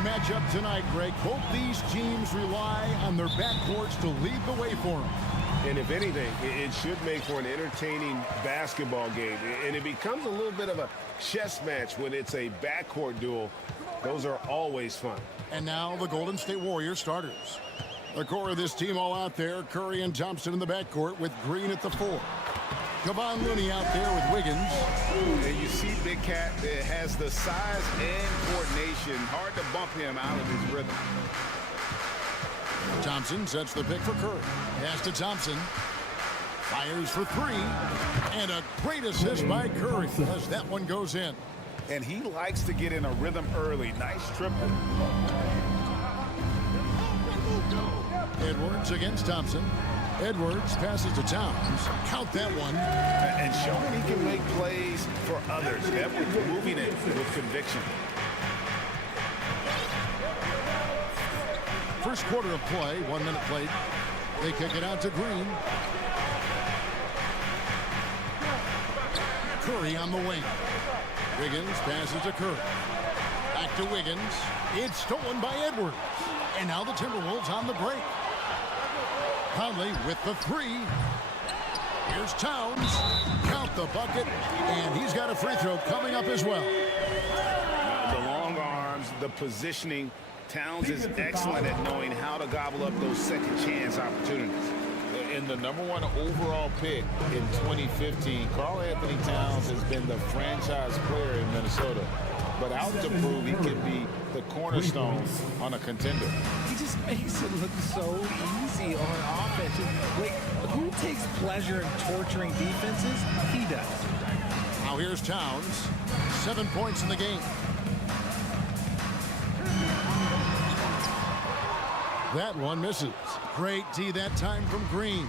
matchup tonight, Greg. Both these teams rely on their backcourts to lead the way for them. And if anything, it should make for an entertaining basketball game. And it becomes a little bit of a chess match when it's a backcourt duel. Those are always fun. And now the Golden State Warriors starters. The core of this team all out there. Curry and Thompson in the backcourt with Green at the 4. Kevon Looney out there with Wiggins. And you see Big Cat that has the size and coordination. Hard to bump him out of his rhythm. Thompson sets the pick for Curry. Pass to Thompson. Fires for 3. And a great assist by Curry as that one goes in. And he likes to get in a rhythm early. Nice triple. Edwards against Thompson. Edwards passes to Towns. Count that one. And showing he can make plays for others. Edwards moving it with conviction. First quarter of play, 1 minute played. They kick it out to Green. Curry on the wing. Wiggins passes to Curry. Back to Wiggins. It's stolen by Edwards. And now the Timberwolves on the break. Conley with the 3. Here's Towns. Count the bucket. And he's got a free throw coming up as well. The long arms, the positioning. Towns is excellent at knowing how to gobble up those second chance opportunities. In the #1 overall pick in 2015, Karl Anthony Towns has been the franchise player in Minnesota, but out to prove he can be the cornerstone on a contender. He just makes it look so easy on offense. Like, who takes pleasure in torturing defenses? He does. Now here's Towns. 7 points in the game. That one misses. Great D that time from Green.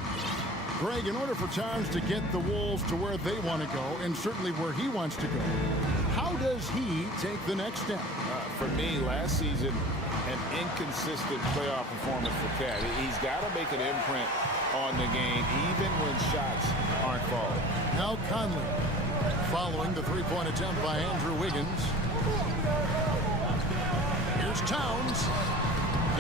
Greg, in order for Towns to get the Wolves to where they want to go, and certainly where he wants to go, how does he take the next step? For me, last season, an inconsistent playoff performance for Cat. He's got to make an imprint on the game, even when shots aren't falling. Now Conley, following the three-point attempt by Andrew Wiggins. Here's Towns.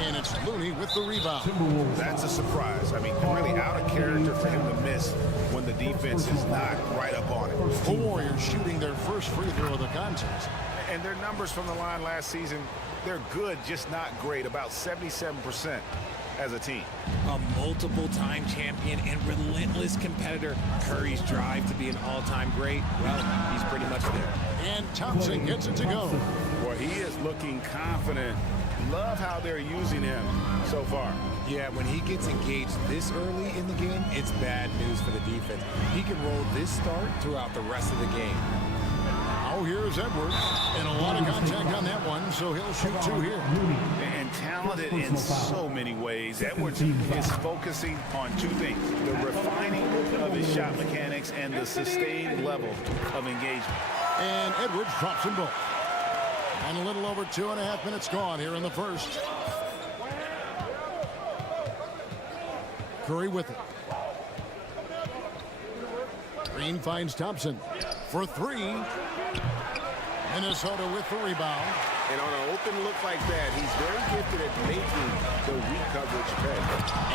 And it's Looney with the rebound. That's a surprise. I mean, really out of character for him to miss when the defense is not right up on it. The Warriors shooting their first free throw of the contest. And their numbers from the line last season, they're good, just not great. About 77% as a team. A multiple-time champion and relentless competitor. Curry's drive to be an all-time great, well, he's pretty much there. And Thompson gets it to go. Well, he is looking confident. Love how they're using him so far. Yeah, when he gets engaged this early in the game, it's bad news for the defense. He can roll this start throughout the rest of the game. Oh, here's Edwards. And a lot of contact on that one, so he'll shoot 2 here. And talented in so many ways. Edwards is focusing on 2 things. The refining of his shot mechanics and the sustained level of engagement. And Edwards drops them both. And a little over 2.5 minutes gone here in the first. Curry with it. Green finds Thompson for 3. Minnesota with the rebound. And on an open look like that, he's very gifted at making the weak coverage pay.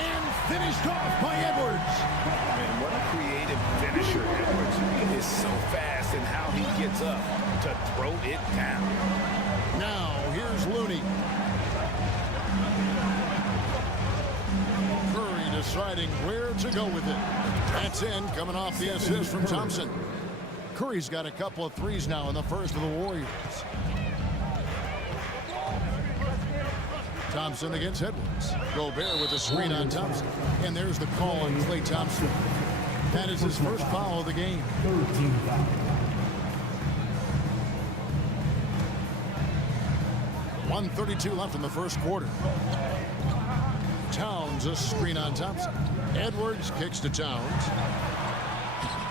And finished off by Edwards. And what a creative finisher Edwards is. So fast in how he gets up to throw it down. Now, here's Looney. Curry deciding where to go with it. That's in, coming off the assist from Thompson. Curry's got a couple of threes now in the first of the Warriors. Thompson against Edwards. Gobert with a screen on Thompson. And there's the call on Klay Thompson. That is his first foul of the game. 13 foul. 1:32 left in the first quarter. Towns a screen on Thompson. Edwards kicks to Towns.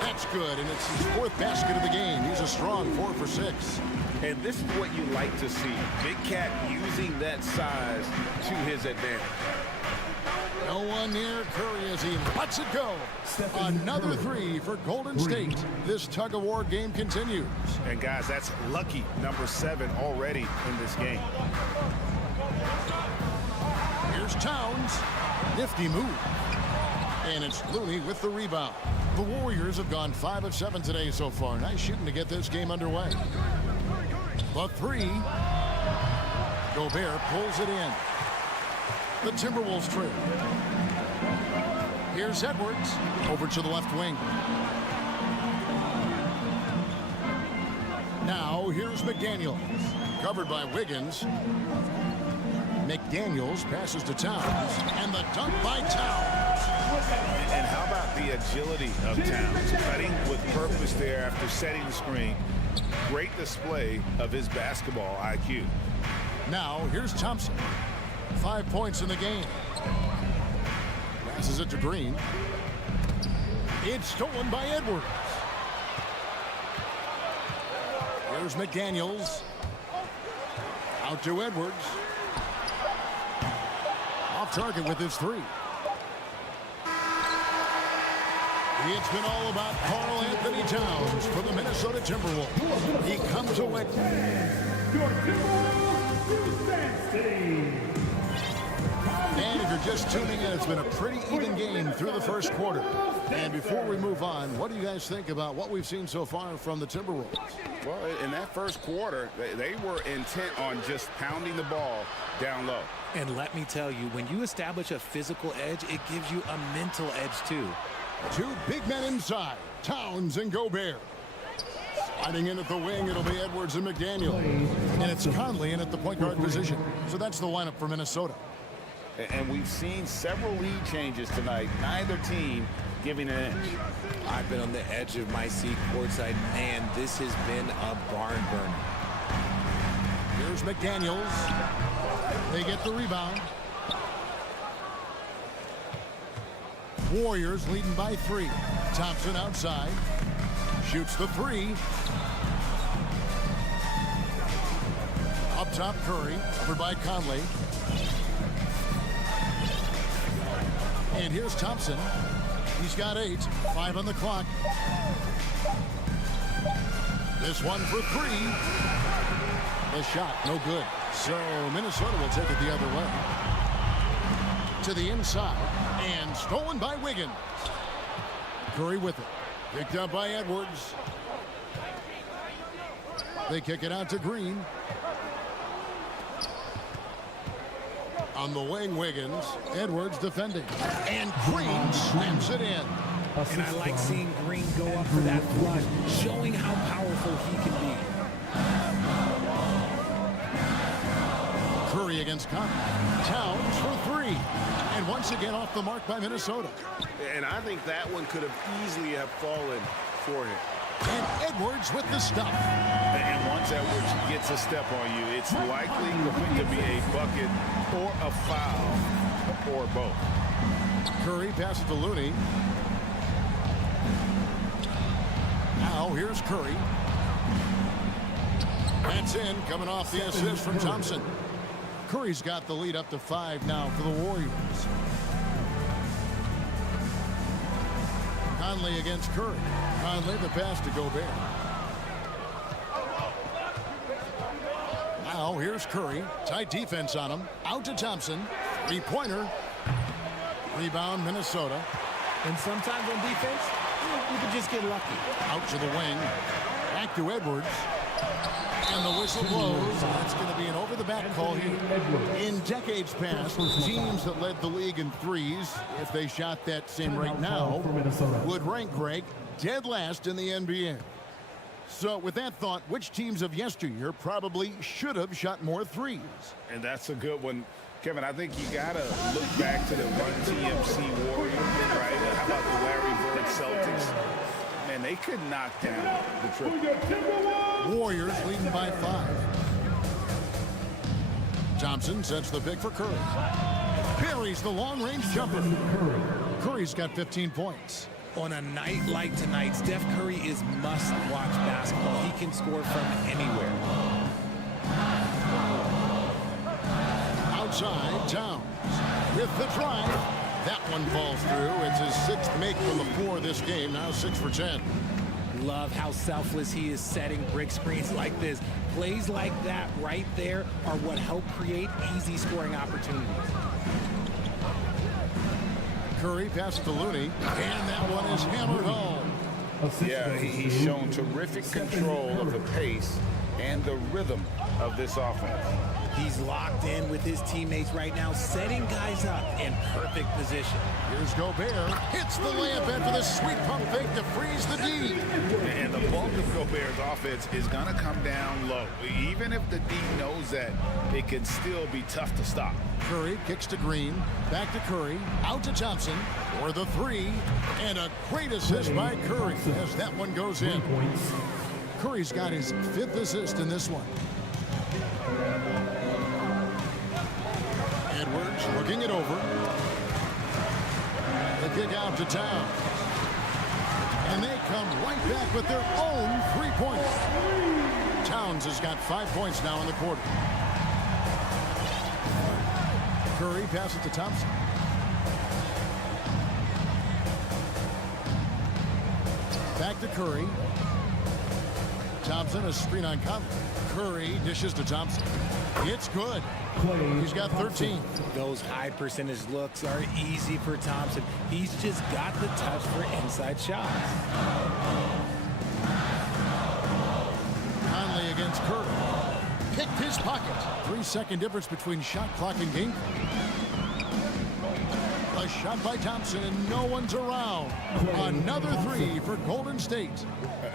That's good, and it's his 4th basket of the game. He's a strong 4 for 6. And this is what you like to see. Big Cat using that size to his advantage. No one near Curry as he lets it go. Another 3 for Golden State. This tug-of-war game continues. And guys, that's lucky number 7 already in this game. Here's Towns. Nifty move. And it's Looney with the rebound. The Warriors have gone 5 of 7 today so far. Nice shooting to get this game underway. The three. Gobert pulls it in. The Timberwolves trail. Here's Edwards over to the left wing. Now here's McDaniels. Covered by Wiggins. McDaniels passes to Towns. And the dunk by Towns. And how about the agility of Towns? Cutting with purpose there after setting the screen. Great display of his basketball IQ. Now here's Thompson. 5 points in the game. Passes it to Green. It's stolen by Edwards. Here's McDaniels. Out to Edwards. Off target with his three. It's been all about Karl Anthony Towns for the Minnesota Timberwolves. He comes away. And if you're just tuning in, it's been a pretty even game through the first quarter. And before we move on, what do you guys think about what we've seen so far from the Timberwolves? Well, in that first quarter, they were intent on just pounding the ball down low. And let me tell you, when you establish a physical edge, it gives you a mental edge too. Two big men inside, Towns and Gobert. Sliding in at the wing, it'll be Edwards and McDaniel. And it's Conley in at the point guard position. So that's the lineup for Minnesota. And we've seen several lead changes tonight. Neither team giving an inch. I've been on the edge of my seat courtside, and this has been a barn burner. Here's McDaniels. They get the rebound. Warriors leading by 3. Thompson outside. Shoots the 3. Up top, Curry. Covered by Conley. And here's Thompson. He's got 8. 5 on the clock. This one for 3. The shot, no good. So Minnesota will take it the other way. To the inside. And stolen by Wiggins. Curry with it. Picked up by Edwards. They kick it out to Green. On the wing, Wiggins. Edwards defending. And Green slams it in. And I like seeing Green go up for that flush, showing how powerful he can be. Curry against Conley. Towns for 3. And once again off the mark by Minnesota. And I think that one could have easily have fallen for him. And Edwards with the stop. And once Edwards gets a step on you, it's likely going to be a bucket or a foul or both. Curry passes to Looney. Now here's Curry. That's in, coming off the assist from Thompson. Curry's got the lead up to 5 now for the Warriors. Conley against Curry. Conley the pass to Gobert. Now here's Curry. Tight defense on him. Out to Thompson. 3-pointer. Rebound Minnesota. And sometimes on defense, you can just get lucky. Out to the wing. Back to Edwards. And the whistle blows. That's going to be an over-the-back call here. In decades past, teams that led the league in threes, if they shot that same rate now, would rank, Greg, dead last in the NBA. So with that thought, which teams of yesteryear probably should have shot more threes? And that's a good one. Kevin, I think you got to look back to the Run TMC Warriors, right? How about the Larry Bird Celtics? Man, they could knock down the triple. Warriors leading by 5. Thompson sets the pick for Curry. Buries the long-range jumper. Curry's got 15 points. On a night like tonight, Steph Curry is must-watch basketball. He can score from anywhere. Outside, Towns with the drive. That one falls through. It's his 6th make from the floor this game. Now 6 for 10. love how selfless he is setting brick screens like this. Plays like that right there are what help create easy scoring opportunities. Curry passes to Looney, and that one is hammered home. Yeah, he's shown terrific control of the pace and the rhythm of this offense. He's locked in with his teammates right now, setting guys up in perfect position. Here's Gobert. Hits the layup in for the sweet pump fake to freeze the D. And the bulk of Gobert's offense is going to come down low. Even if the D knows that, it can still be tough to stop. Curry kicks to Green. Back to Curry. Out to Thompson for the three. And a great assist by Curry as that one goes in. Curry's got his 5th assist in this one. Edwards looking it over. The kick out to Towns. And they come right back with their own three-pointer. Towns has got 5 points now in the quarter. Curry passes to Thompson. Back to Curry. Thompson, a screen on Conley. Curry dishes to Thompson. It's good. He's got 13. Those high percentage looks are easy for Thompson. He's just got the touch for inside shots. Conley against Curry. Picked his pocket. 3-second difference between shot clock and game clock. A shot by Thompson, and no one's around. Another three for Golden State.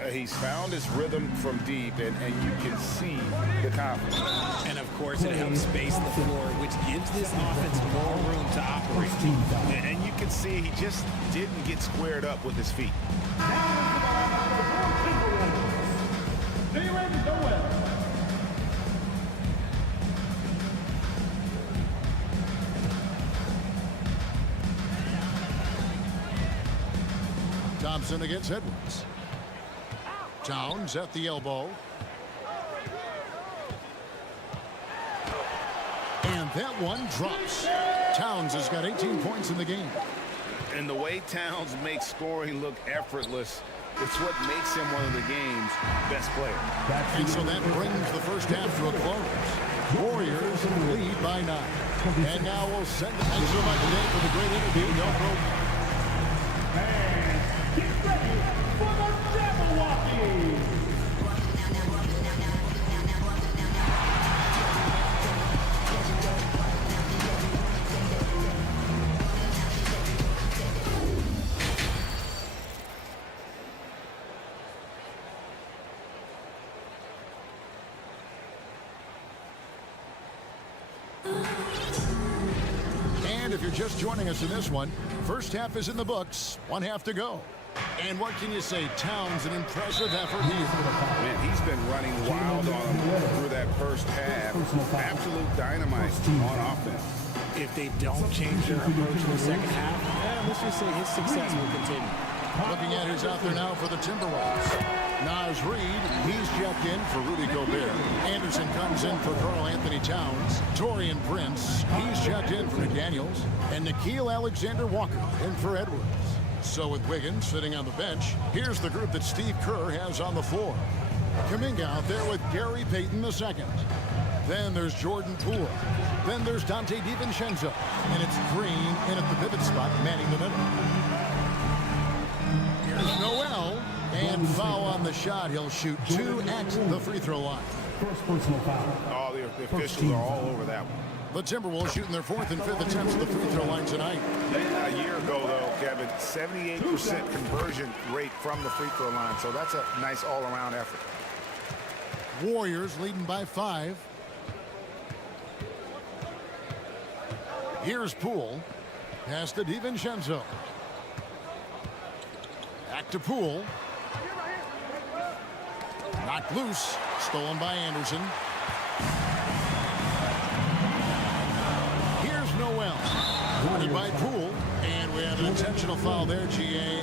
He's found his rhythm from deep, and you can see the confidence. And, of course, it helps space the floor, which gives this offense more room to operate. And you can see he just didn't get squared up with his feet. Thompson against Edwards. Towns at the elbow. And that one drops. Towns has got 18 points in the game. And the way Towns makes scoring look effortless, it's what makes him one of the game's best players. And so that brings the first half to a close. Warriors lead by 9. And now we'll send the thanks so much today for the great interview. No problem. Get ready for the Jabberwocky! And if you're just joining us in this one, first half is in the books. 1 half to go. And what can you say? Towns, an impressive effort here. Man, he's been running wild on him through that first half. Absolute dynamite on offense. If they don't change their approach in the second half, let's just say his success will continue. Looking at who's out there now for the Timberwolves. Naz Reid, he's checked in for Rudy Gobert. Anderson comes in for Karl Anthony Towns. Taurean Prince, he's checked in for McDaniels. And Nickeil Alexander-Walker in for Edwards. So with Wiggins sitting on the bench, here's the group that Steve Kerr has on the floor. Kuminga out there with Gary Payton II. Then there's Jordan Poole. Then there's Dante DiVincenzo. And it's Green in at the pivot spot, manning the middle. Here's Noel. And foul on the shot. He'll shoot 2 at the free throw line. First personal foul. Oh, the officials are all over that one. The Timberwolves shooting their 4th and 5th attempts at the free throw line tonight. A year ago, though, Kevin, 78% conversion rate from the free throw line. So that's a nice all-around effort. Warriors leading by 5. Here's Poole. Pass to DiVincenzo. Back to Poole. Knocked loose. Stolen by Anderson. Here's Noel. Running by Poole. And we have an intentional foul there, GA.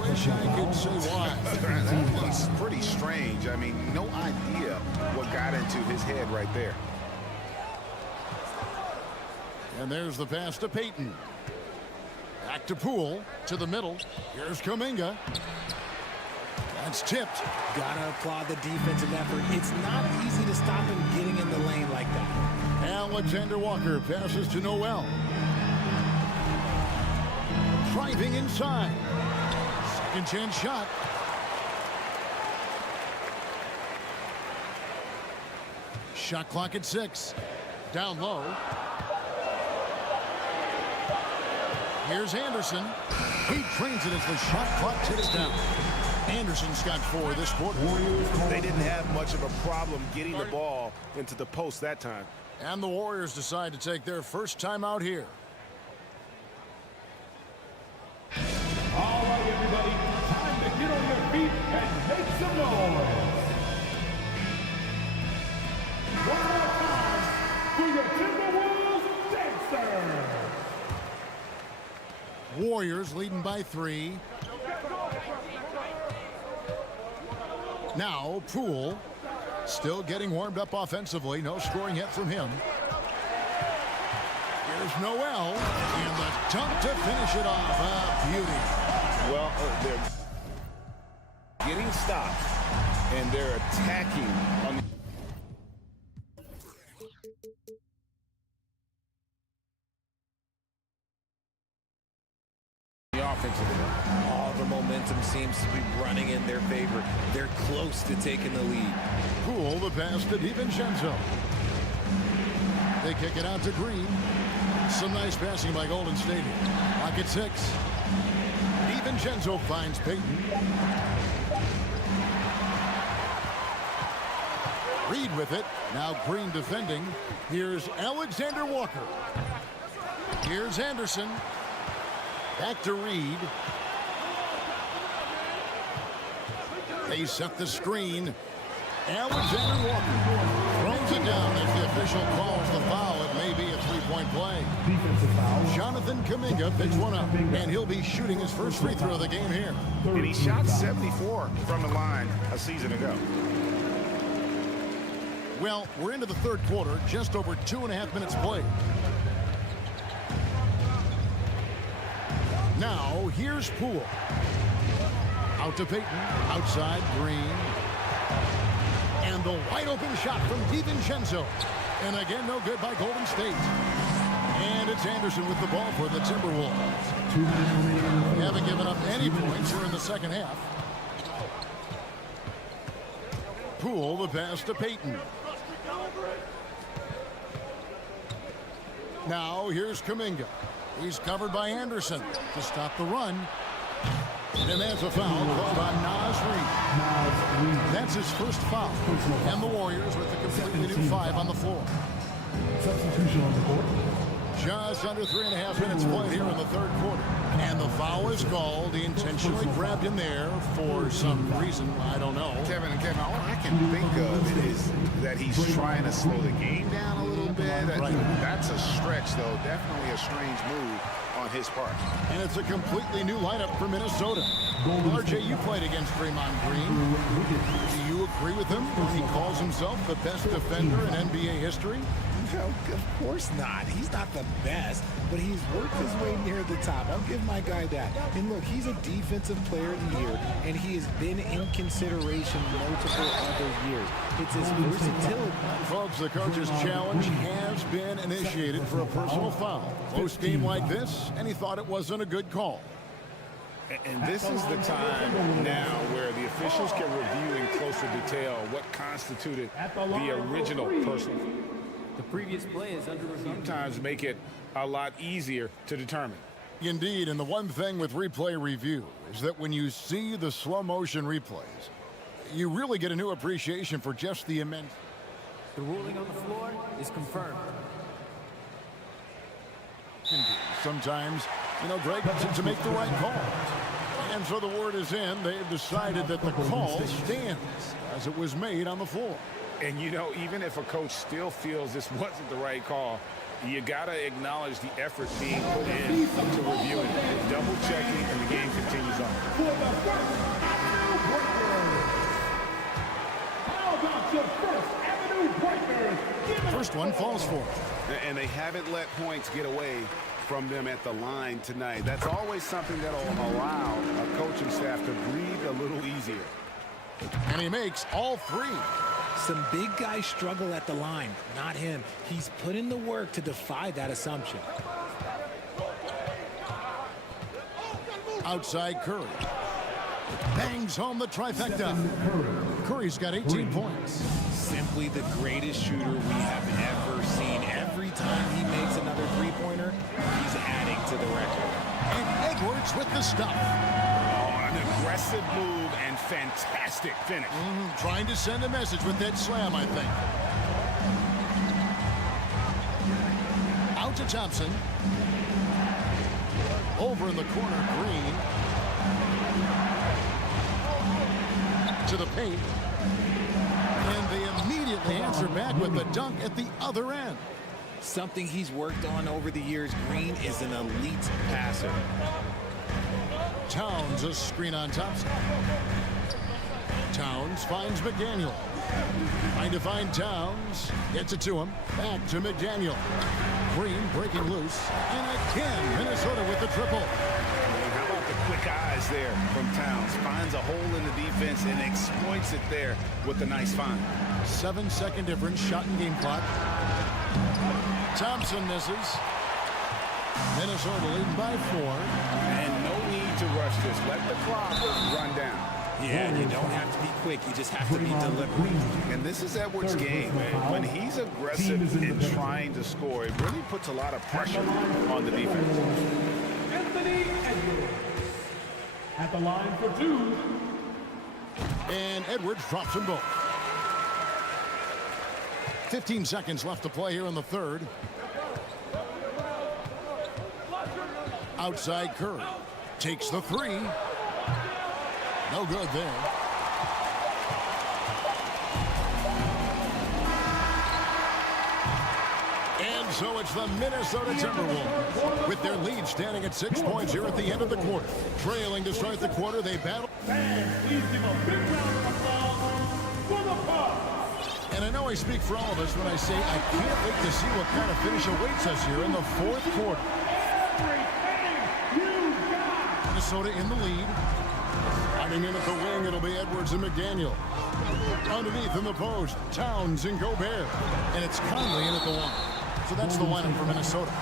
Wish I could say why. That one's pretty strange. I mean, no idea what got into his head right there. And there's the pass to Payton. Back to Poole. To the middle. Here's Kuminga. That's tipped. Gotta applaud the defensive effort. It's not easy to stop him getting in the lane like that. Alexander Walker passes to Noel. Driving inside. Second chance shot. Shot clock at 6. Down low. Here's Anderson. He trains it as the shot clock ticks down. Anderson's got 4 this quarter. They didn't have much of a problem getting the ball into the post that time. And the Warriors decide to take their first time out here. All right, everybody. Time to get on your feet and make some noise. One more time for your Timberwolves dancer. Warriors leading by 3. Now, Poole still getting warmed up offensively. No scoring yet from him. Here's Noel. And the dunk to finish it off. A beauty. Well, they're getting stopped, and they're attacking on The offensive end. All the momentum seems to be running in their favor. They're close to taking the lead. Poole, the pass to DiVincenzo. They kick it out to Green. Some nice passing by Golden State. Clock at 6. DiVincenzo finds Payton. Reed with it. Now Green defending. Here's Alexander Walker. Here's Anderson. Back to Reed. They set the screen. Alexander Walker throws it down as the official calls the foul. It may be a three-point play. Defensive foul. Jonathan Kuminga picks one up, and he'll be shooting his first free throw of the game here. And he shot 74 from the line a season ago. Well, we're into the third quarter, just over 2.5 minutes played. Now, here's Poole. Out to Payton, outside Green. And the wide open shot from DiVincenzo. And again, no good by Golden State. And it's Anderson with the ball for the Timberwolves. 2 minutes remaining. They haven't given up any points here in the second half. Poole, the pass to Payton. Now here's Kuminga. He's covered by Anderson to stop the run. And that's a foul called on Nazgul. That's his first foul. And the Warriors with a completely new 5 on the floor. Substitution on the court. Just under 3.5 minutes played here in the third quarter. And the foul is called. He intentionally grabbed him there for some reason. I don't know. Kevin, all I can think of is that he's trying to slow the game down a little bit. That's a stretch, though. Definitely a strange move on his part. And it's a completely new lineup for Minnesota. RJ, you played against Draymond Green. Do you agree with him when he calls himself the best defender in NBA history? No, of course not. He's not the best, but he's worked his way near the top. I'll give my guy that. And look, he's a defensive player of the year, and he has been in consideration multiple other years. It's his versatility. Folks, the coach's challenge has been initiated for a personal foul. Close game like this, and he thought it wasn't a good call. And this is the time now where the officials can review in closer detail what constituted the original personal. The previous play is under review. Sometimes make it a lot easier to determine. Indeed, and the one thing with replay review is that when you see the slow motion replays, you really get a new appreciation for just the immense. The ruling on the floor is confirmed. Sometimes, Greg to make the right call. And so the word is in. They've decided that the call stands as it was made on the floor. And, even if a coach still feels this wasn't the right call, you got to acknowledge the effort being put in to reviewing it, double-checking, and the game continues on. For the First Avenue Breakers. How about your First Avenue Breakers? First one falls for it. And they haven't let points get away from them at the line tonight. That's always something that'll allow a coaching staff to breathe a little easier. And he makes all three. Some big guys struggle at the line, not him. He's put in the work to defy that assumption. Outside Curry. Bangs home the trifecta. Curry's got 18 points. Simply the greatest shooter we have ever seen. Every time he makes another three-pointer, he's adding to the record. And Edwards with the stuff. An aggressive move and fantastic finish. Trying to send a message with that slam, I think. Out to Thompson. Over in the corner, Green. To the paint. And they immediately answer back with the dunk at the other end. Something he's worked on over the years. Green is an elite passer. Towns a screen on Thompson. Towns finds McDaniel. Trying to find Towns. Gets it to him. Back to McDaniel. Green breaking loose. And again, Minnesota with the triple. How about the quick eyes there from Towns? Finds a hole in the defense and exploits it there with a nice find. 7-second difference, shot and game clock. Thompson misses. Minnesota leading by 4. And no need to rush this. Let the clock run down. Yeah, you don't have to be quick. You just have to be deliberate. And this is Edwards' game, man. When he's aggressive in trying to score, it really puts a lot of pressure on the defense. Anthony Edwards at the line for 2. And Edwards drops them both. 15 seconds left to play here in the third. Outside Curry. Takes the 3. No good there. And so it's the Minnesota Timberwolves with their lead standing at 6 points here at the end of the quarter. Trailing to start the quarter, they battle. And please give a big round of applause for the Bucks. And I know I speak for all of us when I say I can't wait to see what kind of finish awaits us here in the fourth quarter. Everything you got. Minnesota in the lead. Hiding in at the wing, it'll be Edwards and McDaniel. Underneath in the post, Towns and Gobert. And it's Conley in at the 1. So that's the lineup for Minnesota.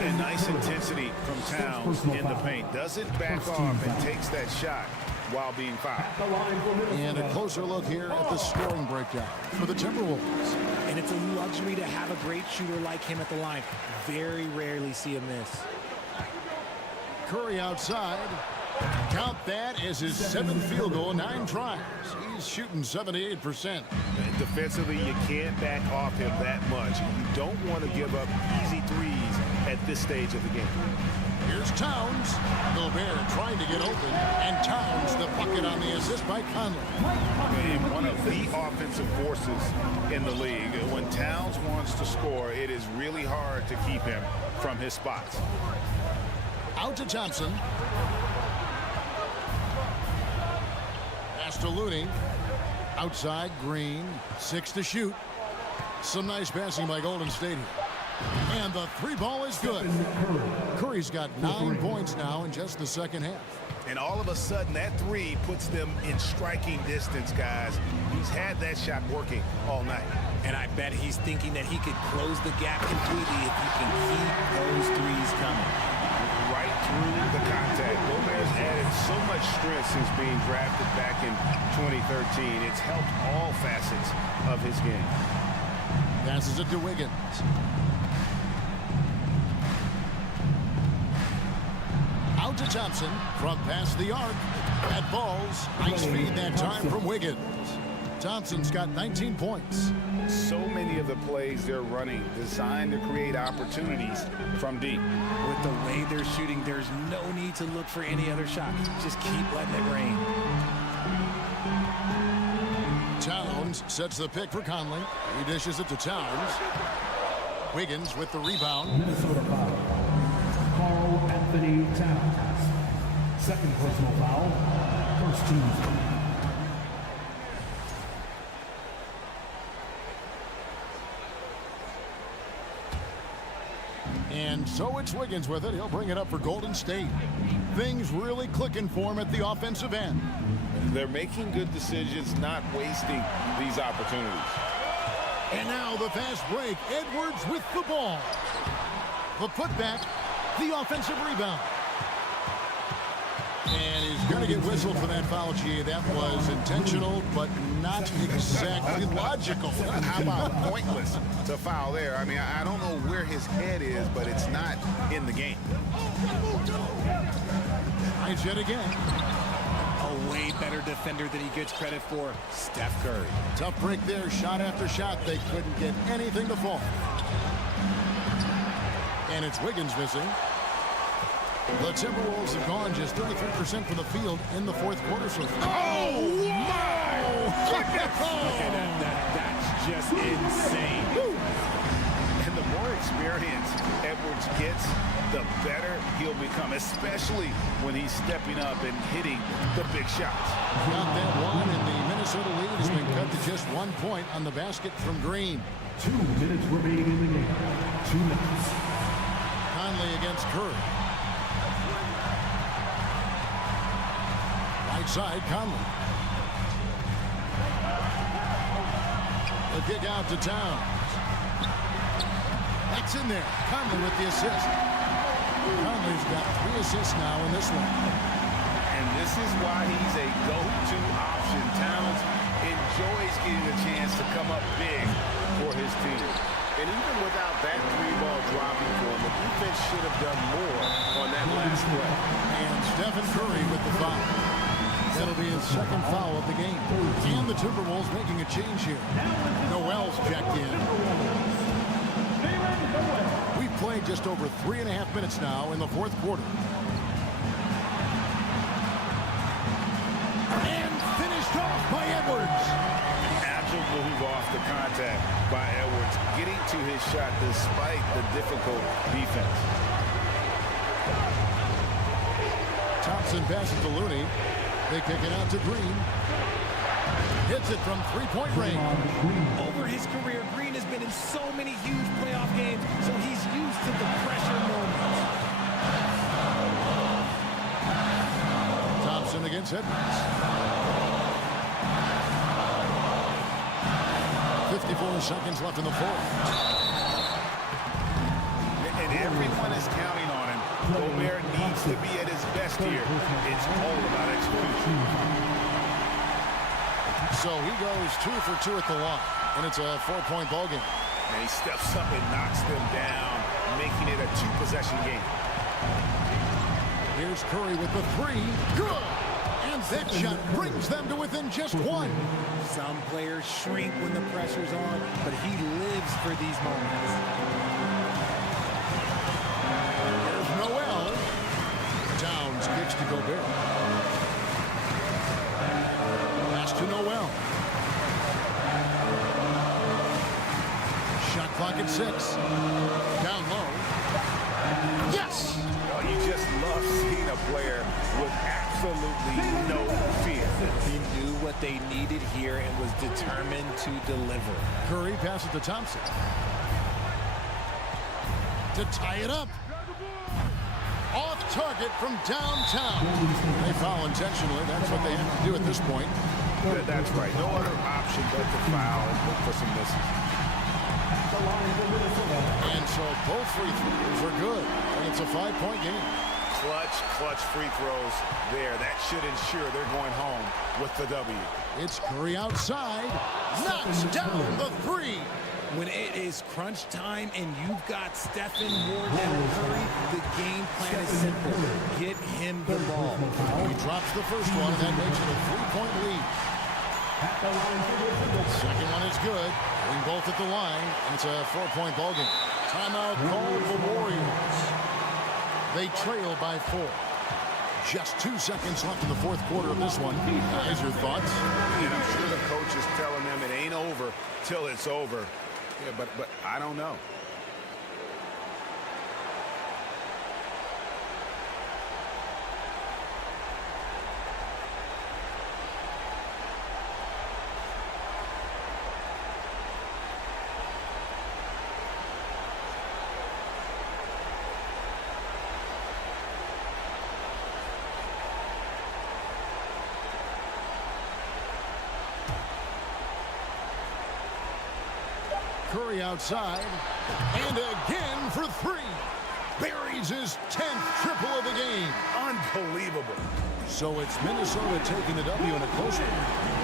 And nice intensity from Towns in the paint. Doesn't back off and takes that shot while being fouled. And a closer look here at the scoring breakdown for the Timberwolves. And it's a luxury to have a great shooter like him at the line. Very rarely see a miss. Curry outside. Count that as his 7th field goal, 9 tries. He's shooting 78%. Defensively, you can't back off him that much. You don't want to give up easy threes at this stage of the game. Here's Towns. Gobert trying to get open. And Towns, the bucket on the assist by Conley. And one of the offensive forces in the league. When Towns wants to score, it is really hard to keep him from his spots. Out to Thompson. Pass to Looney. Outside, Green. 6 to shoot. Some nice passing by Golden State here. And the 3 ball is good. Curry's got 9 points now in just the second half. And all of a sudden, that 3 puts them in striking distance, guys. He's had that shot working all night. And I bet he's thinking that he could close the gap completely if he can keep those 3s coming. Right through the contact. Gobert's added so much strength since being drafted back in 2013. It's helped all facets of his game. Passes it to Wiggins. Out to Thompson from past the arc. That falls. Nice feed that time from Wiggins. Thompson's got 19 points. So many of the plays they're running designed to create opportunities from deep. With the way they're shooting, there's no need to look for any other shot. Just keep letting it rain. Towns sets the pick for Conley. He dishes it to Towns. Wiggins with the rebound. Minnesota foul. Carl Anthony Towns. Second personal foul. First team foul. And so it's Wiggins with it. He'll bring it up for Golden State. Things really clicking for him at the offensive end. They're making good decisions, not wasting these opportunities. And now the fast break. Edwards with the ball. The putback, the offensive rebound. And he's going to get whistled for that foul, G. That was intentional, but not exactly logical. How about pointless to foul there? I mean, I don't know where his head is, but it's not in the game. Nice yet again. A way better defender than he gets credit for, Steph Curry. Tough break there, shot after shot. They couldn't get anything to fall. And it's Wiggins missing. The Timberwolves have gone just 33% from the field in the fourth quarter so far. Oh, my goodness! That's just insane. And the more experience Edwards gets, the better he'll become, especially when he's stepping up and hitting the big shots. Got that one, and the Minnesota lead has been cut to just 1 point on the basket from Green. 2 minutes remaining in the game. 2 minutes. Conley against Curry. Right side, Conley. The kick out to Towns. That's in there. Conley with the assist. Conley's got 3 assists now in this one. And this is why he's a go-to option. Towns enjoys getting a chance to come up big for his team. And even without that 3-ball dropping for him, the defense should have done more on that last play. And Stephen Curry with the foul. That'll be his second foul of the game. And the Timberwolves making a change here. Noel's checked in. We've played just over 3.5 minutes now in the fourth quarter. And finished off by Edwards. Agile move off the contact by Edwards, getting to his shot despite the difficult defense. Thompson passes to Looney. They kick it out to Green. Hits it from 3-point range. Over his career, Green has been in so many huge playoff games, so he's used to the pressure moments. Thompson against Edwards. 54 seconds left in the fourth. And everyone is counting on him. Gobert needs to be at his best here. It's all about execution. So he goes 2 for 2 at the line, and it's a 4-point ball game. And he steps up and knocks them down, making it a 2-possession game. Here's Curry with the 3. Good! And that shot brings them to within just 1. Some players shrink when the pressure's on, but he lives for these moments. There's Noel. Towns kicks to Gobert. Pass to Noel. Shot clock at 6. Down low. Yes! Oh, you just love seeing a player with absolutely no fear. He knew what they needed here and was determined to deliver. Curry passes to Thompson. To tie it up. Off target from downtown. They foul intentionally. That's what they have to do at this point. That's right. No other option but to foul and look for some misses. And so both free throws are good. And it's a 5-point game. Clutch free throws there. That should ensure they're going home with the W. It's Curry outside. Knocks down the 3. When it is crunch time and you've got Stephen Ward and Curry, the game plan is simple. Get him the ball. He drops the first one, and that makes it a 3-point lead. Second one is good. Bring both at the line, and it's a 4-point ball game. Timeout called the Warriors. They trail by 4. Just 2 seconds left in the fourth quarter of this one. Guys, your thoughts? And I'm sure the coach is telling them it ain't over till it's over. Yeah, but I don't know. Curry outside. And again for three. Buries his 10th triple of the game. Unbelievable. So it's Minnesota taking the W in a close one.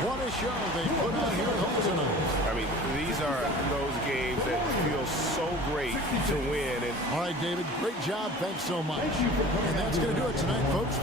What a show they put on here at home tonight. I mean, these are those games that feel so great to win. And all right, David, great job. Thanks so much. And that's going to do it tonight, folks.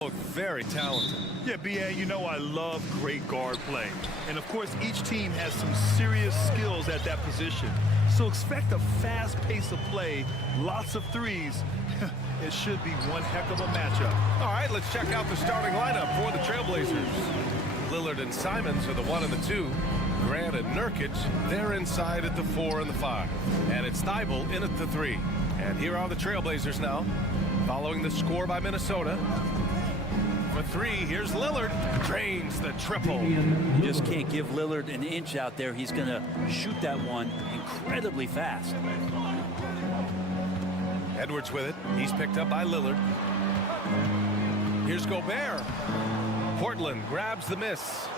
Look very talented. Yeah, B.A., you know I love great guard play. And, of course, each team has some serious skills at that position. So expect a fast pace of play, lots of threes. It should be one heck of a matchup. All right, let's check out the starting lineup for the Trailblazers. Lillard and Simons are the 1 and the 2. Grant and Nurkic, they're inside at the 4 and the 5. And it's Thibault in at the 3. And here are the Trailblazers now, following the score by Minnesota. For 3, here's Lillard, drains the triple. You just can't give Lillard an inch out there. He's going to shoot that one incredibly fast. Edwards with it. He's picked up by Lillard. Here's Gobert. Portland grabs the miss.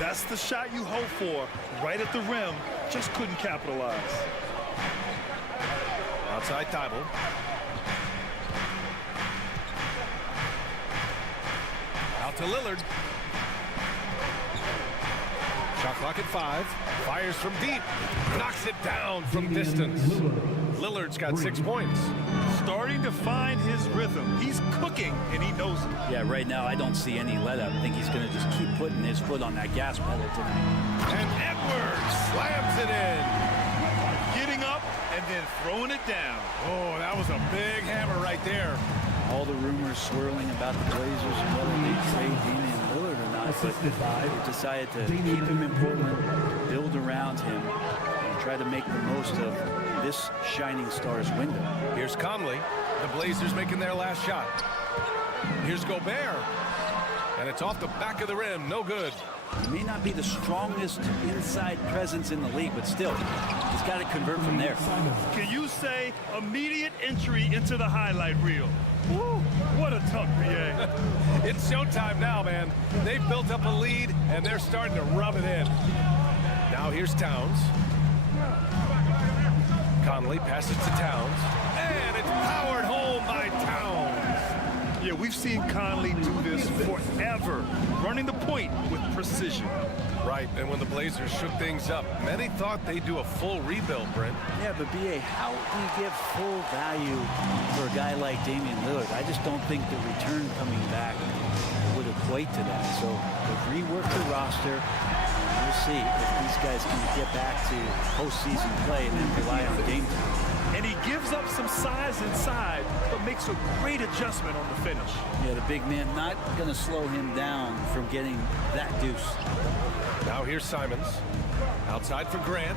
That's the shot you hope for, right at the rim. Just couldn't capitalize. Outside Thibault. Out to Lillard. Shot clock at 5. Fires from deep. Knocks it down from distance. Lillard's got 6 points. Starting to find his rhythm. He's cooking, and he knows it. Yeah, right now I don't see any let up. I think he's going to just keep putting his foot on that gas pedal tonight. And Edwards slams it in. Getting up and then throwing it down. Oh, that was a big hammer right there. All the rumors swirling about the Blazers and whether they trade Damian Lillard or not, but they decided to keep him in Portland, build around him, and try to make the most of this shining star's window. Here's Conley. The Blazers making their last shot. Here's Gobert. And it's off the back of the rim. No good. He may not be the strongest inside presence in the league, but still, he's got to convert from there. Can you say immediate entry into the highlight reel? Woo, what a tough BA. It's showtime now, man. They've built up a lead, and they're starting to rub it in. Now here's Towns. Conley passes to Towns, and it's powered home by Towns. Yeah, we've seen Conley do this forever, running the point with precision. Right, and when the Blazers shook things up, many thought they'd do a full rebuild, Brent. Yeah, but B.A., how do you give full value for a guy like Damian Lillard? I just don't think the return coming back would equate to that. So they've reworked the roster. We'll see if these guys can get back to postseason play and then rely on game time. And he gives up some size inside, but makes a great adjustment on the finish. Yeah, the big man not going to slow him down from getting that deuce. Now here's Simons. Outside for Grant.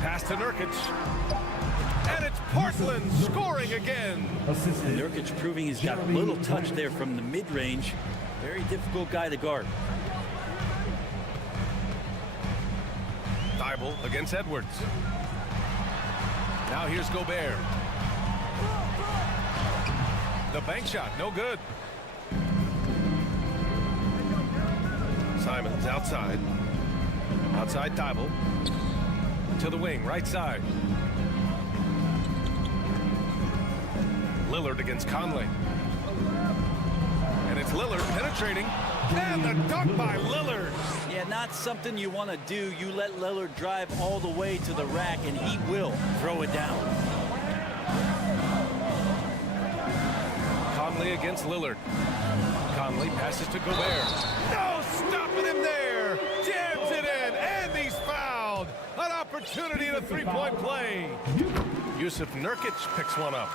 Pass to Nurkic. And it's Portland scoring again. And Nurkic proving he's got a little touch there from the mid-range. Very difficult guy to guard. Thibault against Edwards. Now here's Gobert. The bank shot, no good. Simons outside. Outside Thibault. To the wing, right side. Lillard against Conley. And it's Lillard penetrating. And the dunk by Lillard. Yeah, not something you want to do. You let Lillard drive all the way to the rack, and he will throw it down. Conley against Lillard. Conley passes to Gobert. No stopping him there. Jams it in, and he's fouled. An opportunity in a three-point play. Yusuf Nurkic picks one up.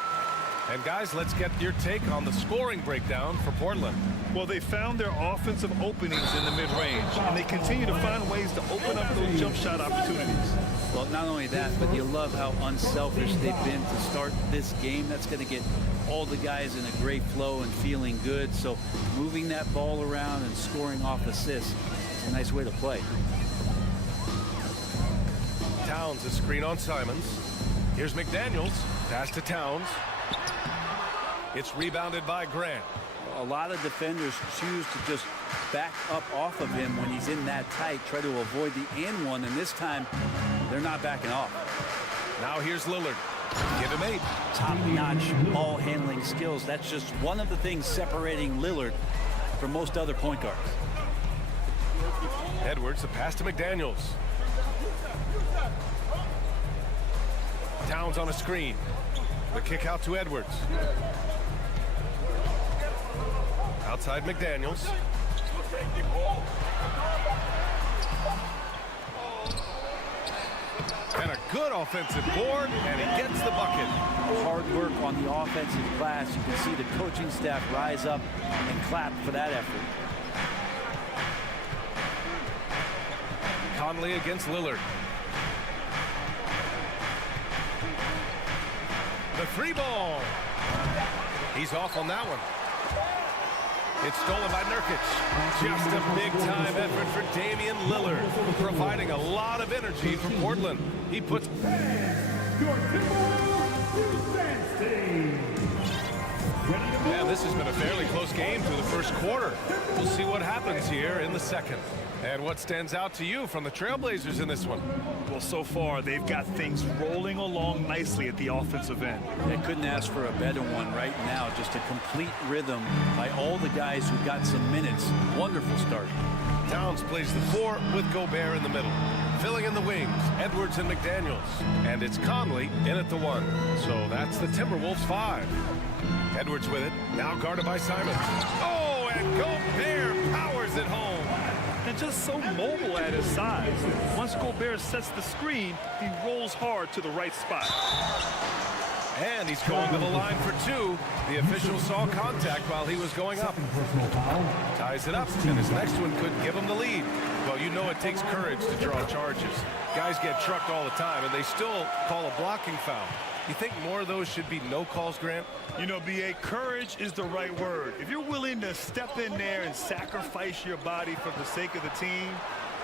And guys, let's get your take on the scoring breakdown for Portland. Well, they found their offensive openings in the mid-range, and they continue to find ways to open up those jump shot opportunities. Well, not only that, but you love how unselfish they've been to start this game. That's going to get all the guys in a great flow and feeling good. So moving that ball around and scoring off assists is a nice way to play. Towns, a screen on Simons. Here's McDaniels. Pass to Towns. It's rebounded by Grant. A lot of defenders choose to just back up off of him when he's in that tight, try to avoid the and one, and this time they're not backing off. Now here's Lillard. Give him 8. Top-notch ball handling skills. That's just one of the things separating Lillard from most other point guards. Edwards, the pass to McDaniels. Towns Towns on a screen. The kick out to Edwards. Outside McDaniels. And a good offensive board, and he gets the bucket. Hard work on the offensive glass. You can see the coaching staff rise up and clap for that effort. Conley against Lillard. The free ball. He's off on that one. It's stolen by Nurkic. Just a big-time effort for Damian Lillard, providing a lot of energy for Portland. He puts... Yeah, this has been a fairly close game through the first quarter. We'll see what happens here in the second. And what stands out to you from the Trailblazers in this one? Well, so far, they've got things rolling along nicely at the offensive end. They couldn't ask for a better one right now. Just a complete rhythm by all the guys who got some minutes. Wonderful start. Towns plays the 4 with Gobert in the middle. Filling in the wings, Edwards and McDaniels. And it's Conley in at the 1. So that's the Timberwolves 5. Edwards with it, now guarded by Simons. Oh, and Gobert powers it home. And just so mobile at his size. Once Gobert sets the screen, he rolls hard to the right spot. And he's going to the line for 2. The official saw contact while he was going up. Ties it up, and his next one could give him the lead. Well, you know it takes courage to draw charges. Guys get trucked all the time, and they still call a blocking foul. You think more of those should be no calls, Grant? You know, B.A., courage is the right word. If you're willing to step in there and sacrifice your body for the sake of the team,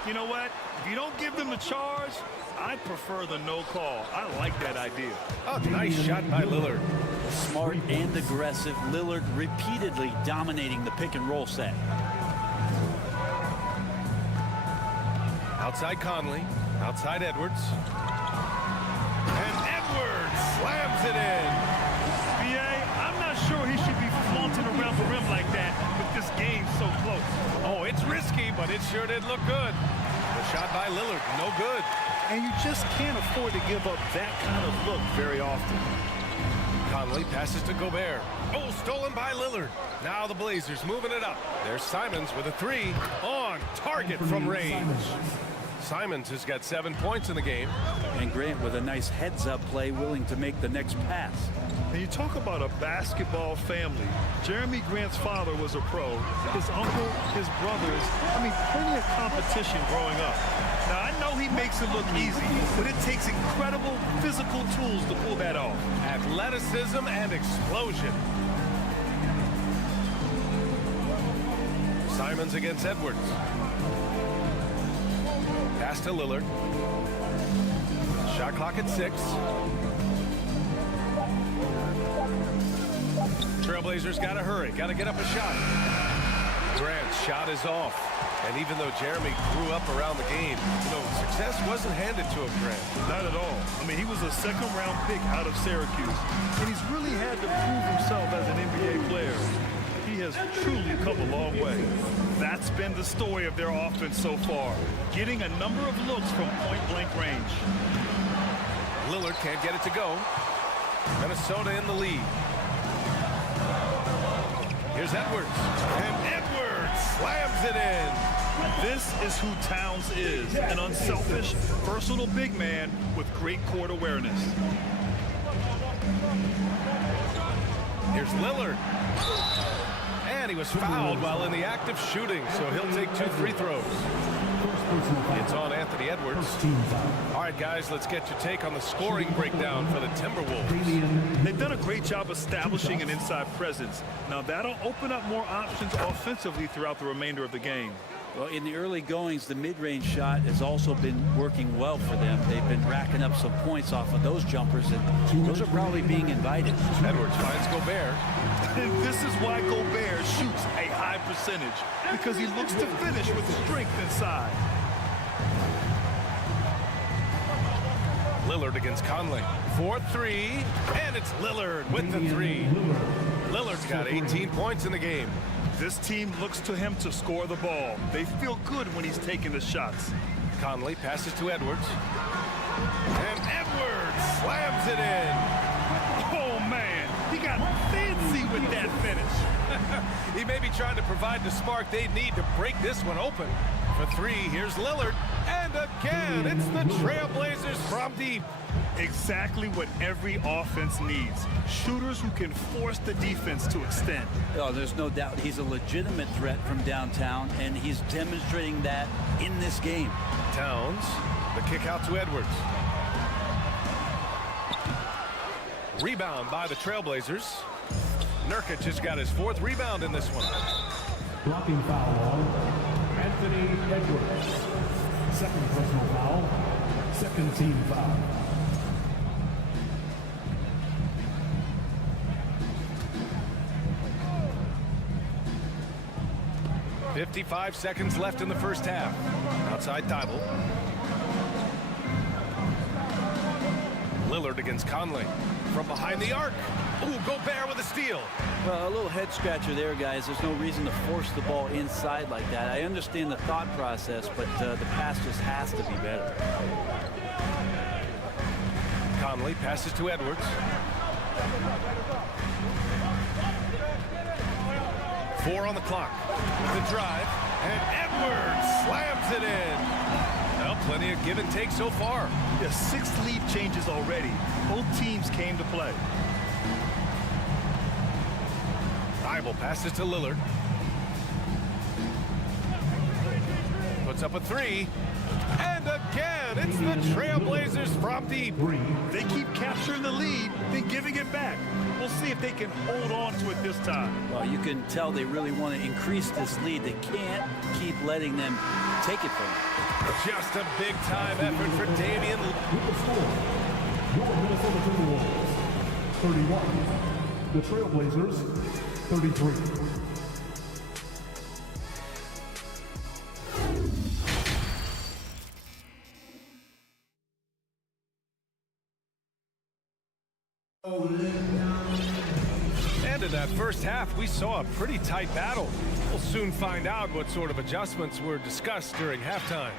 you know what? If you don't give them the charge, I prefer the no call. I like that idea. Oh, nice shot by Lillard. Smart and aggressive. Lillard repeatedly dominating the pick and roll set. Outside Conley, outside Edwards. And Edwards slams it in. B.A., I'm not sure he should be flaunting around the rim like that with this game so close. Oh, it's risky, but it sure did look good. The shot by Lillard, no good. And you just can't afford to give up that kind of look very often. Conley passes to Gobert. Oh, stolen by Lillard. Now the Blazers moving it up. There's Simons with a 3 on target from range. Simons has got 7 points in the game. And Grant with a nice heads-up play, willing to make the next pass. And you talk about a basketball family. Jeremy Grant's father was a pro. His uncle, his brothers, plenty of competition growing up. Now, I know he makes it look easy, but it takes incredible physical tools to pull that off. Athleticism and explosion. Simons against Edwards. Pass to Lillard. Shot clock at 6. Trailblazers got to hurry. Got to get up a shot. Grant's shot is off. And even though Jeremy grew up around the game, success wasn't handed to him, Grant. Not at all. He was a second-round pick out of Syracuse. And he's really had to prove himself as an NBA player. He has truly come a long way. That's been the story of their offense so far, getting a number of looks from point-blank range. Lillard can't get it to go. Minnesota in the lead. Here's Edwards. And Edwards slams it in. This is who Towns is, an unselfish, versatile big man with great court awareness. Here's Lillard. And he was fouled while in the act of shooting, so he'll take 2 free throws. It's on Anthony Edwards. All right, guys, let's get your take on the scoring breakdown for the Timberwolves. They've done a great job establishing an inside presence. Now, that'll open up more options offensively throughout the remainder of the game. Well, in the early goings, the mid-range shot has also been working well for them. They've been racking up some points off of those jumpers, and those are probably being invited. Edwards finds Gobert. And this is why Gobert shoots a high percentage, because he looks to finish with strength inside. Lillard against Conley. 4-3, and it's Lillard with the 3. Lillard's got 18 points in the game. This team looks to him to score the ball. They feel good when he's taking the shots. Conley passes to Edwards. And Edwards slams it in. Oh, man, he got fancy with that finish. He may be trying to provide the spark they need to break this one open. For three, here's Lillard. And again, it's the Trailblazers from deep. Exactly what every offense needs. Shooters who can force the defense to extend. Oh, there's no doubt he's a legitimate threat from downtown, and he's demonstrating that in this game. Towns, the kick out to Edwards. Rebound by the Trailblazers. Nurkic has got his fourth rebound in this one. Blocking foul on Anthony Edwards. Second personal foul. Second team foul. .55 seconds left in the first half. Outside Thibault. Lillard against Conley. From behind the arc. Ooh, Gobert with a steal. Well, a little head scratcher there, guys. There's no reason to force the ball inside like that. I understand the thought process, but the pass just has to be better. Conley passes to Edwards. Four on the clock. The drive, and Edwards slams it in. Well, plenty of give and take so far. Yeah, 6 lead changes already. Both teams came to play. Thibault passes to Lillard. Puts up a three. And again, it's the Trailblazers from deep. They keep capturing the lead, then giving it back. We'll see if they can hold on to it this time. Well, you can tell they really want to increase this lead. They can't keep letting them take it from them. Just a big-time effort for Damian. With the score, your Minnesota Timberwolves 31, the Trailblazers 33. And in that first half, we saw a pretty tight battle. We'll soon find out what sort of adjustments were discussed during halftime.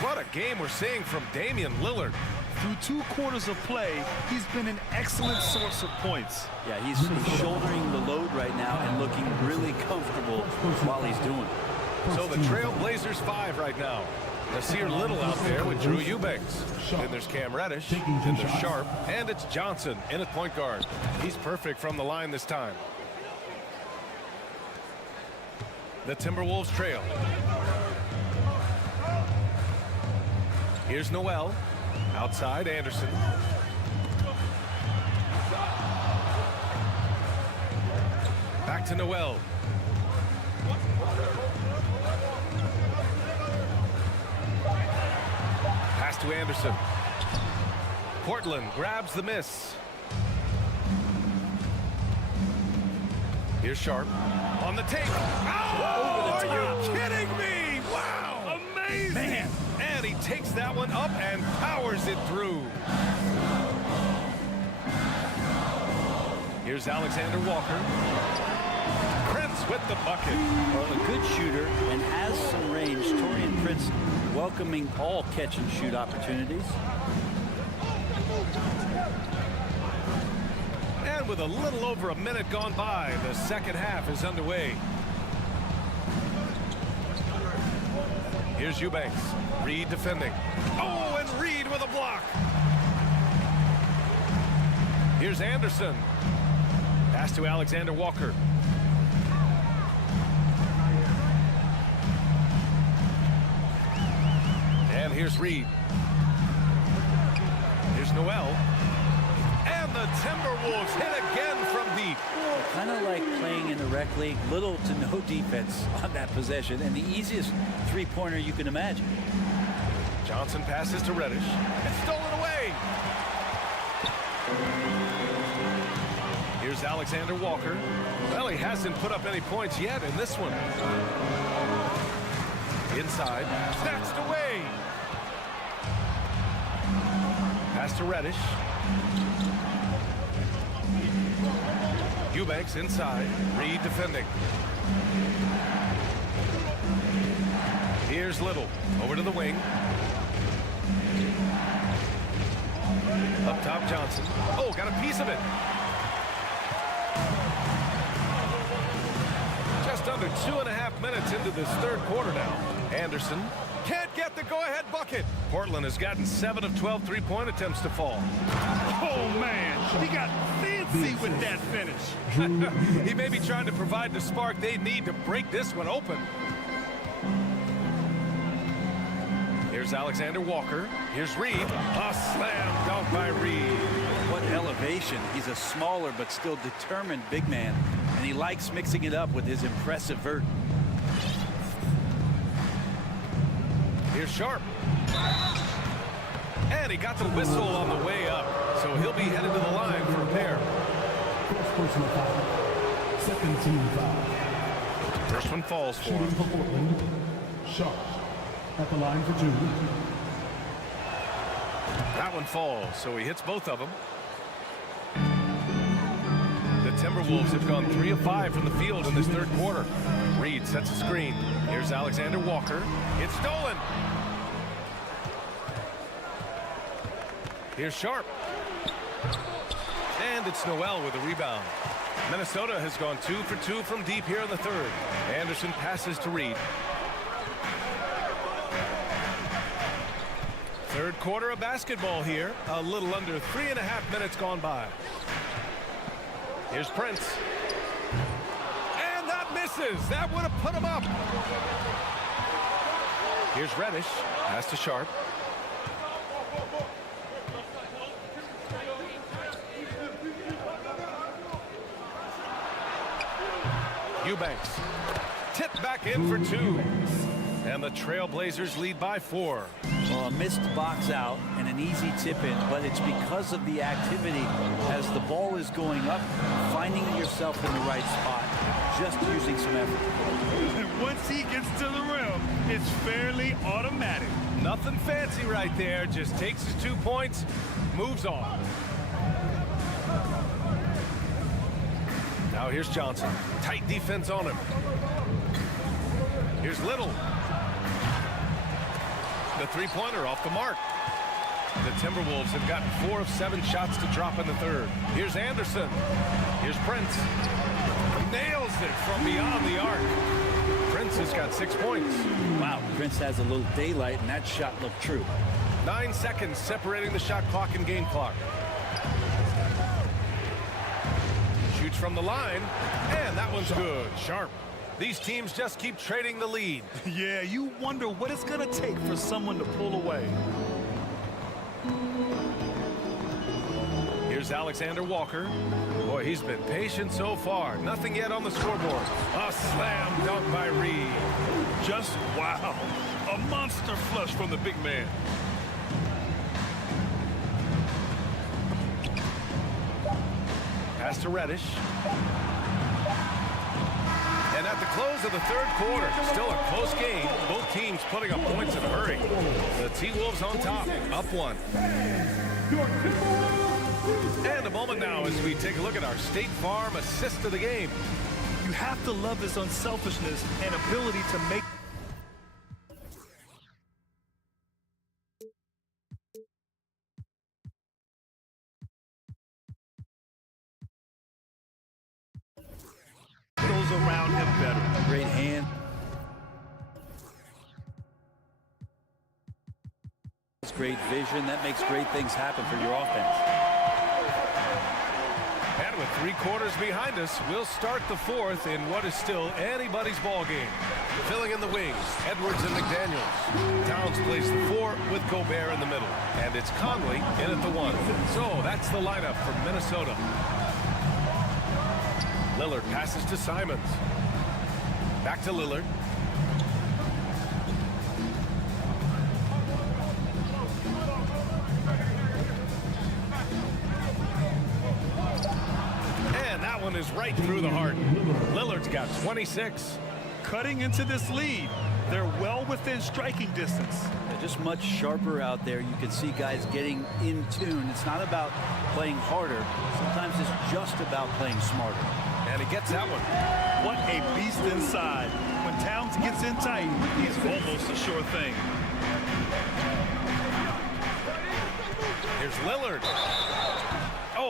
What a game we're seeing from Damian Lillard. Through 2 quarters of play, he's been an excellent source of points. Yeah, he's shouldering the load right now and looking really comfortable while he's doing it. So the Trailblazers 5 right now. Nasir Little out there with Drew Eubanks. Then there's Cam Reddish. Then there's Sharp. And it's Johnson in at point guard. He's perfect from the line this time. The Timberwolves trail. Here's Noel. Outside Anderson. Back to Noel. Pass to Anderson. Portland grabs the miss. Here's Sharp on the take. Oh, are you kidding me? Wow. Amazing. Man. And he takes that one up and powers it through. Here's Alexander Walker. Prince with the bucket. Well, a good shooter and has some range. Taurean Prince welcoming all catch and shoot opportunities. And with a little over a minute gone by, the second half is underway. Here's Eubanks. Reed defending. Oh, and Reed with a block. Here's Anderson. Pass to Alexander Walker. And here's Reed. Here's Noel. And the Timberwolves hit again from deep. Kind of like playing in the rec league, little to no defense on that possession, and the easiest three-pointer you can imagine. Johnson passes to Reddish. It's stolen away. Here's Alexander Walker. Well, he hasn't put up any points yet in this one. Inside, snatched away. Pass to Reddish. Eubanks inside. Reed defending. Here's Little over to the wing. Up top, Johnson. Oh, got a piece of it. Just under 2.5 minutes into this third quarter now. Anderson can't get the go-ahead bucket. Portland has gotten 7 of 12 three-point attempts to fall. Oh, man, he got fancy with that finish. He may be trying to provide the spark they need to break this one open. Here's Alexander Walker. Here's Reed. A slam dunk by Reed. What elevation. He's a smaller but still determined big man, and he likes mixing it up with his impressive vert. Here's Sharp. And he got the whistle on the way up, so he'll be headed to the line for a pair. First personal foul. Second team foul. First one falls for him. For Portland, Sharp at the line for 2. That one falls, so he hits both of them. The Timberwolves have gone 3 of 5 from the field in this third quarter. Reed sets a screen. Here's Alexander Walker. It's stolen. Here's Sharp. And it's Noel with a rebound. Minnesota has gone 2 for 2 from deep here in the third. Anderson passes to Reed. Third quarter of basketball here. A little under 3.5 minutes gone by. Here's Prince. And that misses. That would have put him up. Here's Reddish. Pass to Sharp. Eubanks. Tipped back in for 2. And the Trailblazers lead by 4. Well, a missed box out and an easy tip in, but it's because of the activity as the ball is going up, finding yourself in the right spot, just using some effort. And once he gets to the rim, it's fairly automatic. Nothing fancy right there. Just takes his 2 points, moves on. Now here's Johnson. Tight defense on him. Here's Little. The three-pointer off the mark. The Timberwolves have gotten 4 of 7 shots to drop in the third. Here's Anderson. Here's Prince. Nails it from beyond the arc. Prince has got 6 points. Wow, Prince has a little daylight, and that shot looked true. 9 seconds separating the shot clock and game clock. Shoots from the line, and that one's good. Sharp. These teams just keep trading the lead. Yeah, you wonder what it's going to take for someone to pull away. Here's Alexander Walker. Boy, he's been patient so far. Nothing yet on the scoreboard. A slam dunk by Reed. Just wow. A monster flush from the big man. Pass to Reddish. And at the close of the third quarter, still a close game. Both teams putting up points in a hurry. The T-Wolves on top, up 1. And a moment now as we take a look at our State Farm assist of the game. You have to love his unselfishness and ability to make those around him better. Great hand. Great vision. That makes great things happen for your offense. And with 3 quarters behind us, we'll start the fourth in what is still anybody's ball game. Filling in the wings, Edwards and McDaniels. Towns plays the 4 with Gobert in the middle. And it's Conley in at the 1. So that's the lineup for Minnesota. Lillard passes to Simons. Back to Lillard. And that one is right through the heart. Lillard's got 26. Cutting into this lead. They're well within striking distance. They're just much sharper out there. You can see guys getting in tune. It's not about playing harder. Sometimes it's just about playing smarter. And he gets that one. What a beast inside. When Towns gets in tight, he's almost a sure thing. Here's Lillard.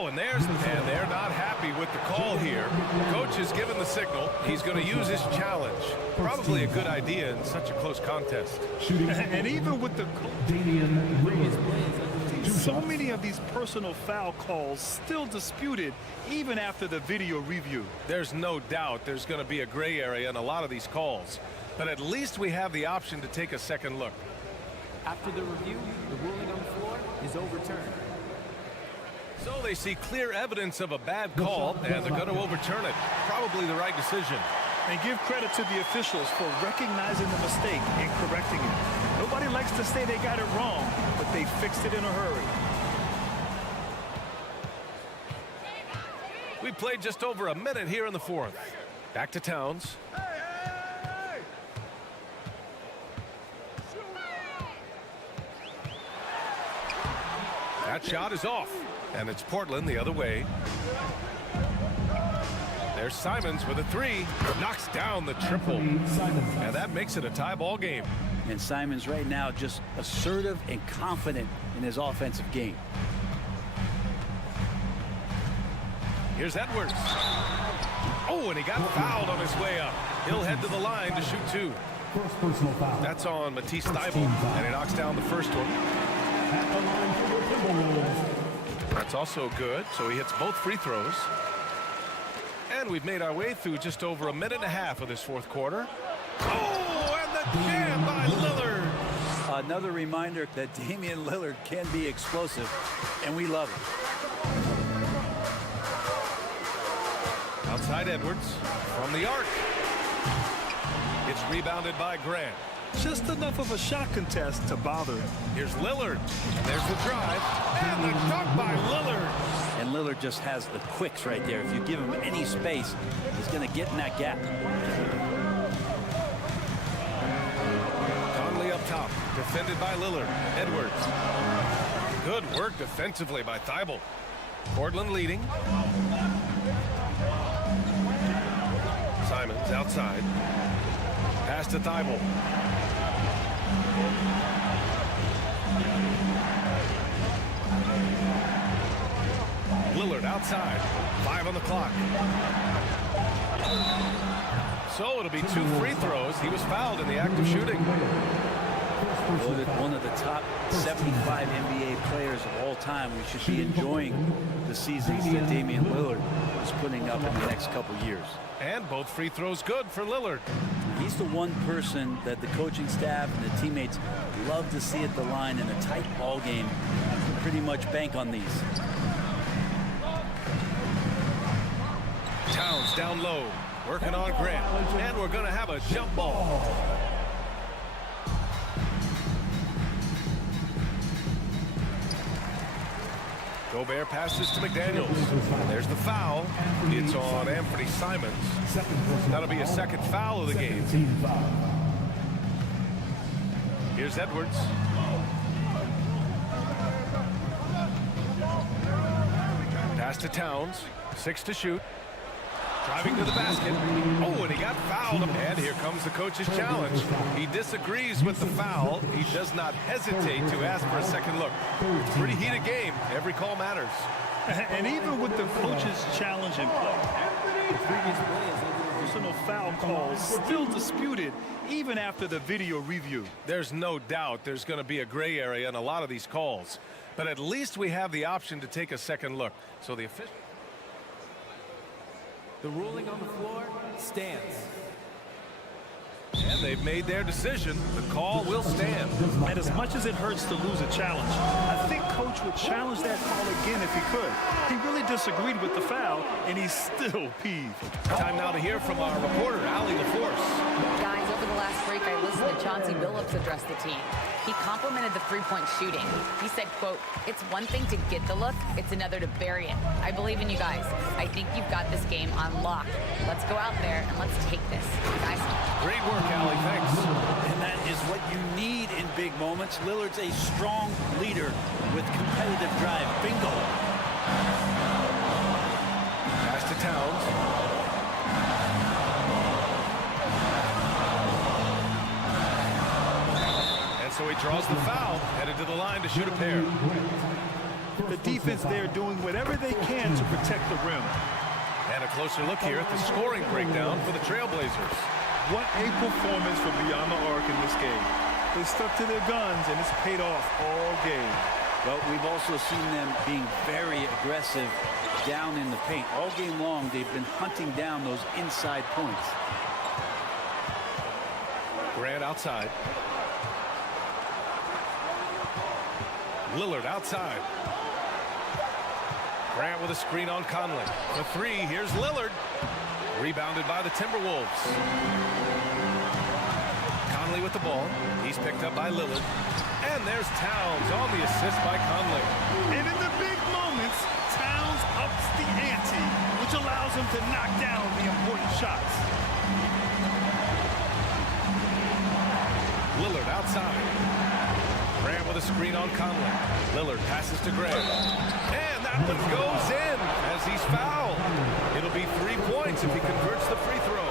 Oh, and they're not happy with the call here. Coach has given the signal. He's going to use his challenge. Probably a good idea in such a close contest. And even with the so many of these personal foul calls still disputed even after the video review. There's no doubt there's going to be a gray area in a lot of these calls. But at least we have the option to take a second look. After the review, the ruling on the floor is overturned. So they see clear evidence of a bad call, and they're going to overturn it. Probably the right decision. And give credit to the officials for recognizing the mistake and correcting it. Nobody likes to say they got it wrong, but they fixed it in a hurry. We played just over a minute here in the fourth. Back to Towns. That shot is off, and it's Portland the other way. There's Simons with a three, knocks down the triple, and that makes it a tie ball game. And Simons right now just assertive and confident in his offensive game. Here's Edwards. Oh, and he got fouled on his way up. He'll head to the line to shoot two. First personal foul. That's on Matisse Thybulle, and he knocks down the first one. At the line for the Timberwolves. That's also good, so he hits both free throws. And we've made our way through just over a minute and a half of this fourth quarter. Oh, and the jam by Lillard. Another reminder that Damian Lillard can be explosive, and we love it. Outside Edwards from the arc. It's rebounded by Grant. Just enough of a shot contest to bother him. Here's Lillard. There's the drive. And the dunk by Lillard. And Lillard just has the quicks right there. If you give him any space, he's going to get in that gap. Conley up top. Defended by Lillard. Edwards. Good work defensively by Thybulle. Portland leading. Simons outside. Pass to Thybulle. Lillard outside. 5 on the clock. So it'll be 2 free throws. He was fouled in the act of shooting. Voted one of the top 75 NBA players of all time. We should be enjoying the seasons that Damian Lillard is putting up in the next couple years. And both free throws good for Lillard. He's the one person that the coaching staff and the teammates love to see at the line in a tight ball game. You can pretty much bank on these. Towns down low, working on Grant. And we're going to have a jump ball. Gobert passes to McDaniels. There's the foul. It's on Anthony Simons. That'll be a second foul of the game. Here's Edwards. Pass to Towns. 6 to shoot. Driving to the basket. Oh, and he got fouled. And here comes the coach's challenge. He disagrees with the foul. He does not hesitate to ask for a second look. It's a pretty heated game. Every call matters. And even with the coach's challenge in play, the previous play is personal foul calls still disputed even after the video review. There's no doubt there's going to be a gray area in a lot of these calls. But at least we have the option to take a second look. So the official... The ruling on the floor stands. And they've made their decision. The call will stand. And as much as it hurts to lose a challenge, I think Coach would challenge that call again if he could. He really disagreed with the foul, and he's still peeved. Time now to hear from our reporter, Allie LaForce. Guys, over the last break, I listened to Chauncey Billups address the team. He complimented the three-point shooting. He said, quote, "It's one thing to get the look, it's another to bury it. I believe in you guys. I think you've got this game on lock. Let's go out there and let's take this." Guys. Great work, Allie. Thanks. And that is what you need in big moments. Lillard's a strong leader with competitive drive. Bingo. Pass to Towns. And so he draws the foul, headed to the line to shoot a pair. The defense there doing whatever they can to protect the rim. And a closer look here at the scoring breakdown for the Trailblazers. What a performance from beyond the arc in this game. They stuck to their guns, and it's paid off all game. Well, we've also seen them being very aggressive down in the paint. All game long, they've been hunting down those inside points. Grant outside. Lillard outside. Grant with a screen on Conley. The three, here's Lillard. Rebounded by the Timberwolves. Conley with the ball. He's picked up by Lillard. And there's Towns on the assist by Conley. And in the big moments, Towns ups the ante, which allows him to knock down the important shots. Lillard outside. Grant with a screen on Conley. Lillard passes to Grant. And that one goes in as he's fouled. It'll be 3 points if he converts the free throw.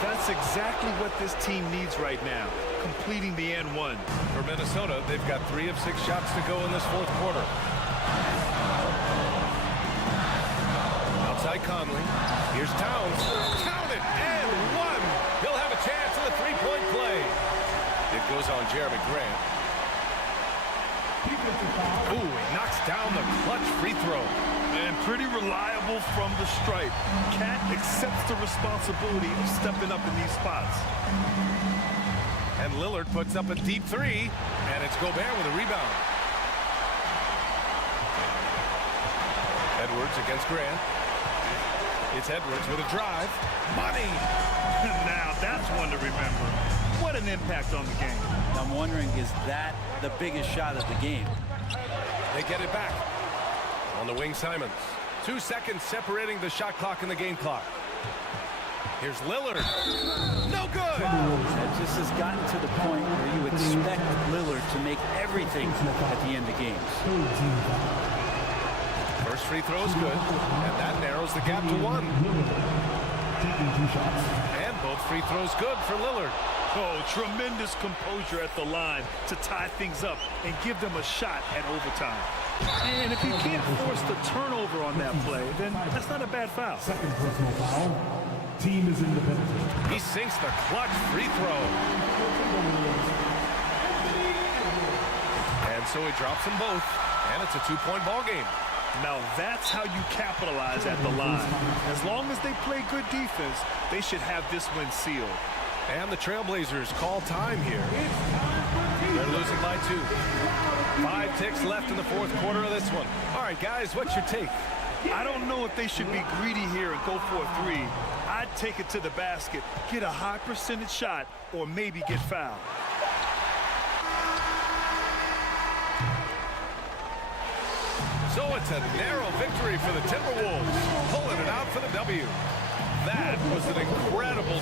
That's exactly what this team needs right now, completing the and one. For Minnesota, they've got 3 of 6 shots to go in this fourth quarter. Outside Conley. Here's Towns. Count it, and one. He'll have a chance in the three-point play. It goes on Jeremy Grant. Ooh, he knocks down the clutch free throw. And pretty reliable from the stripe. Cat accepts the responsibility of stepping up in these spots. And Lillard puts up a deep three, and it's Gobert with a rebound. Edwards against Grant. It's Edwards with a drive. Money! Now that's one to remember. What an impact on the game. I'm wondering, is that the biggest shot of the game? They get it back. On the wing, Simons. 2 seconds separating the shot clock and the game clock. Here's Lillard. No good! That just has gotten to the point where you expect Lillard to make everything at the end of games. First free throw is good, and that narrows the gap to 1. And both free throws good for Lillard. Oh, tremendous composure at the line to tie things up and give them a shot at overtime. And if you can't force the turnover on that play, then that's not a bad foul. Second personal foul. Team is in the penalty. He sinks the clutch free throw. And so he drops them both, and it's a 2-point ball game. Now that's how you capitalize at the line. As long as they play good defense, they should have this win sealed. And the Trailblazers call time here. They're losing by 2. 5 ticks left in the fourth quarter of this one. All right, guys, what's your take? I don't know if they should be greedy here and go for a 3. I'd take it to the basket, get a high percentage shot, or maybe get fouled. So it's a narrow victory for the Timberwolves, pulling it out for the W. That was an incredible...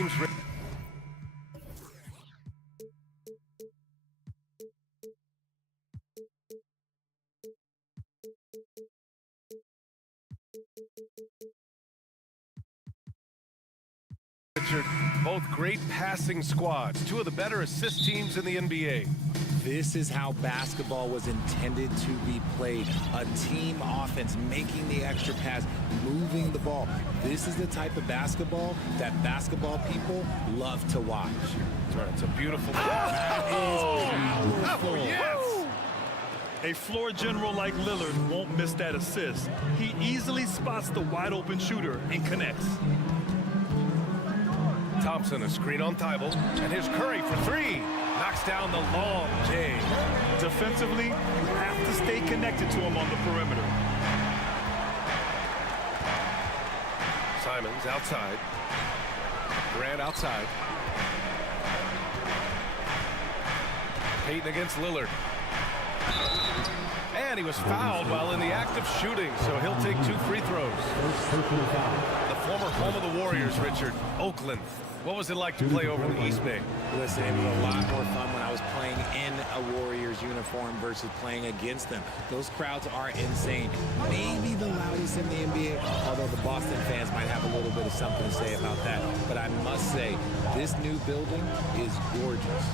teams. Both great passing squads, two of the better assist teams in the NBA. This is how basketball was intended to be played. A team offense, making the extra pass, moving the ball. This is the type of basketball that basketball people love to watch. That's right. It's a beautiful. That is powerful. Yes! A floor general like Lillard won't miss that assist. He easily spots the wide open shooter and connects. Thompson, a screen on Thibault, and here's Curry for three. Knocks down the long J. Defensively, you have to stay connected to him on the perimeter. Simons outside. Grant outside. Payton against Lillard. And he was fouled while in the act of shooting, so he'll take 2 free throws. The former home of the Warriors, Richard, Oakland. What was it like to play over in the East Bay? Listen, it was a lot more fun when I was playing in a Warriors uniform versus playing against them. Those crowds are insane. Maybe the loudest in the NBA, although the Boston fans might have a little bit of something to say about that. But I must say, this new building is gorgeous.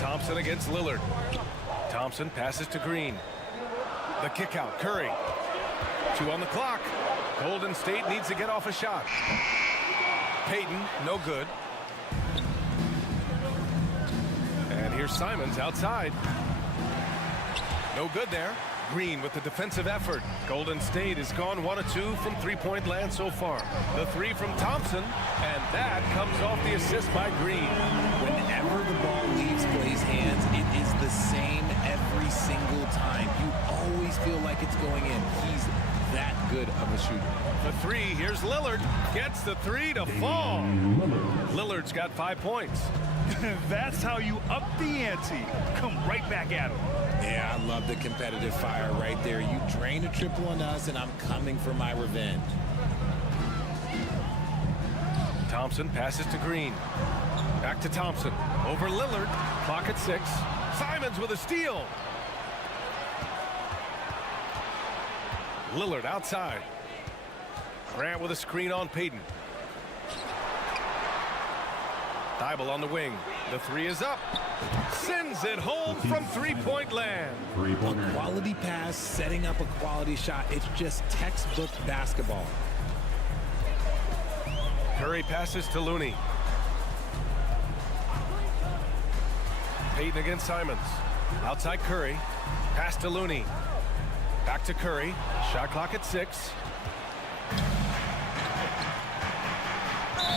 Thompson against Lillard. Thompson passes to Green. The kick out, Curry. 2 on the clock. Golden State needs to get off a shot. Payton, no good. And here's Simons outside. No good there. Green with the defensive effort. Golden State has gone 1 of 2 from three-point land so far. The 3 from Thompson, and that comes off the assist by Green. Whenever the ball leaves Clay's hands, it is the same every single time. You always feel like it's going in. He's that good of a shooter. The 3, here's Lillard. Gets the 3 to fall. Lillard's got 5 points. That's how you up the ante. Come right back at him. Yeah, I love the competitive fire right there. You drain a triple on us, and I'm coming for my revenge. Thompson passes to Green. Back to Thompson. Over Lillard. Clock at 6. Simons with a steal. Lillard outside. Grant with a screen on Payton. Thibault on the wing. The 3 is up. Sends it home from three-point land. A quality pass, setting up a quality shot. It's just textbook basketball. Curry passes to Looney. Payton against Simons. Outside Curry. Pass to Looney. Back to Curry. Shot clock at 6.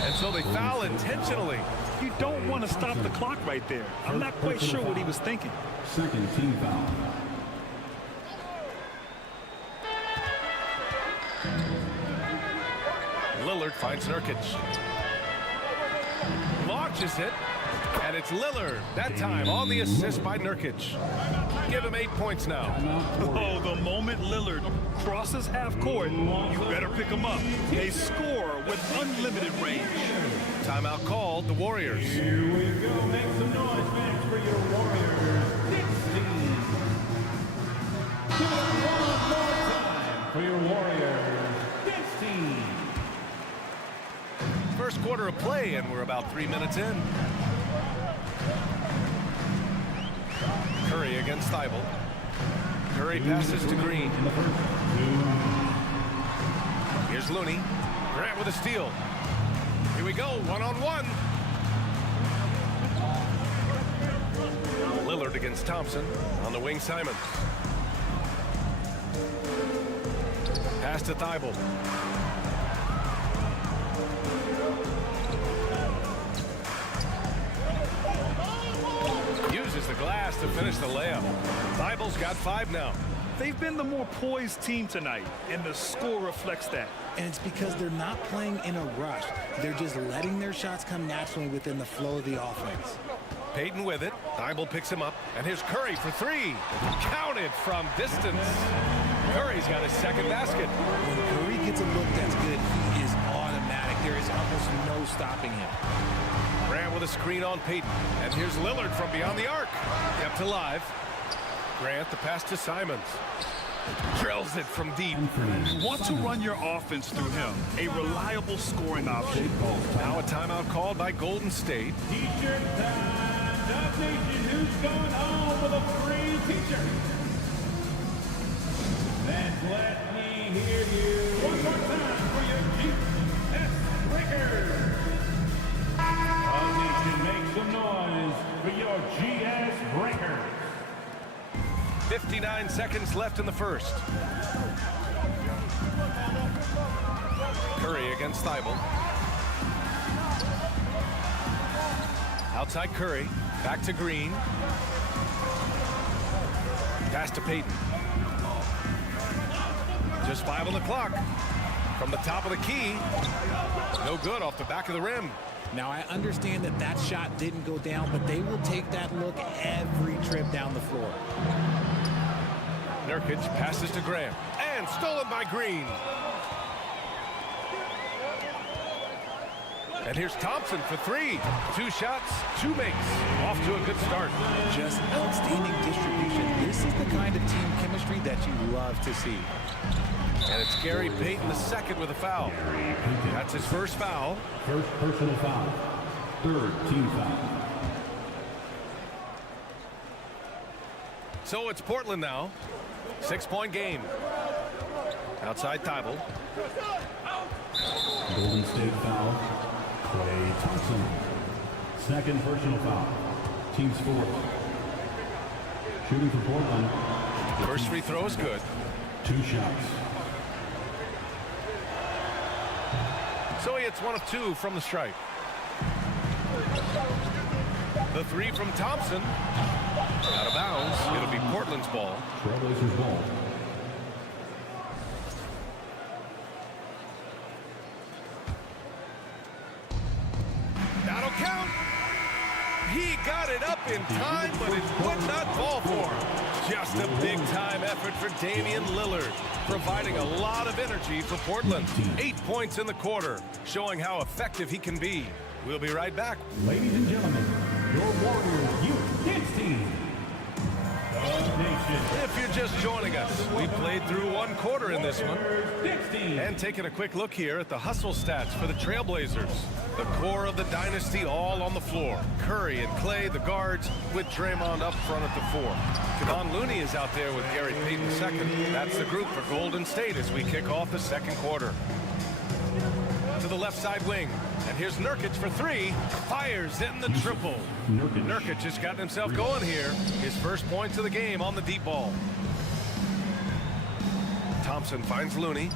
And so they foul intentionally. You don't want to stop the clock right there. I'm not quite sure what he was thinking. Second team foul. Lillard finds Nurkic. Launches it. And it's Lillard, that time on the assist by Nurkic. Give him 8 points now. Oh, the moment Lillard crosses half court, you better pick him up. They score with unlimited range. Timeout called, the Warriors. Here we go. Make some noise, fans, for your Warriors. 16. Give it up one more time for your Warriors. 16. First quarter of play, and we're about 3 minutes in. Curry against Thibault. Curry passes to Green. Here's Looney. Grant with a steal. Here we go, one-on-one. Lillard against Thompson. On the wing, Simons. Pass to Thibault. Uses the glass to finish the layup. Thibault's got 5 now. They've been the more poised team tonight, and the score reflects that. And it's because they're not playing in a rush. They're just letting their shots come naturally within the flow of the offense. Payton with it. Thibault picks him up. And here's Curry for 3. Counted from distance. Curry's got his second basket. When Curry gets a look that's good, he is almost no stopping him. Grant with a screen on Payton. And here's Lillard from beyond the arc. Kept alive. Grant, the pass to Simons. Drills it from deep. You want to run your offense through him. A reliable scoring option. Now a timeout called by Golden State. T-shirt time. Dub Nation, who's going home with a free t-shirt? Then let me hear you one more time for your GS Breakers. Dub Nation, make some noise for your GS Breakers. 59 seconds left in the first. Curry against Thibault. Outside Curry. Back to Green. Pass to Payton. Just 5 on the clock. From the top of the key. No good off the back of the rim. Now, I understand that that shot didn't go down, but they will take that look every trip down the floor. Nurkic passes to Graham. And stolen by Green. And here's Thompson for 3. 2 shots, 2 makes. Off to a good start. Just outstanding distribution. This is the kind of team chemistry that you love to see. And it's Gary Payton II with a foul. That's his first foul. First personal foul. Third team foul. So it's Portland now. 6-point game. Outside Thibault. Golden State foul. Klay Thompson. Second personal foul. Team's fourth. Shooting for Portland. First free throw is good. 2 shots. So he hits 1 of 2 from the stripe. The 3 from Thompson. Out of bounds. It'll be Portland's ball. Trailblazers ball. That'll count. He got it up in time, but it would not fall for him. Just a big-time effort for Damian Lillard, providing a lot of energy for Portland. 8 points in the quarter, showing how effective he can be. We'll be right back. Ladies and gentlemen, your Warriors Youth Kids team. If you're just joining us, we played through 1 quarter in this one. And taking a quick look here at the hustle stats for the Trailblazers. The core of the dynasty all on the floor. Curry and Klay, the guards, with Draymond up front at the 4. Kevon Looney is out there with Gary Payton II. That's the group for Golden State as we kick off the second quarter. To the left side wing. And here's Nurkic for 3. Fires in the triple. Nurkic has gotten himself going here. His first points of the game on the deep ball. Thompson finds Looney.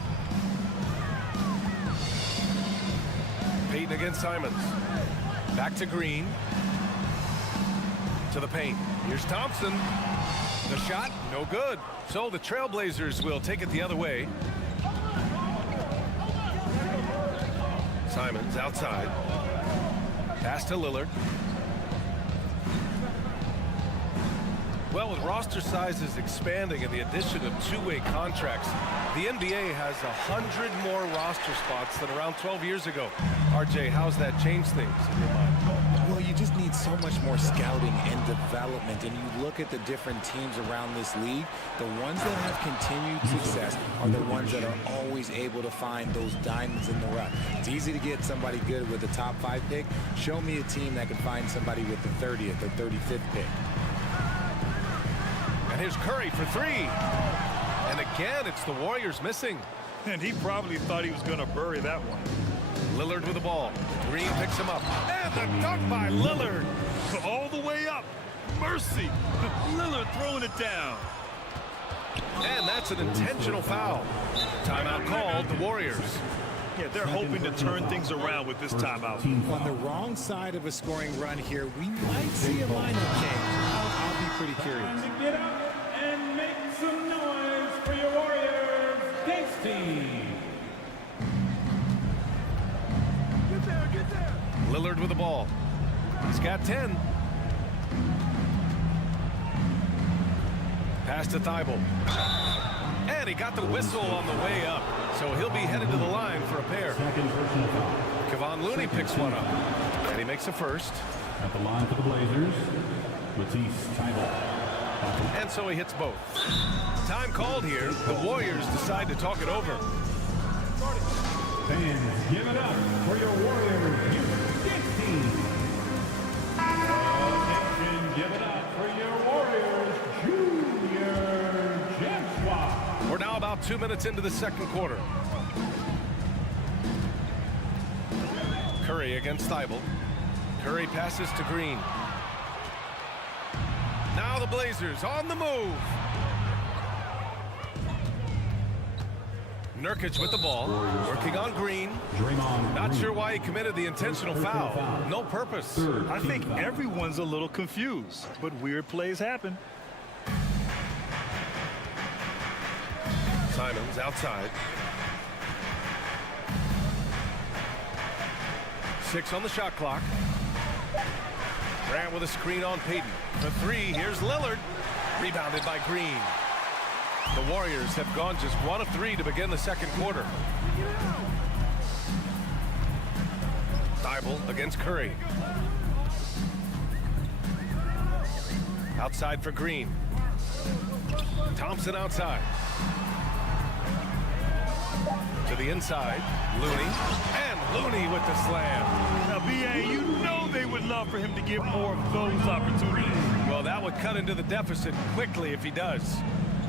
Payton against Simons. Back to Green. To the paint. Here's Thompson. The shot, no good. So the Trailblazers will take it the other way. Simons outside. Pass to Lillard. Well, with roster sizes expanding and the addition of 2-way contracts, the NBA has 100 more roster spots than around 12 years ago. RJ, how's that changed things in your mind? Well, you just need so much more scouting and development. And you look at the different teams around this league, the ones that have continued success are the ones that are always able to find those diamonds in the rough. It's easy to get somebody good with the top 5 pick. Show me a team that can find somebody with the 30th or 35th pick. And here's Curry for 3. And again, it's the Warriors missing. And he probably thought he was going to bury that one. Lillard with the ball. Green picks him up. And the dunk by Lillard. All the way up. Mercy. Lillard throwing it down. And that's an intentional foul. Timeout called, the Warriors. Yeah, they're hoping to turn things around with this timeout. On the wrong side of a scoring run here, we might see a lineup change. I'll be pretty curious. Time to get up and make some noise for your Warriors Kids team. Get there. Lillard with the ball. He's got 10. Pass to Thibault. And he got the whistle on the way up. So he'll be headed to the line for a pair. Second personal foul. Kevon Looney picks one up, and he makes a first. At the line for the Blazers, Matisse Thybulle. And so he hits both. Time called here. The Warriors decide to talk it over. Fans, give it up for your Warriors U16. Attention, give it up for your Warriors Junior Jump Squad. We're now about 2 minutes into the second quarter. Curry against Thybulle. Curry passes to Green. Now the Blazers on the move. Nurkic with the ball, working on Green. Not sure why he committed the intentional foul. No purpose. I think everyone's a little confused, but weird plays happen. Simons outside. 6 on the shot clock. Grant with a screen on Payton. For 3, here's Lillard. Rebounded by Green. The Warriors have gone just 1 of 3 to begin the second quarter. Thybulle against Curry. Outside for Green. Thompson outside. To the inside. Looney. And Looney with the slam. Now, B.A., you know they would love for him to get more of those opportunities. Well, that would cut into the deficit quickly if he does.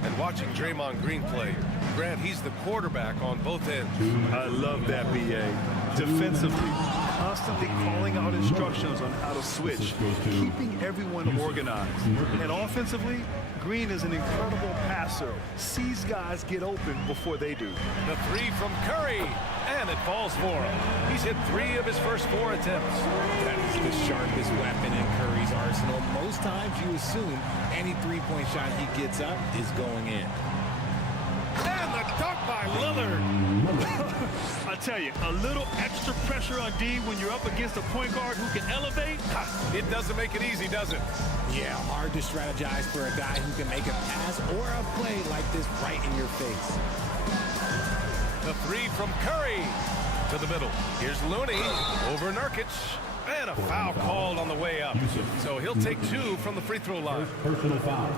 And watching Draymond Green play, Grant, he's the quarterback on both ends. I love that, B.A. Defensively, constantly calling out instructions on how to switch, keeping everyone organized. And offensively, Green is an incredible passer, sees guys get open before they do. The 3 from Curry, and it falls for him. He's hit 3 of his first 4 attempts. That is the sharpest weapon in Curry's arsenal. Most times you assume any three-point shot he gets up is going in. And the dunk by Lillard. I tell you, a little extra pressure on D when you're up against a point guard who can elevate. It doesn't make it easy, does it? Yeah, hard to strategize for a guy who can make a pass or a play like this right in your face. The 3 from Curry to the middle. Here's Looney over Nurkic. And a foul called on the way up. So he'll take 2 from the free throw line. Personal foul.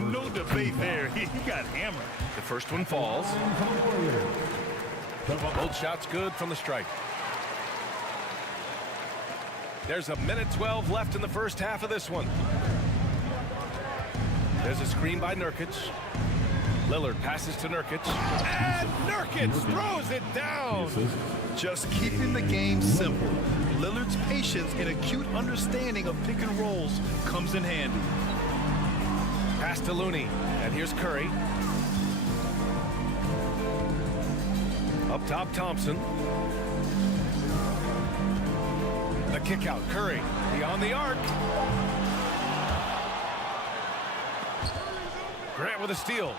No debate there. He got hammered. The first one falls. Both shots good from the strike. There's a minute 12 left in the first half of this one. There's a screen by Nurkic. Lillard passes to Nurkic. And Nurkic throws it down. Just keeping the game simple. Lillard's patience and acute understanding of pick and rolls comes in handy. Pass to Looney. And here's Curry. Up top, Thompson. The kick out, Curry. Beyond the arc. Grant with a steal.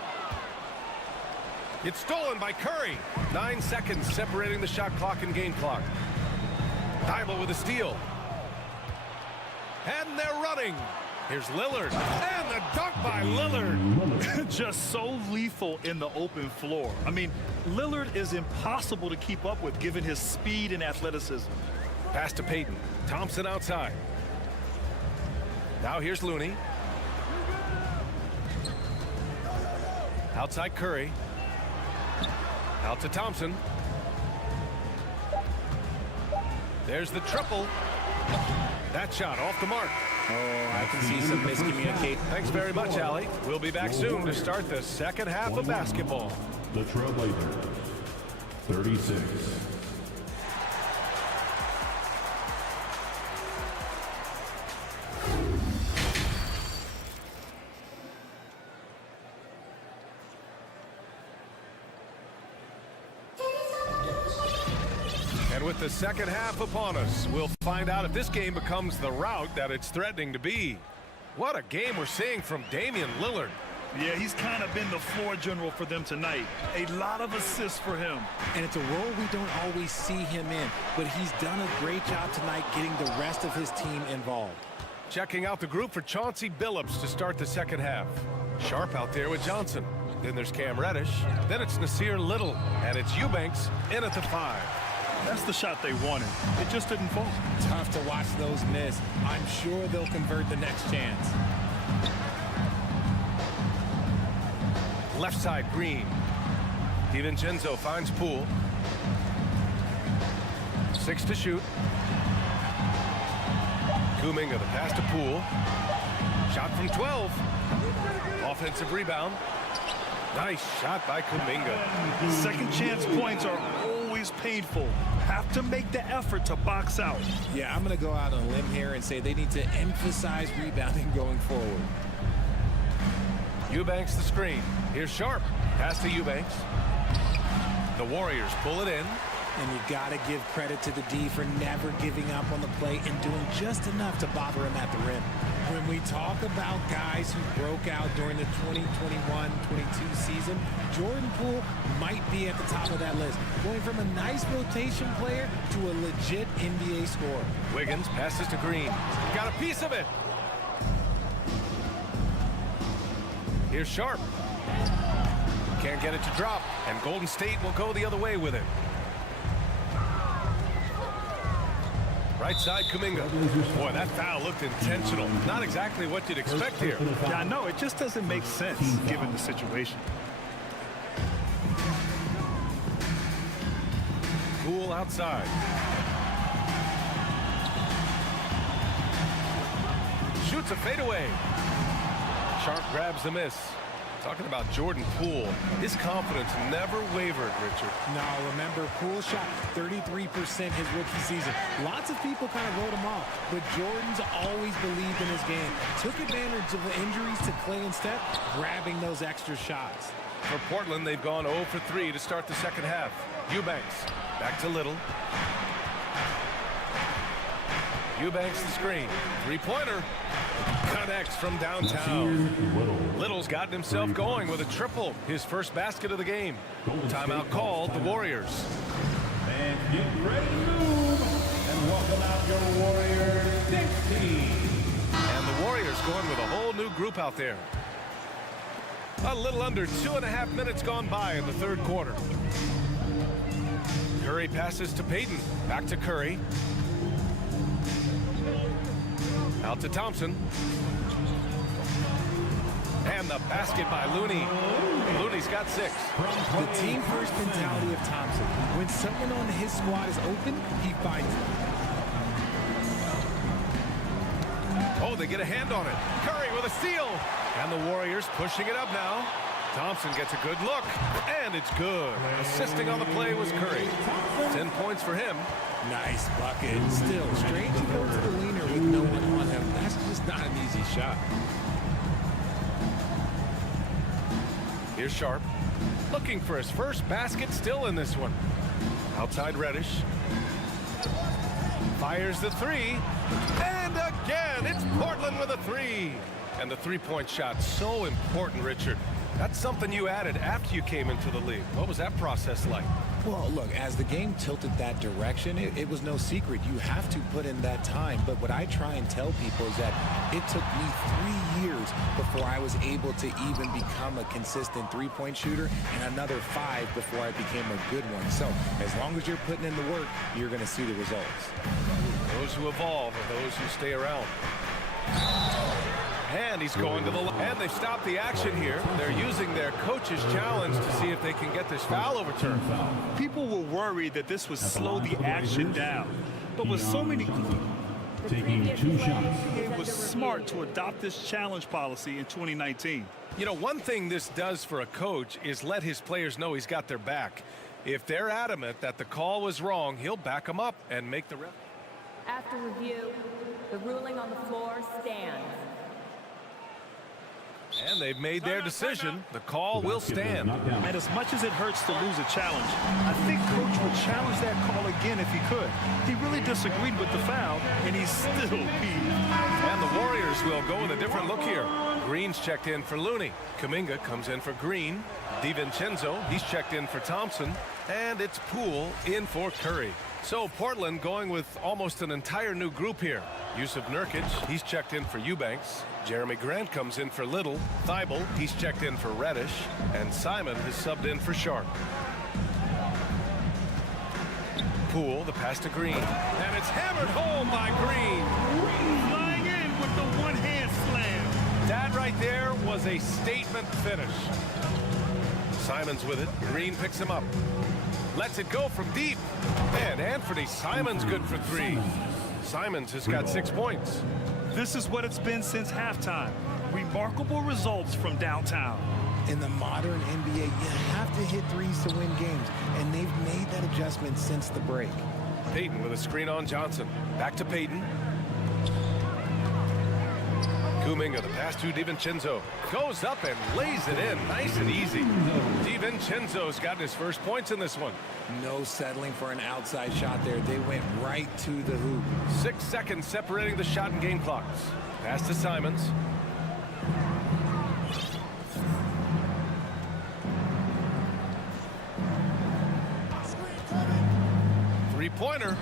It's stolen by Curry. 9 seconds separating the shot clock and game clock. Thybulle with a steal. And they're running. Here's Lillard. And the dunk by Lillard. Just so lethal in the open floor. I mean, Lillard is impossible to keep up with given his speed and athleticism. Pass to Payton. Thompson outside. Now here's Looney. Outside Curry. Out to Thompson. There's the triple. That shot off the mark. Oh, I can see some miscommunication. Thanks very much, Allie. We'll be back soon to start the second half of basketball. The Trailblazers, 36. And with the second half upon us, we'll find out if this game becomes the rout that it's threatening to be. What a game we're seeing from Damian Lillard. Yeah, he's kind of been the floor general for them tonight. A lot of assists for him. And it's a role we don't always see him in, but he's done a great job tonight getting the rest of his team involved. Checking out the group for Chauncey Billups to start the second half. Sharp out there with Johnson. Then there's Cam Reddish. Then it's Nasir Little. And it's Eubanks in at the 5. That's the shot they wanted. It just didn't fall. Tough to watch those miss. I'm sure they'll convert the next chance. Left side, Green. DiVincenzo finds Poole. 6 to shoot. Kuminga, the pass to Poole. Shot from 12. Offensive rebound. Nice shot by Kuminga. Second chance points are always painful. Have to make the effort to box out. Yeah, I'm going to go out on a limb here and say they need to emphasize rebounding going forward. Eubanks the screen. Here's Sharp. Pass to Eubanks. The Warriors pull it in. And you got to give credit to the D for never giving up on the play and doing just enough to bother him at the rim. When we talk about guys who broke out during the 2021-22 season, Jordan Poole might be at the top of that list, going from a nice rotation player to a legit NBA scorer. Wiggins passes to Green. Got a piece of it. Here's Sharp. Can't get it to drop, and Golden State will go the other way with it. Right side, Kuminga. Boy, that foul looked intentional. Not exactly what you'd expect here. Yeah, I know. It just doesn't make sense given the situation. Poole outside. Shoots a fadeaway. Sharp grabs the miss. Talking about Jordan Poole, his confidence never wavered, Richard. No, remember, Poole shot 33% his rookie season. Lots of people kind of wrote him off, but Jordan's always believed in his game. Took advantage of the injuries to Clay and Steph, grabbing those extra shots. For Portland, they've gone 0 for 3 to start the second half. Eubanks, back to Little. Eubanks the screen. Three-pointer. Connects from downtown. Little's gotten himself going with a triple. His first basket of the game. Timeout called, the Warriors. And get ready to move. And welcome out your Warriors 16. And the Warriors going with a whole new group out there. A little under 2.5 minutes gone by in the third quarter. Curry passes to Payton. Back to Curry. Out to Thompson. And the basket by Looney. Looney's got 6. The team-first mentality of Thompson. When someone on his squad is open, he finds it. Oh, they get a hand on it. Curry with a steal. And the Warriors pushing it up now. Thompson gets a good look. And it's good. Assisting on the play was Curry. 10 points for him. Nice bucket. Still, strange to go to the leaner with no one on him. That's just not an easy shot. Here's Sharp. Looking for his first basket still in this one. Outside Reddish. Fires the 3. And again, it's Portland with a 3. And the three-point shot, so important, Richard. That's something you added after you came into the league. What was that process like? Well, look, as the game tilted that direction, it was no secret. You have to put in that time. But what I try and tell people is that it took me 3 years before I was able to even become a consistent three-point shooter, and another 5 before I became a good one. So as long as you're putting in the work, you're going to see the results. Those who evolve are those who stay around. And he's going to the line. And they've stopped the action here. They're using their coach's challenge to see if they can get this foul overturned. People were worried that this would slow the action down. But with so many... Taking 2 shots. It was smart to adopt this challenge policy in 2019. You know, one thing this does for a coach is let his players know he's got their back. If they're adamant that the call was wrong, he'll back them up and make the ref. After review, the ruling on the floor stands. And they've made their decision. The call will stand. And as much as it hurts to lose a challenge, I think Coach would challenge that call again if he could. He really disagreed with the foul, and he's still peeved. And the Warriors will go with a different look here. Green's checked in for Looney. Kuminga comes in for Green. DiVincenzo, he's checked in for Thompson. And it's Poole in for Curry. So Portland going with almost an entire new group here. Yusuf Nurkic, he's checked in for Eubanks. Jeremy Grant comes in for Little. Thibault, he's checked in for Reddish. And Simon has subbed in for Sharp. Poole, the pass to Green. And it's hammered home by Green. Flying in with the one-hand slam. That right there was a statement finish. Simons with it. Green picks him up. Lets it go from deep. And Anthony Simons good for 3. Simons has got 6 points. This is what it's been since halftime. Remarkable results from downtown. In the modern NBA, you have to hit threes to win games, and they've made that adjustment since the break. Payton with a screen on Johnson. Back to Payton. Kuminga, the pass to DiVincenzo. Goes up and lays it in. Nice and easy. DiVincenzo's gotten his first points in this one. No settling for an outside shot there. They went right to the hoop. 6 seconds separating the shot and game clocks. Pass to Simons. Three-pointer.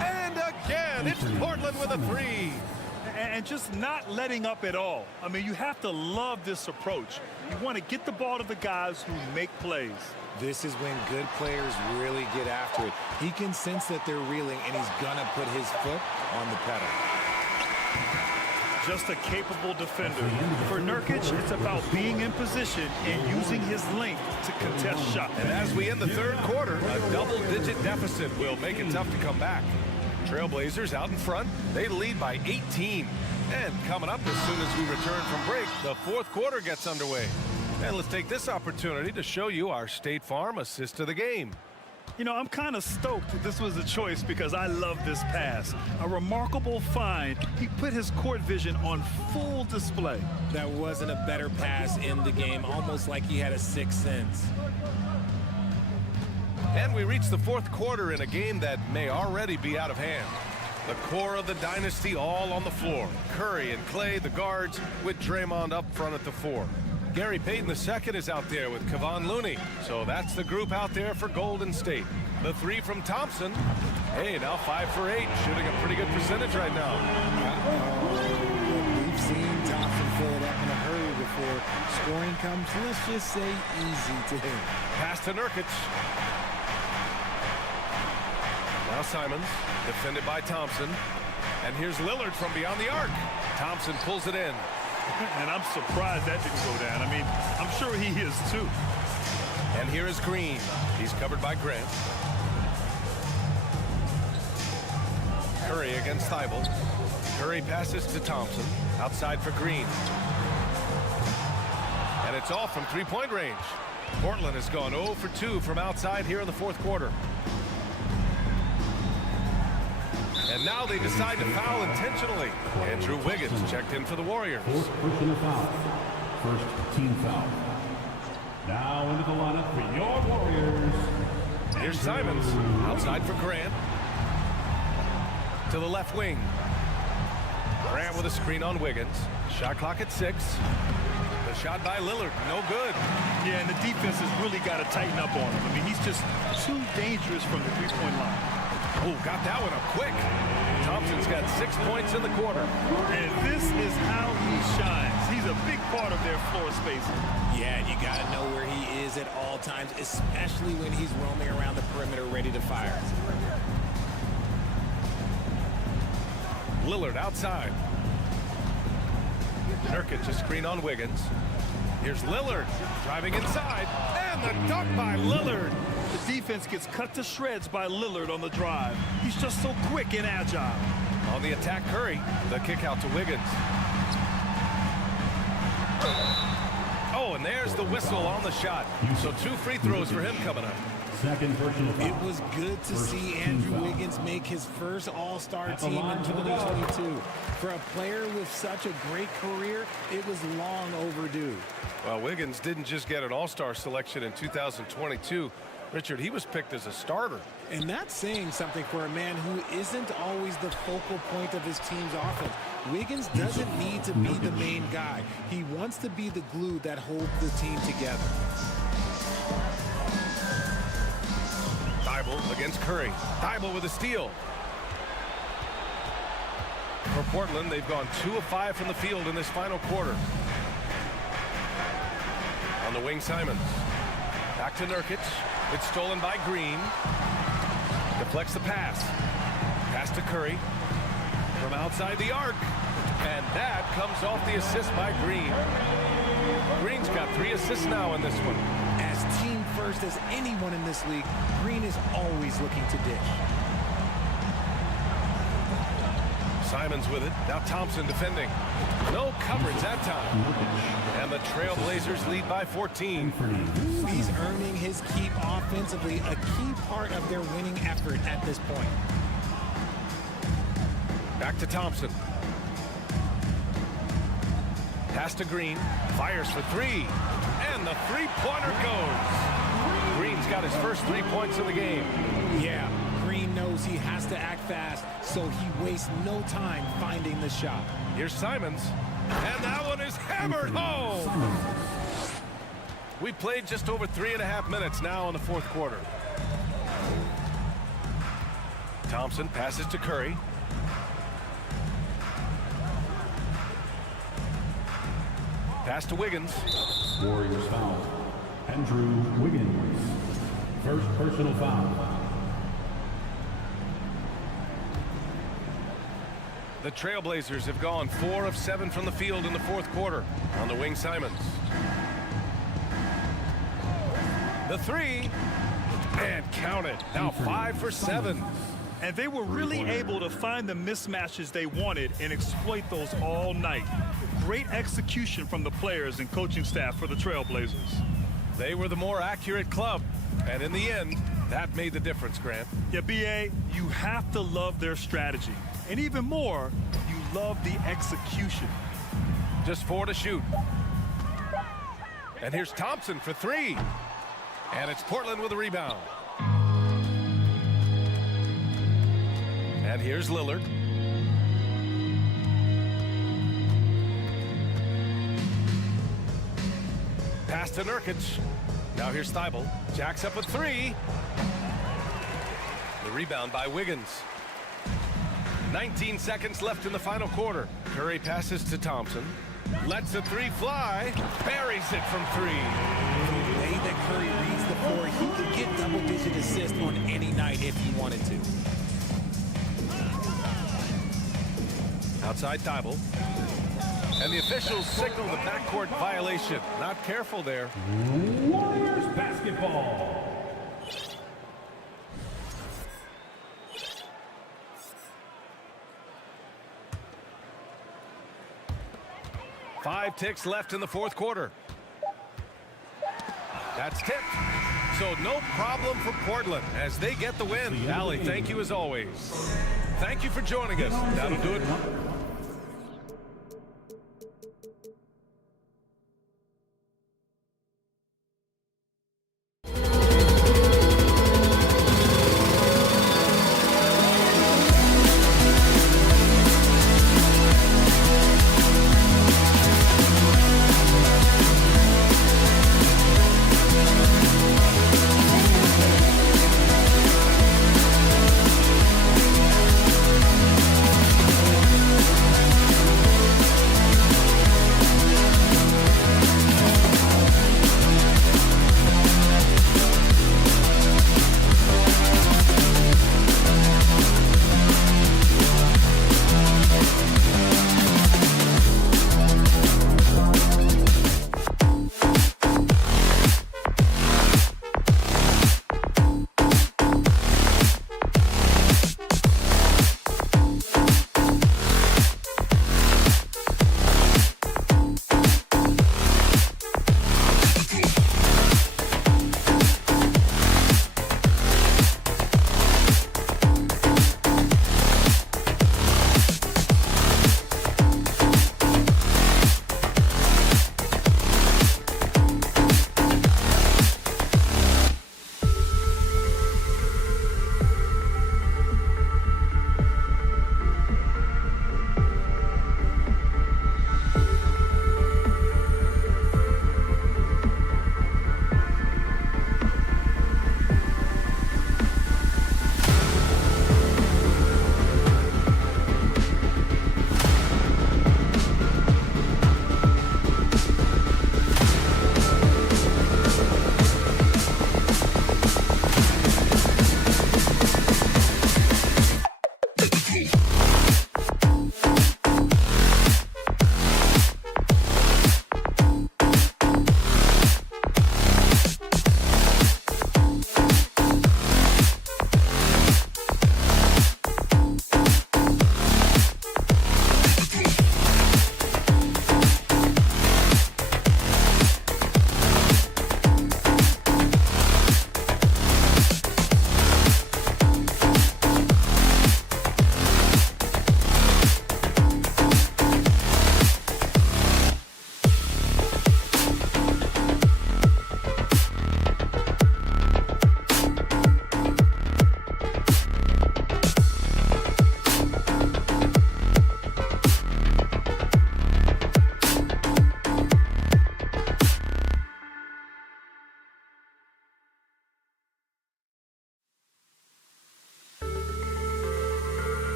And again, it's Portland with a 3. And just not letting up at all. I mean, you have to love this approach. You want to get the ball to the guys who make plays. This is when good players really get after it. He can sense that they're reeling, and he's going to put his foot on the pedal. Just a capable defender. For Nurkic, it's about being in position and using his length to contest shots. And as we end the third quarter, a double-digit deficit will make it tough to come back. Trailblazers out in front. They lead by 18. And coming up as soon as we return from break, the fourth quarter gets underway. And let's take this opportunity to show you our State Farm assist of the game. You know, I'm kind of stoked that this was a choice because I love this pass. A remarkable find. He put his court vision on full display. That wasn't a better pass in the game, almost like he had a sixth sense. And we reach the fourth quarter in a game that may already be out of hand. The core of the dynasty all on the floor. Curry and Clay, the guards, with Draymond up front at the 4. Gary Payton II is out there with Kevon Looney. So that's the group out there for Golden State. The 3 from Thompson. Hey, now 5 for 8. Shooting a pretty good percentage right now. We've seen Thompson fill it up in a hurry before scoring comes, let's just say, easy to him. Pass to Nurkic. Now Simons, defended by Thompson. And here's Lillard from beyond the arc. Thompson pulls it in. And I'm surprised that didn't go down. I mean, I'm sure he is too. And here is Green. He's covered by Grant. Curry against Thibault. Curry passes to Thompson. Outside for Green. And it's off from three-point range. Portland has gone 0 for 2 from outside here in the fourth quarter. And now they decide to foul intentionally. Andrew Wiggins checked in for the Warriors. Personal foul. First team foul. Now into the lineup for your Warriors. Here's Simons. Outside for Grant. To the left wing. Grant with a screen on Wiggins. Shot clock at 6. The shot by Lillard. No good. Yeah, and the defense has really got to tighten up on him. I mean, he's just too dangerous from the three-point line. Oh, got that one up quick. Thompson's got 6 points in the quarter. And this is how he shines. He's a big part of their floor spacing. Yeah, you got to know where he is at all times, especially when he's roaming around the perimeter ready to fire. Lillard outside. Nurkic a screen on Wiggins. Here's Lillard driving inside. And the dunk by Lillard. The defense gets cut to shreds by Lillard on the drive. He's just so quick and agile. On the attack, Curry. The kick out to Wiggins. Oh, and there's the whistle on the shot. So 2 free throws for him coming up. Second personal foul. It was good to see Andrew Wiggins make his first All-Star team in 2022. For a player with such a great career, it was long overdue. Well, Wiggins didn't just get an All-Star selection in 2022. Richard, he was picked as a starter. And that's saying something for a man who isn't always the focal point of his team's offense. Wiggins doesn't need to be the main guy. He wants to be the glue that holds the team together. Thibault against Curry. Thibault with a steal. For Portland, they've gone 2 of 5 from the field in this final quarter. On the wing, Simons. Back to Nurkic. It's stolen by Green. Deflects the pass. Pass to Curry from outside the arc. And that comes off the assist by Green. Green's got 3 assists now in this one. As team first as anyone in this league, Green is always looking to dish. Simons with it. Now Thompson defending. No coverage that time. And the Trailblazers lead by 14. He's earning his keep offensively, a key part of their winning effort at this point. Back to Thompson. Pass to Green. Fires for 3. And the three-pointer goes. Green's got his first 3 points of the game. Yeah, Green knows he has to act fast, so he wastes no time finding the shot. Here's Simons. And that one is hammered home. We played just over 3.5 minutes now in the fourth quarter. Thompson passes to Curry. Pass to Wiggins. Warriors foul. Andrew Wiggins. First personal foul. The Trailblazers have gone 4 of 7 from the field in the fourth quarter. On the wing, Simons. The 3. And count it. Now 5 for 7. And they were really able to find the mismatches they wanted and exploit those all night. Great execution from the players and coaching staff for the Trailblazers. They were the more accurate club. And in the end, that made the difference, Grant. Yeah, B.A., you have to love their strategy. And even more, you love the execution. Just 4 to shoot. And here's Thompson for 3. And it's Portland with a rebound. And here's Lillard. Pass to Nurkic. Now here's Thibault. Jacks up a 3. The rebound by Wiggins. 19 seconds left in the final quarter. Curry passes to Thompson. Lets the 3 fly. Buries it from 3. The way that Curry reads the floor, he could get double-digit assists on any night if he wanted to. Outside Thibault. And the officials signal the backcourt violation. Not careful there. Warriors basketball. Five ticks left in the fourth quarter. That's tipped. So no problem for Portland as they get the win. Allie, thank you as always. Thank you for joining us. That'll do it.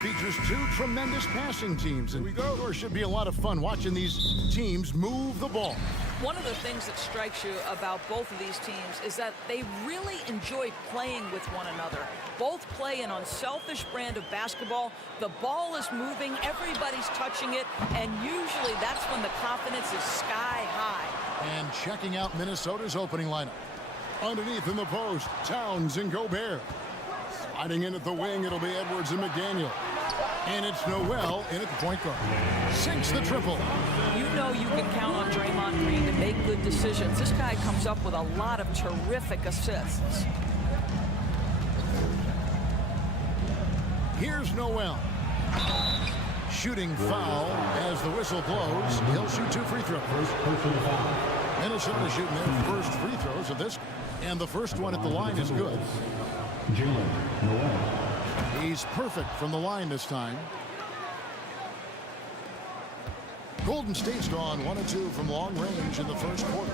Features two tremendous passing teams, and there should be a lot of fun watching these teams move the ball. One of the things that strikes you about both of these teams is that they really enjoy playing with one another. Both play an unselfish brand of basketball. The ball is moving, everybody's touching it, and usually that's when the confidence is sky high. And checking out Minnesota's opening lineup. Underneath in the post, Towns and Gobert. Sliding in at the wing, it'll be Edwards and McDaniel. And it's Noel in at the point guard. Sinks the triple. You know you can count on Draymond Green to make good decisions. This guy comes up with a lot of terrific assists. Here's Noel. Shooting foul as the whistle blows. He'll shoot 2 free throws. Minnesota shooting their first free throws of this. And the first one at the line is good. He's perfect from the line this time. Golden State's gone 1 of 2 from long range in the first quarter.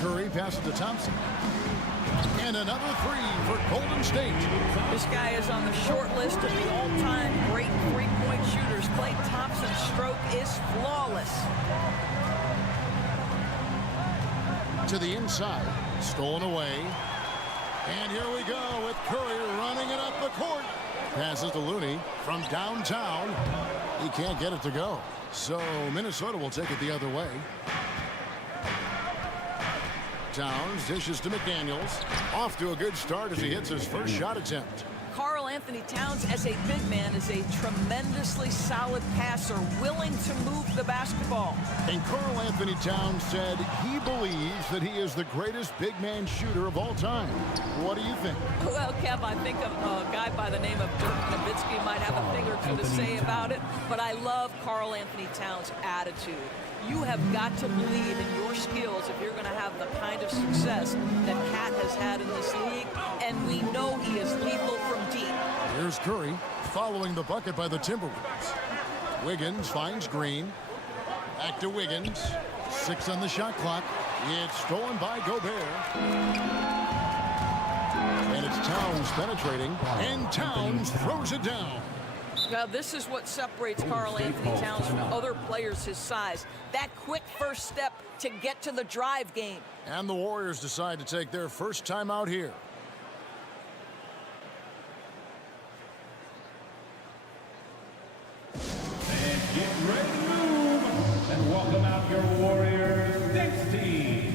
Curry passes to Thompson. And another 3 for Golden State. This guy is on the short list of the all-time great three-point shooters. Klay Thompson's stroke is flawless. To the inside. Stolen away. And here we go with Curry running it up the court. Passes to Looney from downtown. He can't get it to go. So Minnesota will take it the other way. Towns dishes to McDaniels. Off to a good start as he hits his first shot attempt. Karl Anthony Towns, as a big man, is a tremendously solid passer, willing to move the basketball. And Karl Anthony Towns said he believes that he is the greatest big man shooter of all time. What do you think? Well, Kev, I think a guy by the name of Dirk Nowitzki might have a thing or two to say about it, but I love Karl Anthony Towns' attitude. You have got to believe in your skills if you're going to have the kind of success that Cat has had in this league, and we know he is lethal from deep. Here's Curry following the bucket by the Timberwolves. Wiggins finds Green. Back to Wiggins. 6 on the shot clock. It's stolen by Gobert. And it's Towns penetrating, and Towns throws it down. Now, this is what separates Karl Anthony Towns from other players his size. That quick first step to get to the drive game. And the Warriors decide to take their first time out here. And get ready to move. And welcome out your Warriors next team.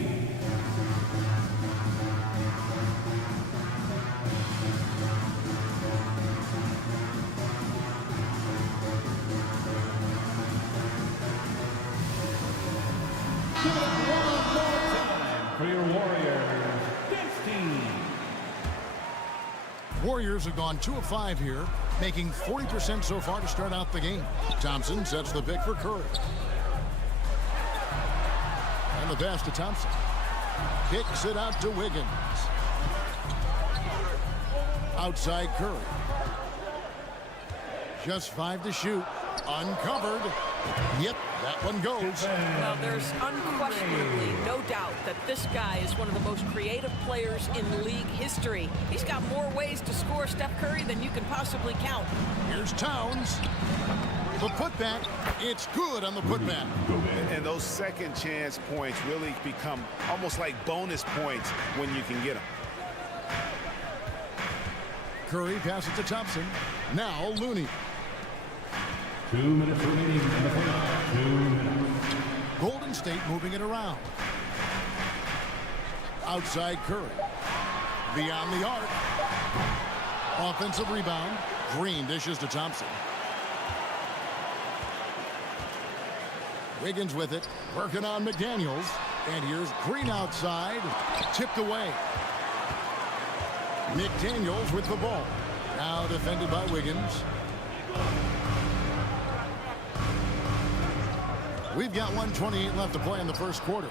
For your Warriors, next team. Warriors have gone 2 of 5 here, making 40% so far to start out the game. Thompson sets the pick for Curry. And the pass to Thompson. Kicks it out to Wiggins. Outside Curry. Just 5 to shoot. Uncovered. Yep, that one goes. Well, there's unquestionably no doubt that this guy is one of the most creative players in league history. He's got more ways to score Steph Curry than you can possibly count. Here's Towns. The putback. It's good on the putback. And those second chance points really become almost like bonus points when you can get them. Curry passes to Thompson. Now Looney. 2 minutes remaining in the play. 2 minutes. Golden State moving it around. Outside Curry. Beyond the arc. Offensive rebound. Green dishes to Thompson. Wiggins with it. Working on McDaniels. And here's Green outside. Tipped away. McDaniels with the ball. Now defended by Wiggins. We've got 1:28 left to play in the first quarter.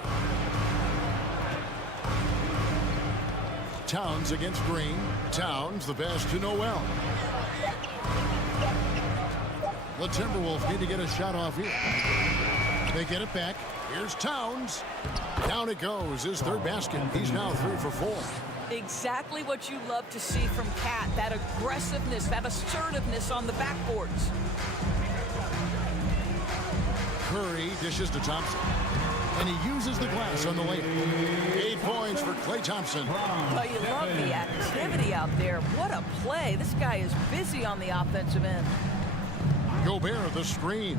Towns against Green. Towns, the pass to Noel. The Timberwolves need to get a shot off here. They get it back. Here's Towns. Down it goes. His third basket. He's now 3 for 4. Exactly what you love to see from Cat. That aggressiveness, that assertiveness on the backboards. Curry dishes to Thompson. And he uses the glass on the layup. 8 points for Klay Thompson. Well, you love the activity out there. What a play. This guy is busy on the offensive end. Gobert the screen.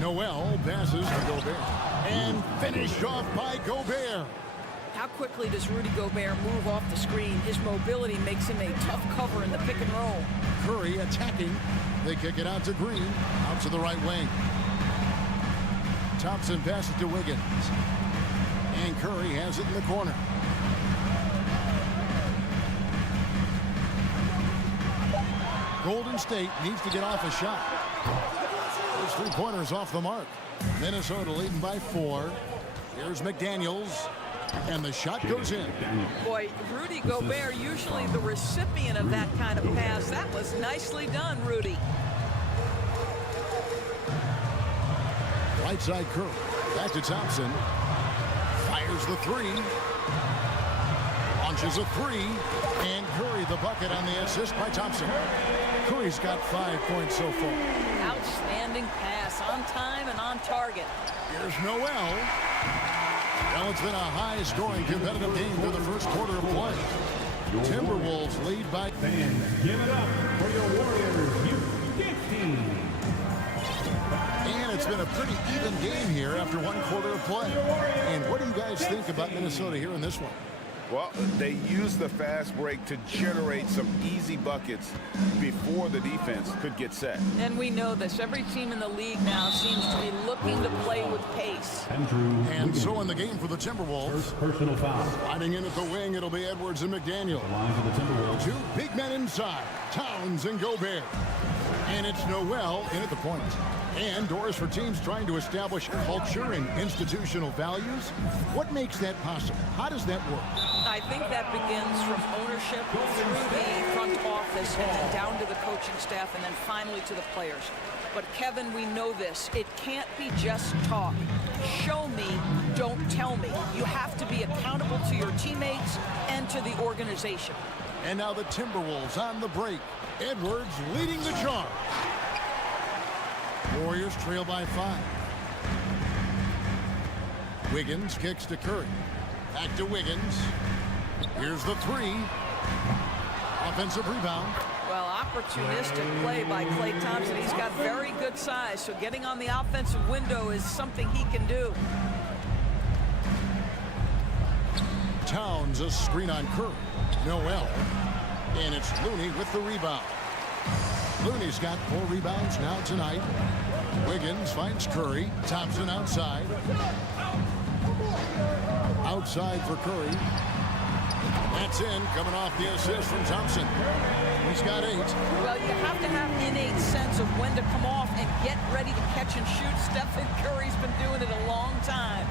Noel passes to Gobert. And finished off by Gobert. How quickly does Rudy Gobert move off the screen? His mobility makes him a tough cover in the pick and roll. Curry attacking. They kick it out to Green. Out to the right wing. Thompson passes to Wiggins. And Curry has it in the corner. Golden State needs to get off a shot. Those 3-pointers off the mark. Minnesota leading by 4. Here's McDaniels. And the shot goes in. Boy, Rudy Gobert, usually the recipient of that kind of pass. That was nicely done, Rudy. Right side Curry. Back to Thompson. Fires the 3. Launches a 3. And Curry the bucket on the assist by Thompson. Curry's got 5 points so far. Outstanding pass, on time and on target. Here's Noel. Well, it's been a high-scoring competitive game for the first quarter of play. Timberwolves lead by... Fans, give it up for your Warriors Youth team. And it's been a pretty even game here after 1 quarter of play. And what do you guys think about Minnesota here in this one? Well, they used the fast break to generate some easy buckets before the defense could get set. And we know this. Every team in the league now seems to be looking to play with pace. And so in the game for the Timberwolves. First personal foul. Sliding in at the wing, it'll be Edwards and McDaniel. The line for the Timberwolves. 2 big men inside. Towns and Gobert. And it's Noel in at the point. And doors for teams trying to establish culture and institutional values. What makes that possible? How does that work? I think that begins from ownership through the front office and then down to the coaching staff and then finally to the players. But Kevin, we know this. It can't be just talk. Show me, don't tell me. You have to be accountable to your teammates and to the organization. And now the Timberwolves on the break. Edwards leading the charge. Warriors trail by 5. Wiggins kicks to Curry. Back to Wiggins. Here's the 3. Offensive rebound. Well, opportunistic play by Klay Thompson. He's got very good size, so getting on the offensive window is something he can do. Towns a screen on Curry. Noel. And it's Looney with the rebound. Looney's got 4 rebounds now tonight. Wiggins finds Curry. Thompson outside. Outside for Curry. That's in, coming off the assist from Thompson. He's got 8. Well, you have to have innate sense of when to come off and get ready to catch and shoot. Stephen Curry's been doing it a long time.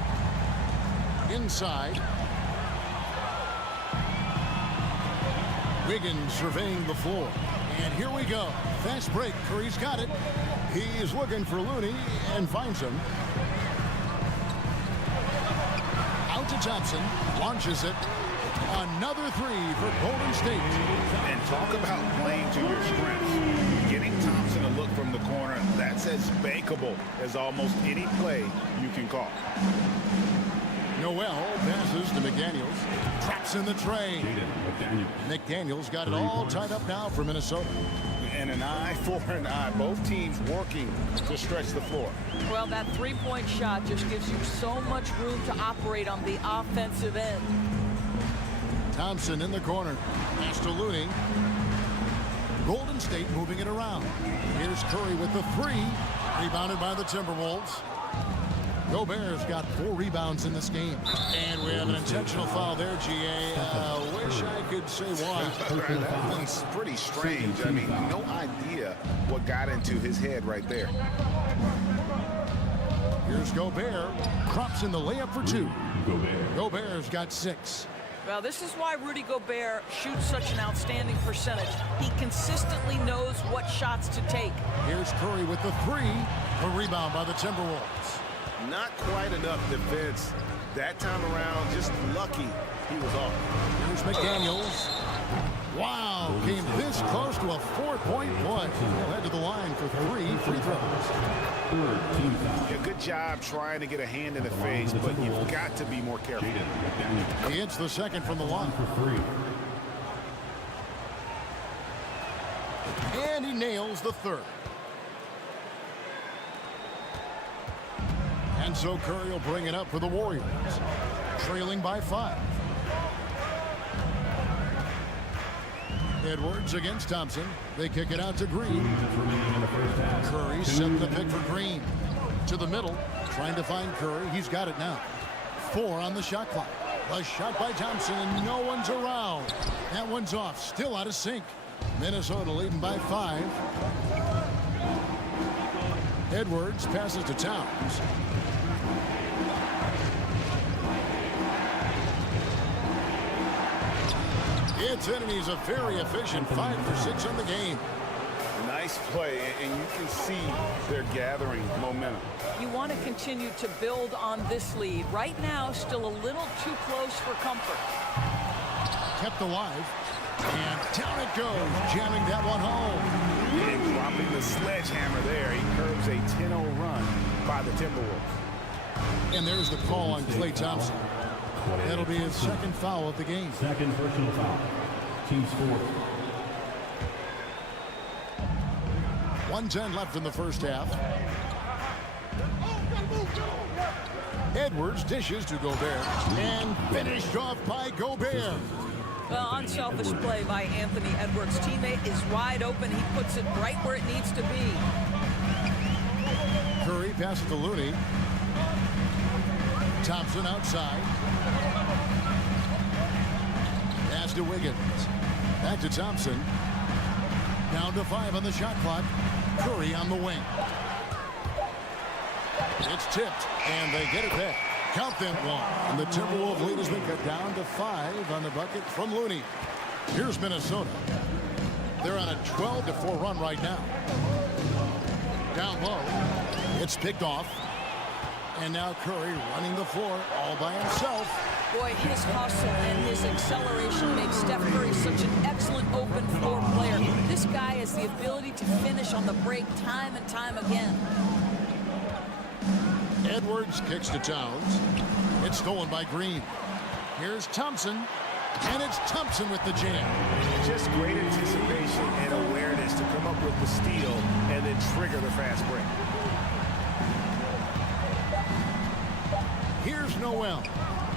inside. Wiggins surveying the floor. And here we go. Fast break. Curry's got it. He's looking for Looney and finds him. Out to Thompson. Launches it. Another three for Golden State. And talk about playing to your strengths. Getting Thompson to look from the corner, that's as bankable as almost any play you can call. Noel passes to McDaniels. Traps in the tray. McDaniels got it all tied up now for Minnesota. And an eye for an eye. Both teams working to stretch the floor. Well, that three-point shot just gives you so much room to operate on the offensive end. Thompson in the corner. Pass to Looney. Golden State moving it around. Here's Curry with the three. Rebounded by the Timberwolves. Gobert's got 4 rebounds in this game. And we have an intentional foul there, GA. Wish I could say why. That one's pretty strange. I mean, no idea what got into his head right there. Here's Gobert. Crops in the layup for 2. Gobert's got 6. Well, this is why Rudy Gobert shoots such an outstanding percentage. He consistently knows what shots to take. Here's Curry with the 3. A rebound by the Timberwolves. Not quite enough defense that time around. Just lucky he was off. Here's McDaniels. Wow, came this close to a 4-point play. He'll head to the line for 3 free throws. Yeah, good job trying to get a hand in the face, but you've got to be more careful. He hits the second from the line. And he nails the third. And so Curry will bring it up for the Warriors, trailing by 5. Edwards against Thompson. They kick it out to Green. Curry set the pick for Green. To the middle, trying to find Curry. He's got it now. 4 on the shot clock. A shot by Thompson, and no one's around. That one's off, still out of sync. Minnesota leading by 5. Edwards passes to Towns. It's enemies a very efficient 5 for 6 on the game. Nice play, and you can see they're gathering momentum. You want to continue to build on this lead. Right now, still a little too close for comfort. Kept alive, and down it goes, jamming that one home. And dropping the sledgehammer there, he curbs a 10-0 run by the Timberwolves. And there's the call on Klay Thompson. That'll be his second foul of the game. Second personal foul. Team's 4th. 1:10 left in the first half. Edwards dishes to Gobert. And finished off by Gobert. Well, unselfish play by Anthony Edwards. Teammate is wide open. He puts it right where it needs to be. Curry passes to Looney. Thompson outside. Pass to Wiggins. Back to Thompson. Down to 5 on the shot clock. Curry on the wing. It's tipped, and they get it back. Count them 1. And the Timberwolves lead has been cut down to 5 on the bucket from Looney. Here's Minnesota. They're on a 12-4 run right now. Down low. It's picked off. And now Curry running the floor all by himself. Boy, his hustle and his acceleration makes Steph Curry such an excellent open floor player. This guy has the ability to finish on the break time and time again. Edwards kicks to Towns. It's stolen by Green. Here's Thompson. And it's Thompson with the jam. Just great anticipation and awareness to come up with the steal and then trigger the fast break. Here's Noel.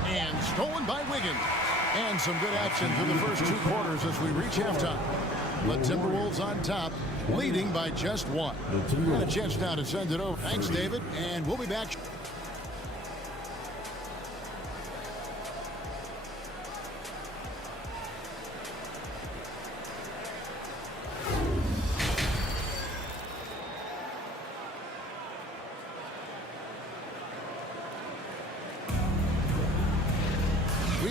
And stolen by Wiggins. And some good action through the first 2 quarters as we reach halftime. The Timberwolves on top, leading by just 1. Got a chance now to send it over. Thanks, David. And we'll be back.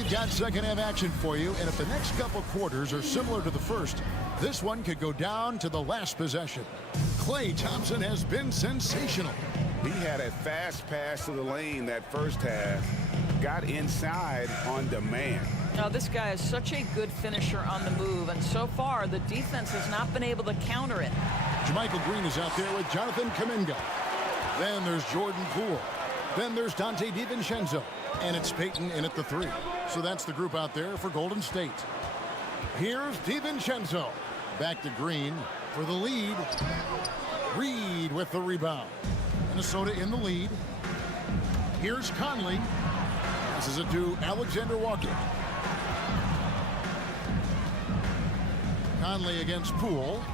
We've got second half action for you, and if the next couple quarters are similar to the first, this one could go down to the last possession. Klay Thompson has been sensational. He had a fast pass to the lane that first half, got inside on demand. Now, this guy is such a good finisher on the move, and so far the defense has not been able to counter it. Jermichael Green is out there with Jonathan Kuminga. Then there's Jordan Poole. Then there's Dante DiVincenzo. And it's Peyton in at the 3. So that's the group out there for Golden State. Here's DiVincenzo. Back to Green for the lead. Reed with the rebound. Minnesota in the lead. Here's Conley. Passes it to Alexander Walker. Conley against Poole.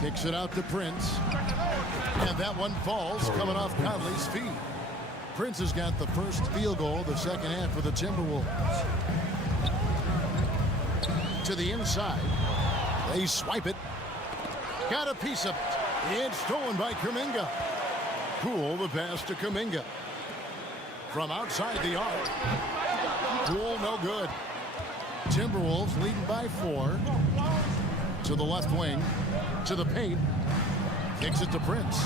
Kicks it out to Prince. And that one falls coming off Conley's feet. Prince has got the first field goal of the second half for the Timberwolves. To the inside. They swipe it. Got a piece of it. It's stolen by Kuminga. Poole the pass to Kuminga. From outside the arc. Poole no good. Timberwolves leading by 4. To the left wing. To the paint. Kicks it to Prince.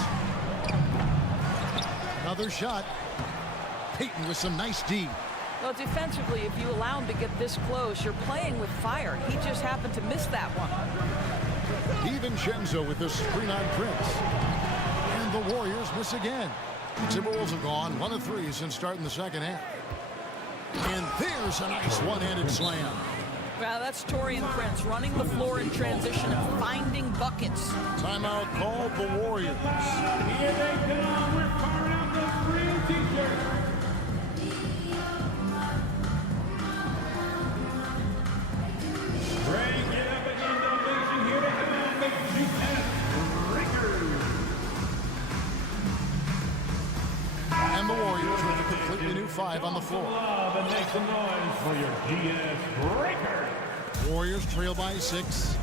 Another shot. Peyton with some nice D. Well, defensively, if you allow him to get this close, you're playing with fire. He just happened to miss that one. DiVincenzo with the screen on Prince. And the Warriors miss again. The Timberwolves have gone 1 of 3 since starting the second half. And there's a nice one-handed slam. Well, that's Taurean Prince running the floor in transition and finding buckets. Timeout called the Warriors. Here they come. We're firing out the green t-shirt. Bring it up again, Donation. Here they come. Make GS Breakers. And the Warriors with a completely new 5 on the floor. And make some noise for your GS Breakers. Warriors trail by 6.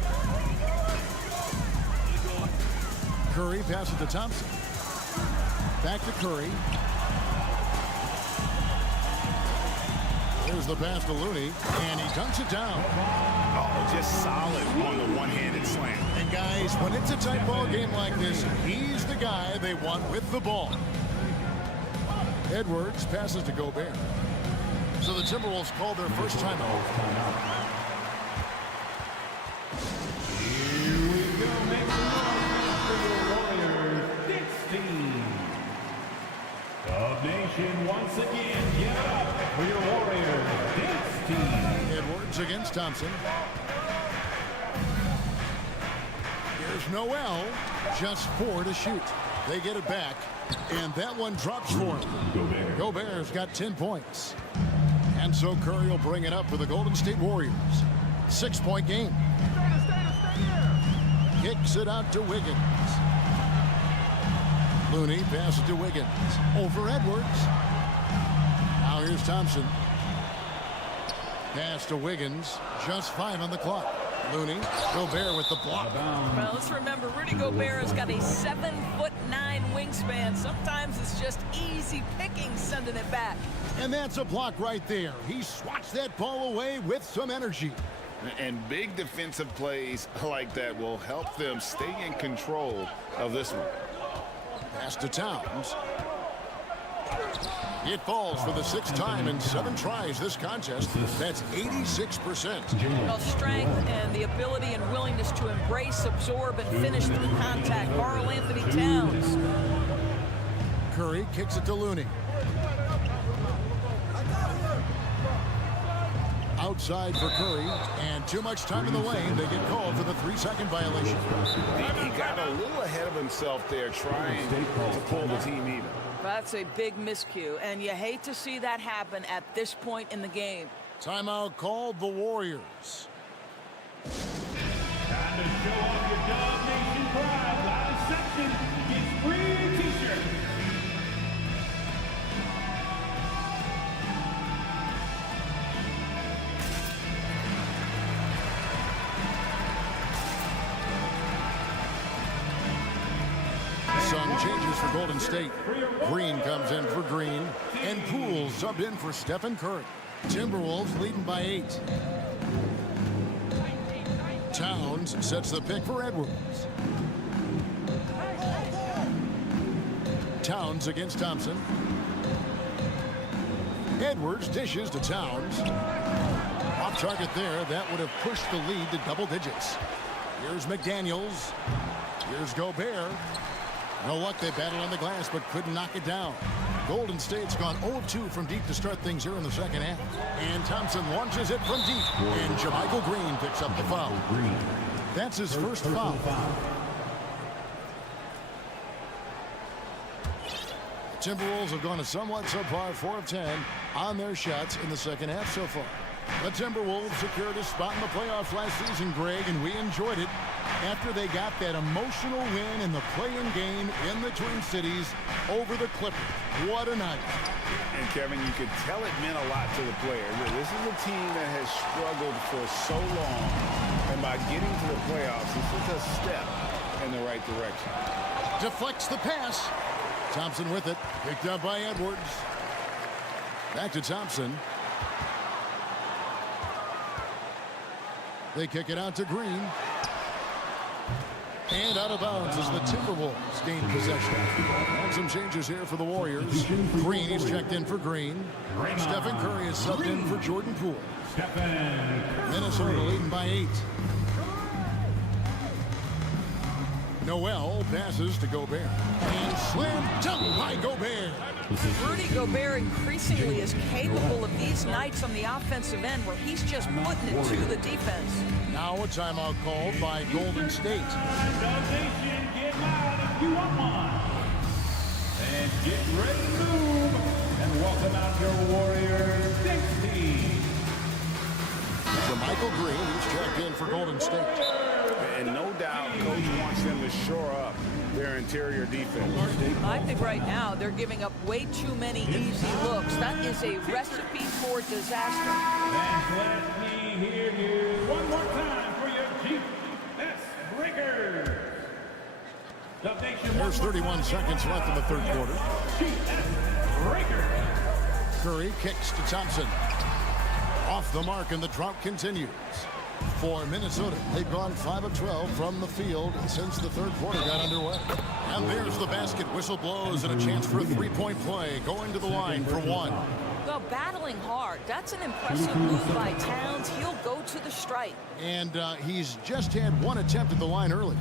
Curry passes to Thompson. Back to Curry. There's the pass to Looney, and he dunks it down. Oh, just solid on the one-handed slam. And guys, when it's a tight ball game like this, he's the guy they want with the ball. Edwards passes to Gobert. So the Timberwolves called their first timeout. Here we go. Make some noise for the Warriors. 16. Dub Nation once again. Get up for your Warriors. 16. Edwards against Thompson. Here's Noel. Just 4 to shoot. They get it back. And that one drops for him. Gobert's got 10 points. And so Curry will bring it up for the Golden State Warriors. 6-point game. Kicks it out to Wiggins. Looney passes to Wiggins. Over Edwards. Now here's Thompson. Pass to Wiggins. Just 5 on the clock. Looney. Gobert with the block. Well, let's remember, Rudy Gobert has got a 7'9" wingspan. Sometimes it's just easy picking sending it back. And that's a block right there. He swats that ball away with some energy. And big defensive plays like that will help them stay in control of this one. Pass to Towns. It falls for the 6th time in 7 tries this contest. That's 86%. Well, strength and the ability and willingness to embrace, absorb, and finish through contact. Karl Anthony Towns. Curry kicks it to Looney. Outside for Curry, and too much time in the lane. They get called for the 3-second violation. He got a little ahead of himself there trying to pull the team even. That's a big miscue, and you hate to see that happen at this point in the game. Timeout called the Warriors. Time to show off your Dub Nation pride. Live section gets free t-shirt. Some changes for Golden State. Green comes in for Green, and Poole subbed in for Stephen Curry. Timberwolves leading by 8. Towns sets the pick for Edwards. Towns against Thompson. Edwards dishes to Towns. Off target there. That would have pushed the lead to double digits. Here's McDaniels. Here's Gobert. No luck. They battled on the glass but couldn't knock it down. Golden State's gone 0-2 from deep to start things here in the second half. And Thompson launches it from deep. And Jermichael Green picks up the foul. That's his first foul. The Timberwolves have gone a somewhat subpar 4 of 10 on their shots in the second half so far. The Timberwolves secured a spot in the playoffs last season, Greg, and we enjoyed it after they got that emotional win in the play-in game in the Twin Cities over the Clippers. What a night. And Kevin, you could tell it meant a lot to the players. This is a team that has struggled for so long, and by getting to the playoffs, this is a step in the right direction. Deflects the pass. Thompson with it. Picked up by Edwards. Back to Thompson. They kick it out to Green. And out of bounds as the Timberwolves gain possession. And some changes here for the Warriors. Green is checked in for Green. Stephen Curry is subbed in for Jordan Poole. Minnesota leading by 8. Noel passes to Gobert. And slam dunk by Gobert. Rudy Gobert increasingly is capable of these nights on the offensive end where he's just putting it to the defense. Now a timeout called by Golden State. Get loud if you want one. And get ready to move. And welcome out your Warriors next team. Jermichael Green is checked in for Golden State. And no doubt, Coach wants them to shore up their interior defense. I think right now they're giving up way too many easy looks. That is a recipe for disaster. And let me hear you one more time for your GS Breakers. There's 31 seconds left in the third quarter. GS Breakers. Curry kicks to Thompson. Off the mark, and the drought continues. For Minnesota, they've gone 5 of 12 from the field since the third quarter got underway. And there's the basket. Whistle blows and a chance for a three-point play. Going to the line for one. Well, battling hard. That's an impressive move by Towns. He'll go to the stripe. And he's just had one attempt at the line early.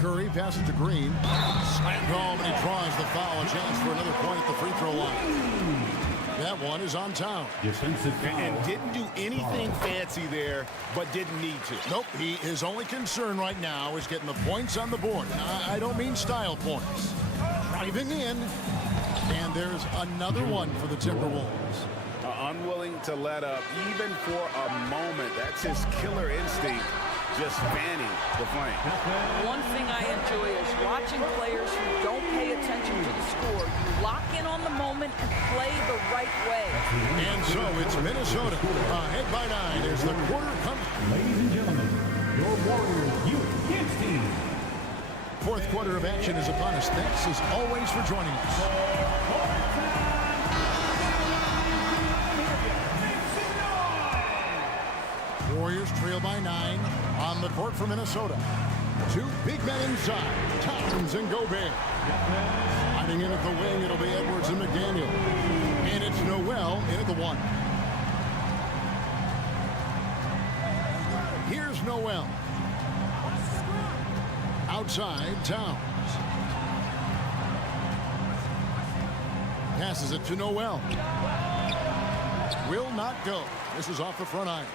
Curry passes to Green. Slammed home, and he draws the foul. A chance for another point at the free throw line. That one is on Towns. And didn't do anything fancy there, but didn't need to. Nope, his only concern right now is getting the points on the board. Now, I don't mean style points. Driving in, and there's another one for the Timberwolves. Unwilling to let up, even for a moment. That's his killer instinct, just fanning the flame. One thing I enjoy is watching players who don't pay attention to the score. You lock in on the moment and play the right way. And so it's Minnesota ahead by 9 as the quarter comes. Ladies and gentlemen, your Warriors Youth Kids team. Fourth quarter of action is upon us. Thanks as always for joining us. Warriors trail by 9 on the court for Minnesota. 2 big men inside, Towns and Gobert. Hiding in at the wing, it'll be Edwards and McDaniel. And it's Noel in at the 1. Here's Noel. Outside, Towns. Passes it to Noel. Will not go. This is off the front iron.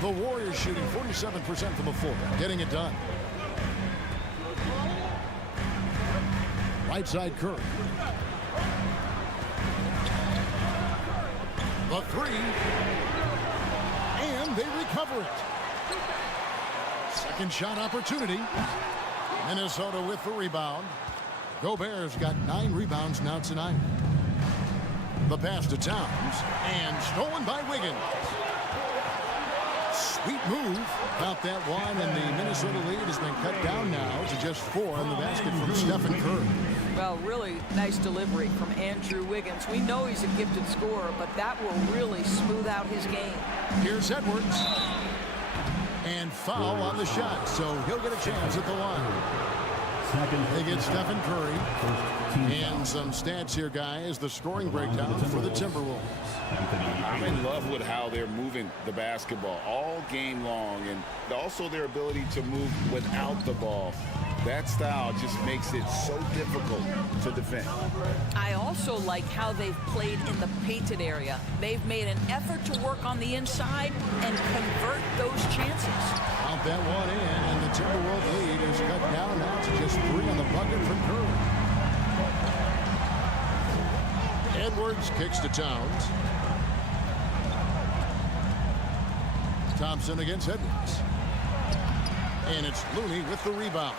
The Warriors shooting 47% from the floor, getting it done. Right side, Curry. The 3. And they recover it. Second shot opportunity. Minnesota with the rebound. Gobert's got 9 rebounds now tonight. The pass to Towns, and stolen by Wiggins. Sweet move about that one, and the Minnesota lead has been cut down now to just 4 in the basket from Stephen Curry. Well, really nice delivery from Andrew Wiggins. We know he's a gifted scorer, but that will really smooth out his game. Here's Edwards. And foul on the shot, so he'll get a chance at the line. They get Stephen Curry. And some stats here, guys. The scoring breakdown for the Timberwolves. I'm in love with how they're moving the basketball all game long, and also their ability to move without the ball. That style just makes it so difficult to defend. I also like how they've played in the painted area. They've made an effort to work on the inside and convert those chances. Count that one in, and the Timberwolves lead is cut down now to just 3 on the bucket from Curry. Edwards kicks to Towns. Thompson against Edwards. And it's Looney with the rebound.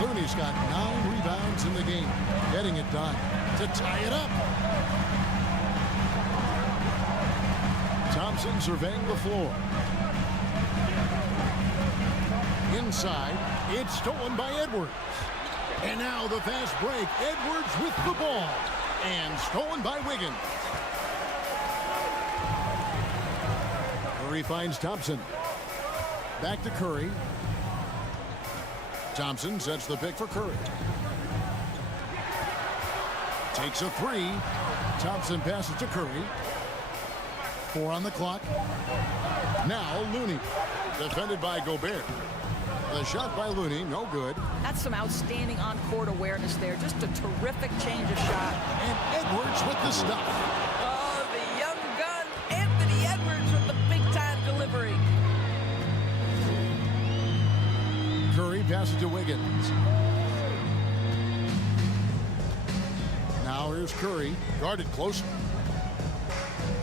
Looney's got 9 rebounds in the game, getting it done to tie it up. Thompson surveying the floor. Inside, it's stolen by Edwards. And now the fast break. Edwards with the ball. And stolen by Wiggins. Curry finds Thompson. Back to Curry. Thompson sets the pick for Curry. Takes a 3. Thompson passes to Curry. 4 on the clock. Now Looney. Defended by Gobert. The shot by Looney, no good. That's some outstanding on-court awareness there. Just a terrific change of shot. And Edwards with the stuff. Oh, the young gun, Anthony Edwards with the big-time delivery. Curry passes to Wiggins. Now here's Curry, guarded close.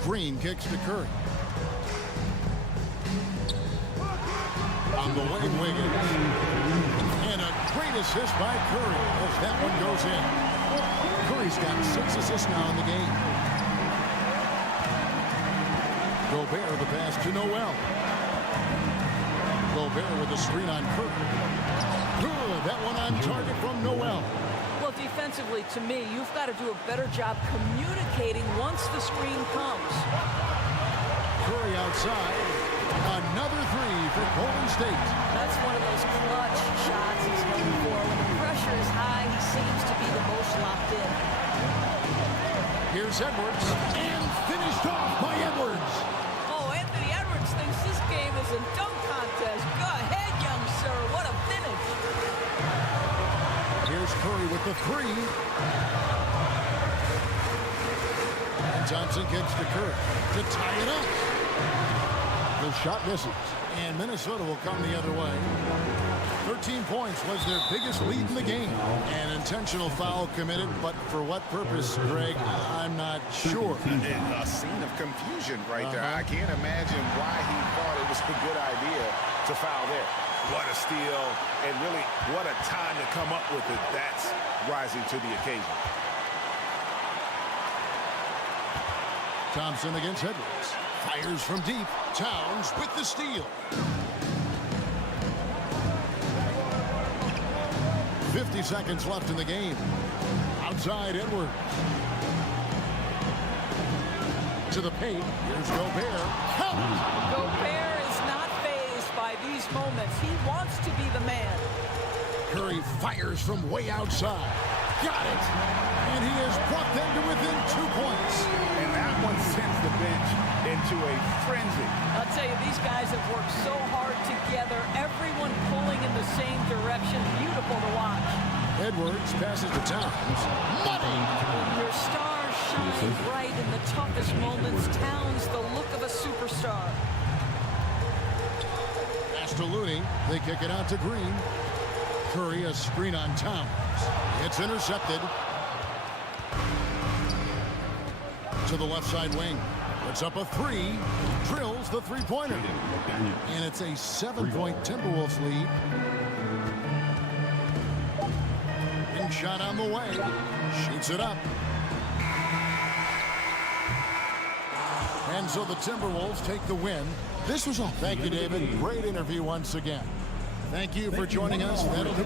Green kicks to Curry. On the wing, Wiggins. And a great assist by Curry as that one goes in. Curry's got 6 assists now in the game. Gobert the pass to Noel. Gobert with a screen on Curry. Good, that one on target from Noel. Well, defensively, to me, you've got to do a better job communicating once the screen comes. Curry outside. Another 3 for Golden State. That's one of those clutch shots he's known for. When the pressure is high, he seems to be the most locked in. Here's Edwards, and finished off by Edwards. Oh, Anthony Edwards thinks this game is a dunk contest. Go ahead, young sir. What a finish. Here's Curry with the 3. And Thompson kicks to Curry to tie it up. The shot misses, and Minnesota will come the other way. 13 points was their biggest lead in the game. An intentional foul committed, but for what purpose, Greg, I'm not sure. A scene of confusion right there. I can't imagine why he thought it was a good idea to foul there. What a steal, and really what a time to come up with it. That's rising to the occasion. Thompson against Edwards. Fires from deep. Towns with the steal. 50 seconds left in the game. Outside Edwards. To the paint. Here's Gobert. Gobert is not fazed by these moments. He wants to be the man. Curry fires from way outside. Got it. And he has brought them to within 2 points. And that one sends the bench into a frenzy. I'll tell you, these guys have worked so hard together. Everyone pulling in the same direction. Beautiful to watch. Edwards passes to Towns. Money! Your stars shine bright in the toughest moments. Towns, the look of a superstar. Pass to Looney. They kick it out to Green. Curry, a screen on Towns. It's intercepted. To the left side wing. Puts up a 3. Drills the 3-pointer. And it's a 7-point Timberwolves lead. And shot on the way. Shoots it up. And so the Timberwolves take the win. This was all. Thank you, David. Great interview once again. Thank you for joining us. That'll do.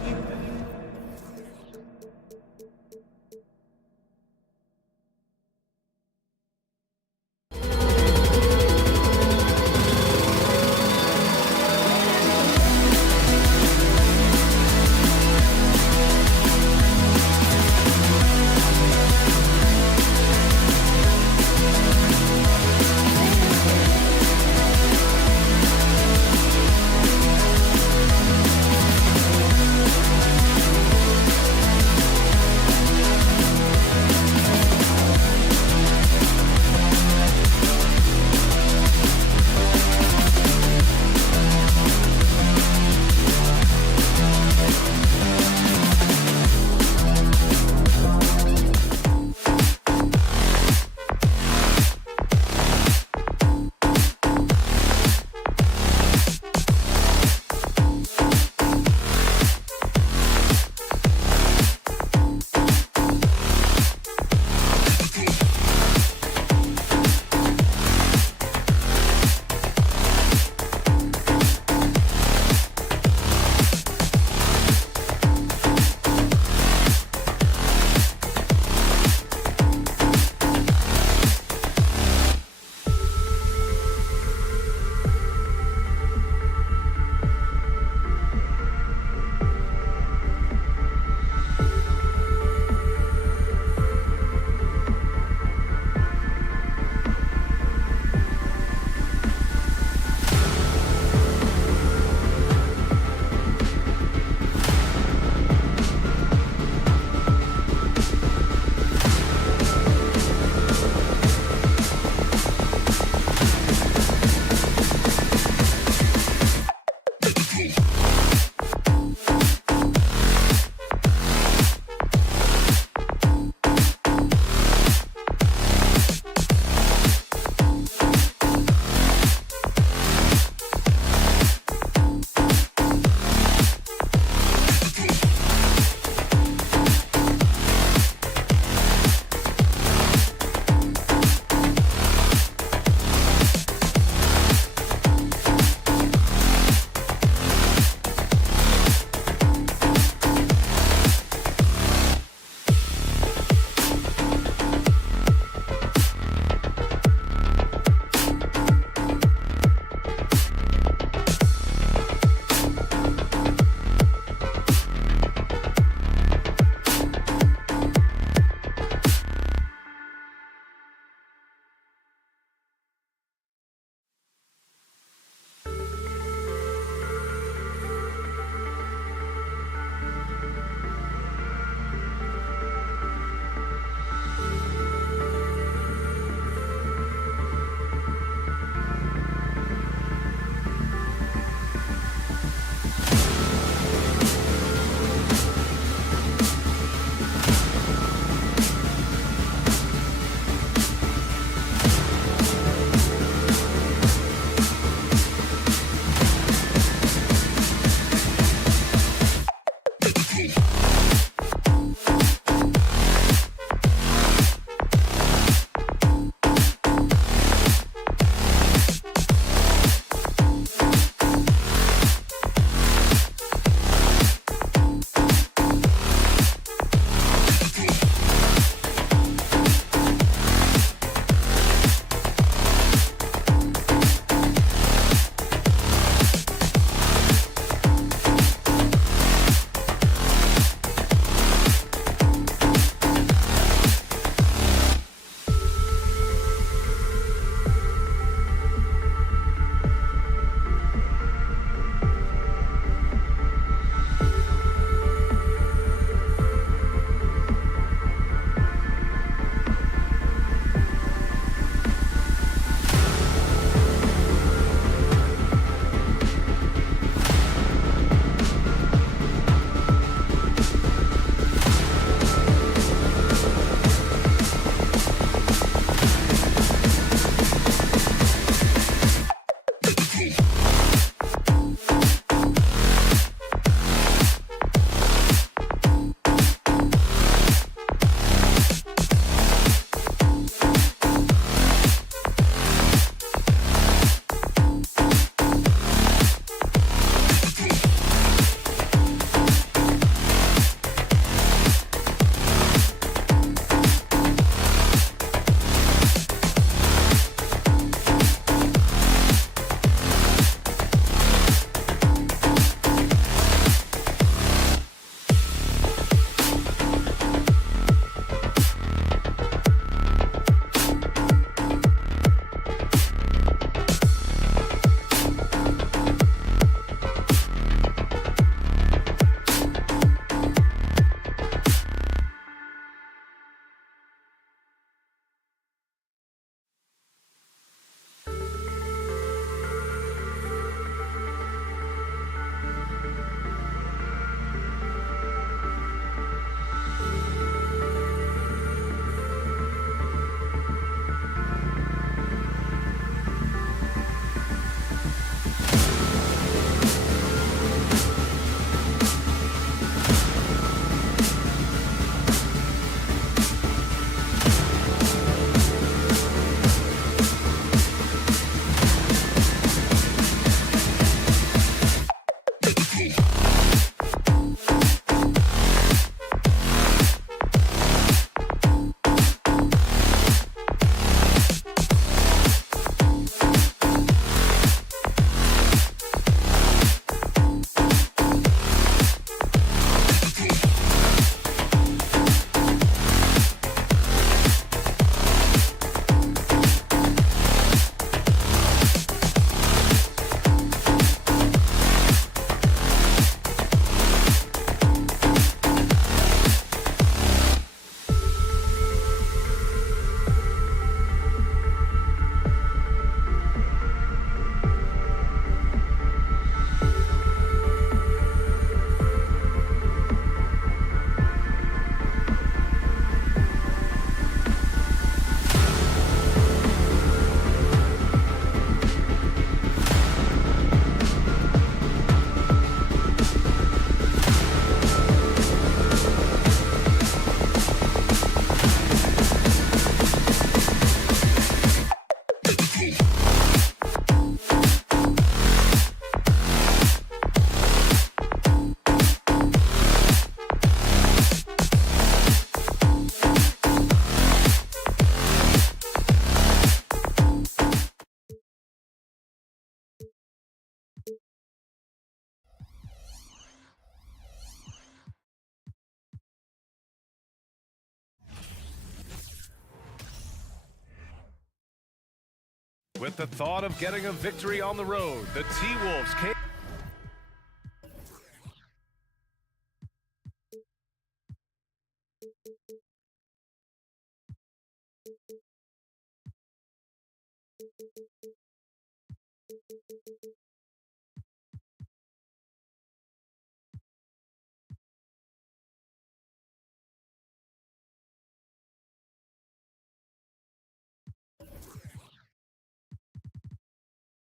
With the thought of getting a victory on the road, the T-Wolves came.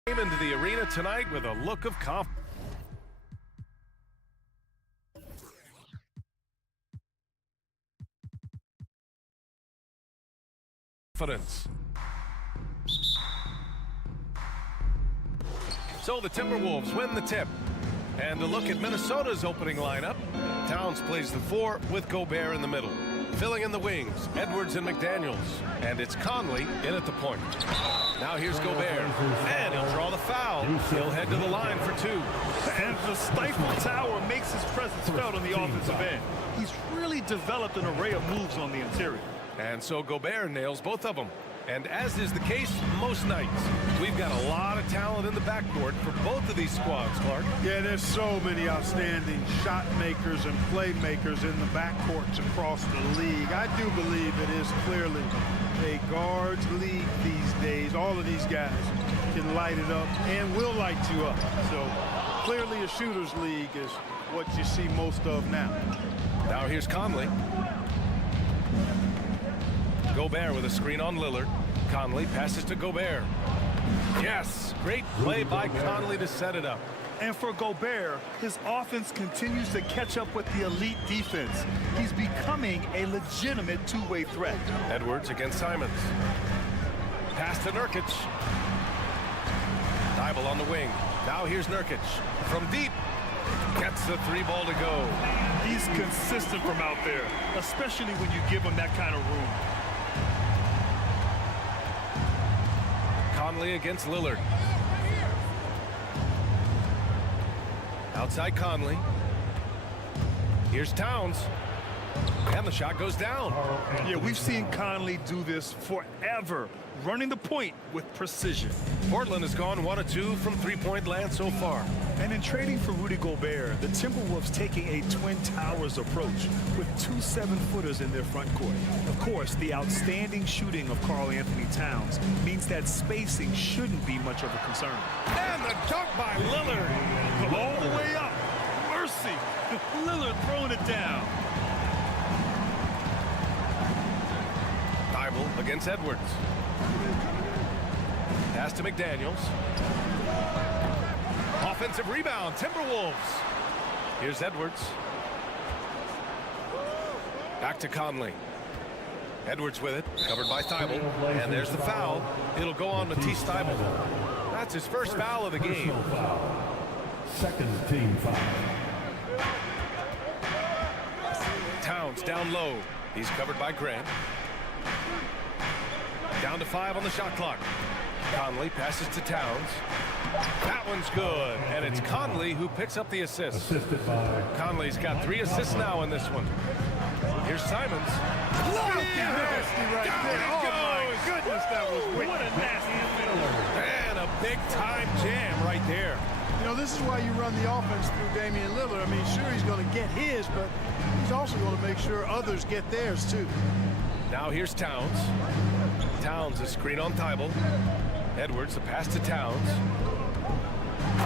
Came into the arena tonight with a look of confidence. So the Timberwolves win the tip. And a look at Minnesota's opening lineup. Towns plays the 4 with Gobert in the middle. Filling in the wings, Edwards and McDaniels. And it's Conley in at the point. Now here's Gobert. And he'll draw the foul. He'll head to the line for 2. And the stifle tower makes his presence felt on the offensive end. He's really developed an array of moves on the interior. And so Gobert nails both of them. And as is the case most nights, we've got a lot of talent in the backcourt for both of these squads, Clark. Yeah, there's so many outstanding shot makers and playmakers in the backcourts across the league. I do believe it is clearly a guards league these days. All of these guys can light it up and will light you up. So clearly a shooter's league is what you see most of now. Now here's Conley. Gobert with a screen on Lillard. Conley passes to Gobert. Yes, great play by Conley to set it up. And for Gobert, his offense continues to catch up with the elite defense. He's becoming a legitimate two-way threat. Edwards against Simons. Pass to Nurkic. Thibault on the wing. Now here's Nurkic. From deep. Gets the 3 ball to go. He's consistent from out there, especially when you give him that kind of room. Conley against Lillard. Outside Conley. Here's Towns. And the shot goes down. Yeah, we've seen Conley do this forever, running the point with precision. Portland has gone 1 of 2 from three-point land so far. And in trading for Rudy Gobert, the Timberwolves taking a Twin Towers approach with 2 7-footers in their front court. Of course, the outstanding shooting of Karl Anthony Towns means that spacing shouldn't be much of a concern. And the dunk by Lillard. All the way up. Mercy. Lillard throwing it down. Thibault against Edwards. Pass to McDaniels. Offensive rebound, Timberwolves. Here's Edwards. Back to Conley. Edwards with it, covered by Thibault. And there's the foul. It'll go on Matisse Thibault. That's his first foul of the game. Second team foul. Towns down low. He's covered by Grant. Down to 5 on the shot clock. Conley passes to Towns. That one's good, and it's Conley who picks up the assist. Conley's got 3 assists now in this one. Here's Simons. Nasty right there. Oh my goodness, that was wicked. What a nasty middle. And a big-time jam right there. You know, this is why you run the offense through Damian Lillard. I mean, sure, he's going to get his, but he's also going to make sure others get theirs, too. Now here's Towns. Towns, a screen on Thibault. Edwards, a pass to Towns.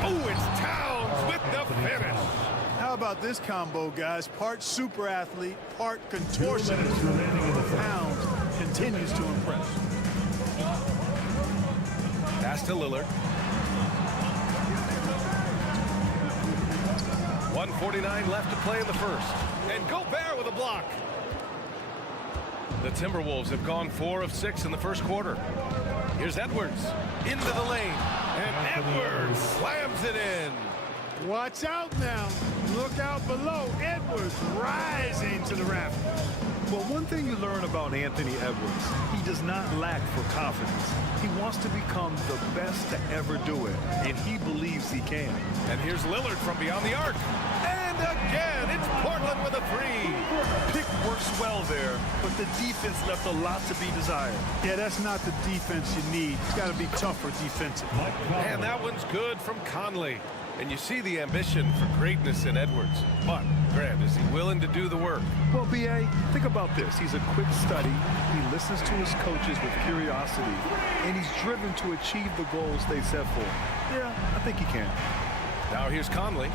Oh, it's Towns with the finish. How about this combo, guys? Part super athlete, part contortionist. Towns continues to impress. Pass to Lillard. 1:49 left to play in the first. And Gobert with a block. The Timberwolves have gone 4 of 6 in the first quarter. Here's Edwards into the lane. And Edwards slams it in. Watch out now. Look out below. Edwards rising to the rafters. Well, one thing you learn about Anthony Edwards, he does not lack for confidence. He wants to become the best to ever do it, and he believes he can. And here's Lillard from beyond the arc. And again, it's Portland with a three. Pick works well there, but the defense left a lot to be desired. Yeah, that's not the defense you need. It's got to be tougher defensive. And that one's good from Conley. And you see the ambition for greatness in Edwards. But, Grant, is he willing to do the work? Well, B.A., think about this. He's a quick study. He listens to his coaches with curiosity. And he's driven to achieve the goals they set for him. Yeah, I think he can. Now here's Conley.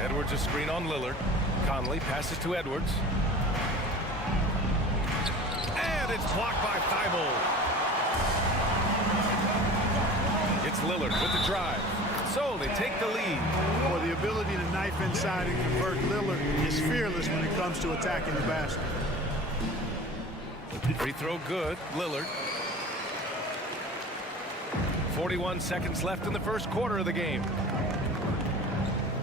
Edwards a screen on Lillard. Conley passes to Edwards. And it's blocked by Thibault. It's Lillard with the drive. So they take the lead. Well, the ability to knife inside and convert Lillard is fearless when it comes to attacking the basket. Free throw good. Lillard. 41 seconds left in the first quarter of the game.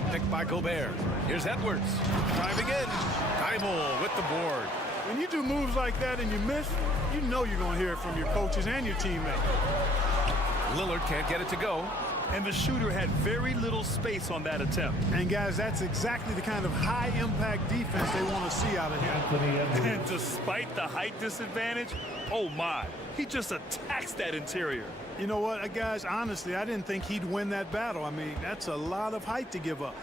Picked by Gobert. Here's Edwards. Driving in. Thibault with the board. When you do moves like that and you miss, you know you're going to hear it from your coaches and your teammates. Lillard can't get it to go. And the shooter had very little space on that attempt. And guys, that's exactly the kind of high-impact defense they want to see out of him. And despite the height disadvantage, oh my, he just attacks that interior. You know what, guys, honestly, I didn't think he'd win that battle. I mean, that's a lot of height to give up.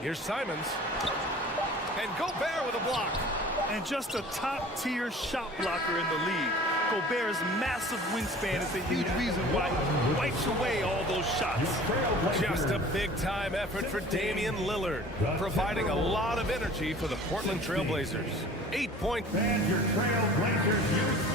Here's Simons. And Gobert with a block. And just a top-tier shot blocker in the league. Gobert's massive wingspan is a huge reason why he wipes away all those shots. Just a big-time effort for Damian Lillard, providing a lot of energy for the Portland Trailblazers. 8 point. And your Trailblazers use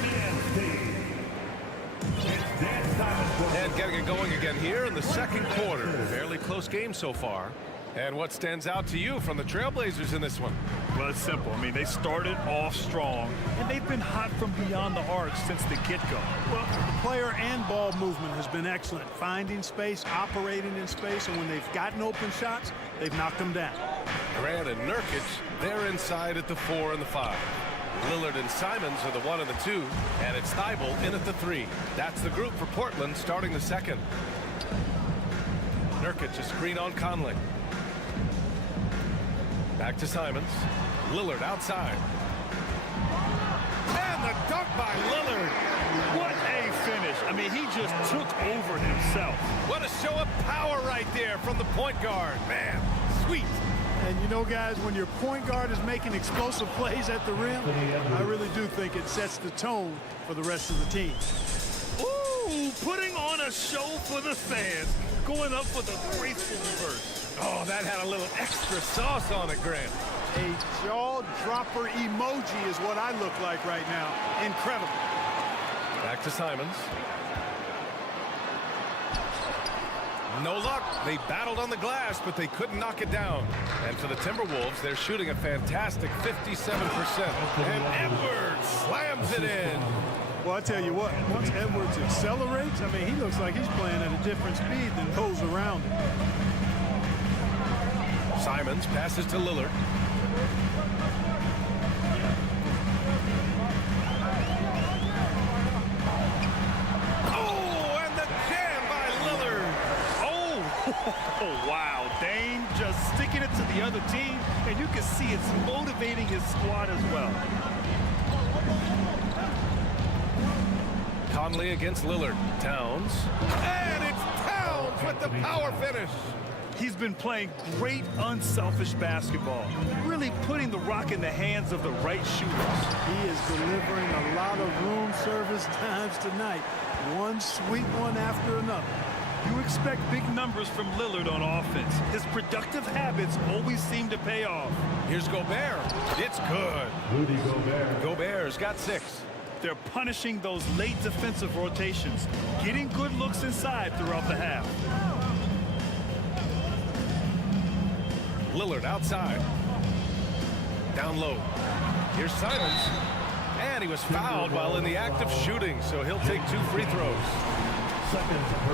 And getting it going again here in the second quarter. Fairly close game so far. And what stands out to you from the Trailblazers in this one? Well, it's simple. I mean, they started off strong, and they've been hot from beyond the arc since the get-go. Well, the player and ball movement has been excellent. Finding space, operating in space, and when they've gotten open shots, they've knocked them down. Grant and Nurkic, they're inside at the 4 and the 5. Lillard and Simons are the 1 and the 2, and it's Thibault in at the 3. That's the group for Portland starting the second. Nurkic a screen on Conley. Back to Simons. Lillard outside. And the dunk by Lillard. What a finish. I mean, he just took over himself. What a show of power right there from the point guard. Man, sweet. And you know, guys, when your point guard is making explosive plays at the rim, I really do think it sets the tone for the rest of the team. Ooh, putting on a show for the fans. Going up for the graceful reverse. Oh, that had a little extra sauce on it, Grant. A jaw-dropper emoji is what I look like right now. Incredible. Back to Simons. No luck. They battled on the glass, but they couldn't knock it down. And for the Timberwolves, they're shooting a fantastic 57%. And Edwards slams it in. Well, I tell you what, once Edwards accelerates, I mean, he looks like he's playing at a different speed than those around him. Simons passes to Lillard. Oh, and the jam by Lillard. Oh, wow. Dame just sticking it to the other team, and you can see it's motivating his squad as well. Conley against Lillard. Towns. And it's Towns with the power finish. He's been playing great, unselfish basketball, really putting the rock in the hands of the right shooters. He is delivering a lot of room service times tonight. One sweet one after another. You expect big numbers from Lillard on offense. His productive habits always seem to pay off. Here's Gobert. It's good. Rudy Gobert. Gobert's got 6. They're punishing those late defensive rotations, getting good looks inside throughout the half. Lillard outside. Down low. Here's Simons. And he was fouled while in the act of shooting, so he'll take 2 free throws.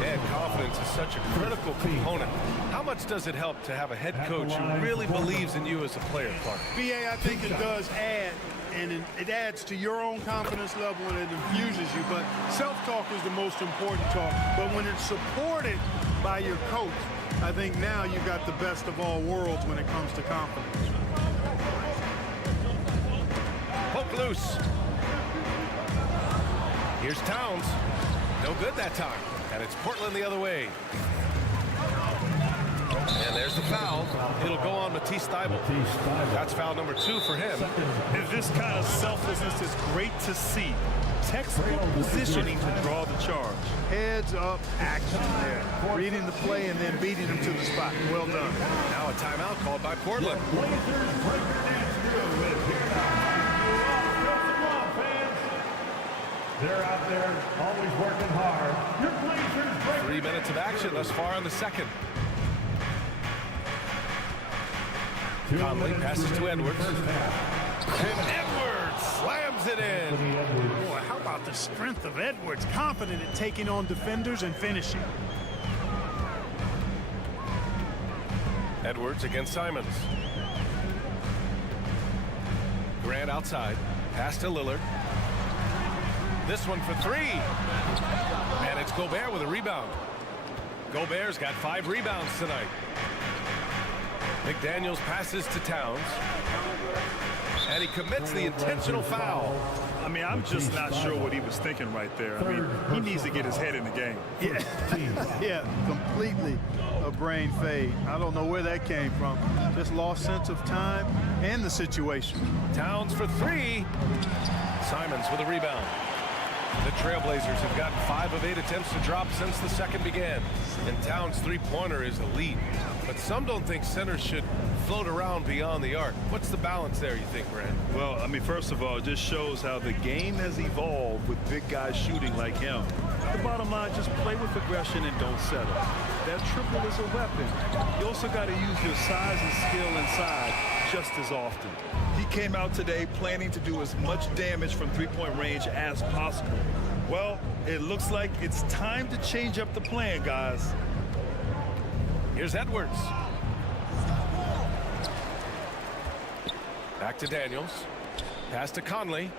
And confidence is such a critical component. How much does it help to have a head coach who really believes in you as a player, Clark? BA, I think it does add, and it adds to your own confidence level and it infuses you. But self-talk is the most important talk. But when it's supported by your coach, I think now you've got the best of all worlds when it comes to confidence. Poke loose. Here's Towns. No good that time. And it's Portland the other way. And there's the foul. It'll go on Matisse Thybulle. That's foul number 2 for him. And this kind of selflessness is great to see. Textbook positioning to draw the charge. Heads up action there. Reading the play and then beating him to the spot. Well done. Now a timeout called by Portland. They're out there always working hard. Your Blazers 3 minutes of action thus far in the second. Conley passes to Edwards. And Edwards slams it in. Boy, how about the strength of Edwards? Confident at taking on defenders and finishing. Edwards against Simons. Grant outside. Pass to Lillard. This one for 3. And it's Gobert with a rebound. Gobert's got 5 rebounds tonight. McDaniels passes to Towns. And he commits the intentional foul. I mean, I'm just not sure what he was thinking right there. I mean, he needs to get his head in the game. Yeah, yeah, completely a brain fade. I don't know where that came from. Just lost sense of time and the situation. Towns for 3. Simons with a rebound. The Trailblazers have gotten 5 of 8 attempts to drop since the second began. And Towns' three-pointer is elite. But some don't think centers should float around beyond the arc. What's the balance there, you think, Brand? Well, I mean, first of all, it just shows how the game has evolved with big guys shooting like him. The bottom line, just play with aggression and don't settle. That triple is a weapon. You also got to use your size and skill inside just as often. He came out today planning to do as much damage from three-point range as possible. Well, it looks like it's time to change up the plan, guys. Here's Edwards. Back to Daniels. Pass to Conley.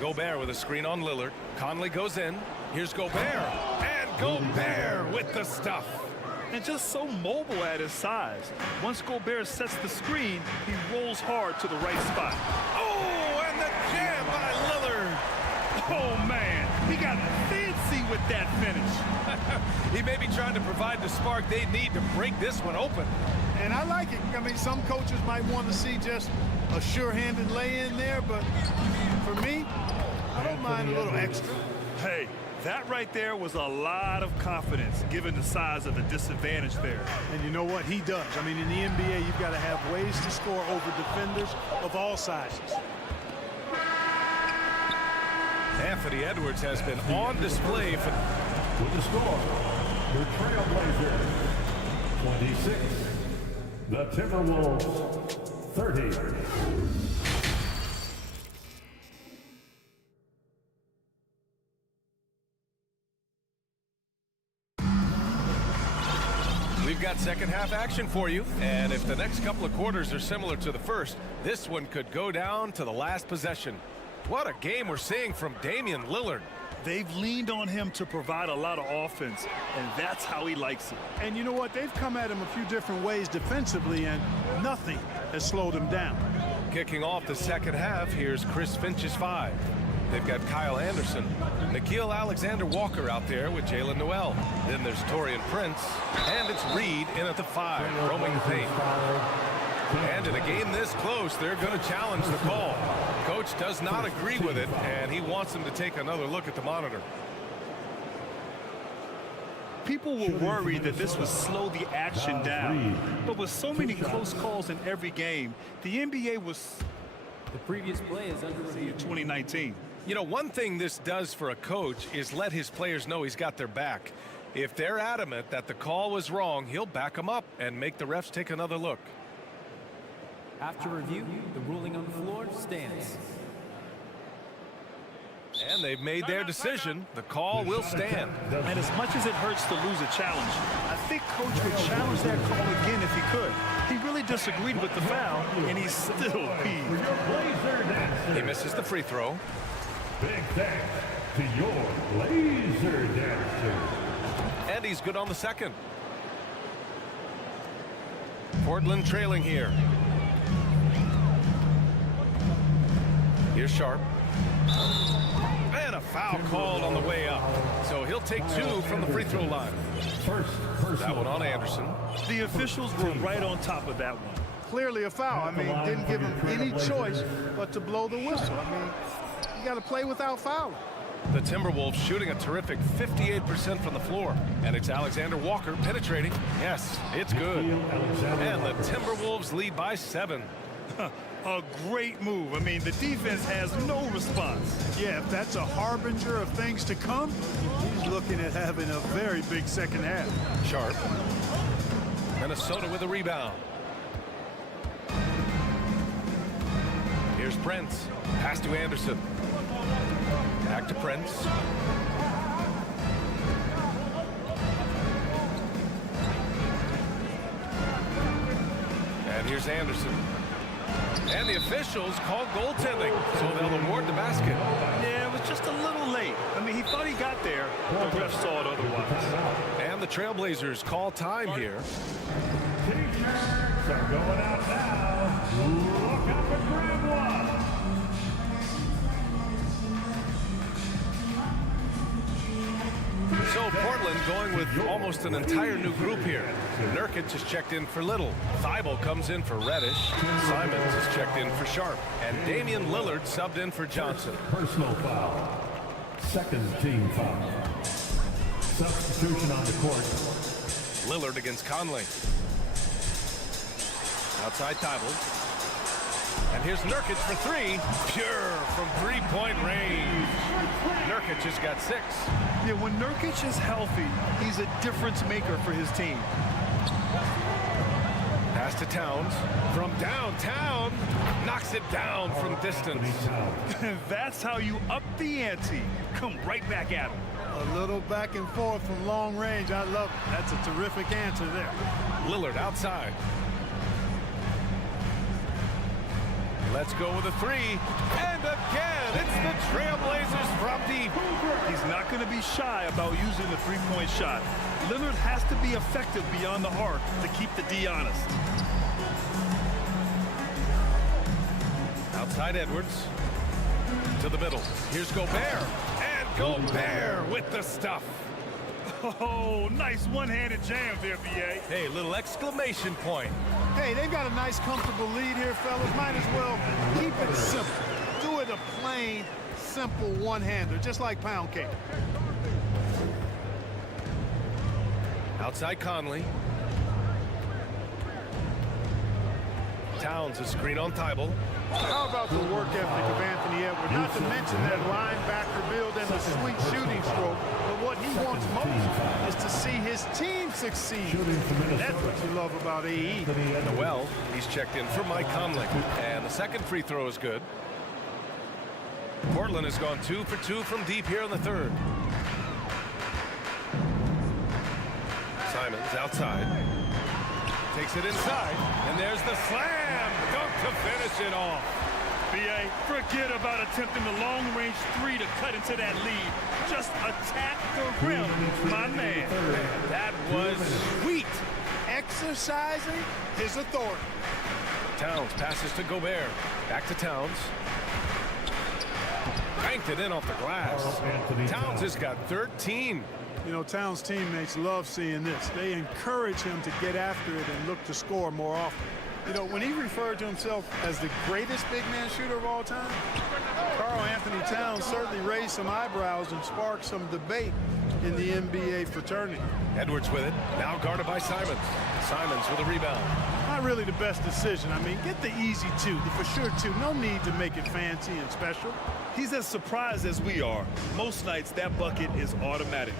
Gobert with a screen on Lillard. Conley goes in. Here's Gobert. And Gobert with the stuff. And just so mobile at his size. Once Gobert sets the screen, he rolls hard to the right spot. Oh, and the jam by Lillard. Oh, man. He got fancy with that finish. He may be trying to provide the spark they need to break this one open. And I like it. I mean, some coaches might want to see just a sure-handed lay-in there, but for me, I don't mind a little extra. Hey, that right there was a lot of confidence given the size of the disadvantage there. And you know what? He does. I mean, in the NBA, you've got to have ways to score over defenders of all sizes. Anthony Edwards has been on display for with the score. The Trailblazers 26. The Timberwolves 30. We've got second half action for you, and if the next couple of quarters are similar to the first, this one could go down to the last possession. What a game we're seeing from Damian Lillard. They've leaned on him to provide a lot of offense, and that's how he likes it. And you know what? They've come at him a few different ways defensively, and nothing has slowed him down. Kicking off the second half, here's Chris Finch's 5. They've got Kyle Anderson, Nickeil Alexander-Walker out there with Jalen Noel. Then there's Taurean Prince, and it's Reed in at the 5, roaming the paint. And in a game this close, they're going to challenge the call. Coach does not agree with it, and he wants them to take another look at the monitor. People were worried that this would slow the action down. But with so many close calls in every game, the NBA was... The previous play is under review. In 2019. You know, one thing this does for a coach is let his players know he's got their back. If they're adamant that the call was wrong, he'll back them up and make the refs take another look. After review, the ruling on the floor stands. And they've made their decision. The call will stand. And as much as it hurts to lose a challenge, I think Coach would challenge that call again if he could. He really disagreed with the foul, and he's still peeved. He misses the free throw. Big thanks to your laser dancer. And he's good on the second. Portland trailing here. Here's Sharp. And a foul called on the way up. So he'll take 2 from the free throw line. That one on Anderson. The officials were right on top of that one. Clearly a foul. I mean, didn't give him any choice but to blow the whistle. I mean, you got to play without fouling. The Timberwolves shooting a terrific 58% from the floor. And it's Alexander Walker penetrating. Yes, it's good. And the Timberwolves lead by 7. A great move. I mean, the defense has no response. Yeah, if that's a harbinger of things to come, he's looking at having a very big second half. Sharp. Minnesota with a rebound. Here's Prince. Pass to Anderson. Back to Prince. And here's Anderson. And the officials call goaltending, so they'll award the basket. Yeah, it was just a little late. I mean, he thought he got there. The ref saw it otherwise. And the Trailblazers call time here. T-shirts are going out now. Look out for grab one. So Portland going with almost an entire new group here. Nurkic is checked in for Little. Thibault comes in for Reddish. Simons is checked in for Sharp. And Damian Lillard subbed in for Johnson. Personal foul. Second team foul. Substitution on the court. Lillard against Conley. Outside Thibault. And here's Nurkic for 3. Pure from three-point range. Nurkic has got 6. Yeah, when Nurkic is healthy, he's a difference maker for his team. Pass to Towns. From downtown. Knocks it down from distance. That's how you up the ante. Come right back at him. A little back and forth from long range. I love it. That's a terrific answer there. Lillard outside. Let's go with a 3. And again, it's the Trailblazers from deep. He's not going to be shy about using the three-point shot. Lillard has to be effective beyond the arc to keep the D honest. Outside Edwards. To the middle. Here's Gobert. And Gobert with the stuff. Oh, nice one-handed jam there, B.A. Hey, little exclamation point. Hey, they've got a nice, comfortable lead here, fellas. Might as well keep it simple. Do it a plain, simple one-hander, just like pound cake. Outside Conley. Towns, a screen on Thibault. How about the work ethic of Anthony Edwards? Not to mention that linebacker build and the sweet shooting stroke. But what he wants most is to see his team succeed. And that's what you love about AE. Noel, he's checked in for Mike Conley. And the second free throw is good. Portland has gone 2 for 2 from deep here in the third. Simons outside. Takes it inside, and there's the slam dunk to finish it off. B.A., forget about attempting the long-range 3 to cut into that lead. Just attack the rim, my man. That was sweet. Exercising his authority. Towns passes to Gobert. Back to Towns. Banked it in off the glass. Towns has got 13. You know, Towns' teammates love seeing this. They encourage him to get after it and look to score more often. You know, when he referred to himself as the greatest big man shooter of all time, Karl Anthony Towns certainly raised some eyebrows and sparked some debate in the NBA fraternity. Edwards with it, now guarded by Simons. Simons with a rebound. Not really the best decision. I mean, get the easy 2, the for sure 2. No need to make it fancy and special. He's as surprised as we are. Most nights, that bucket is automatic.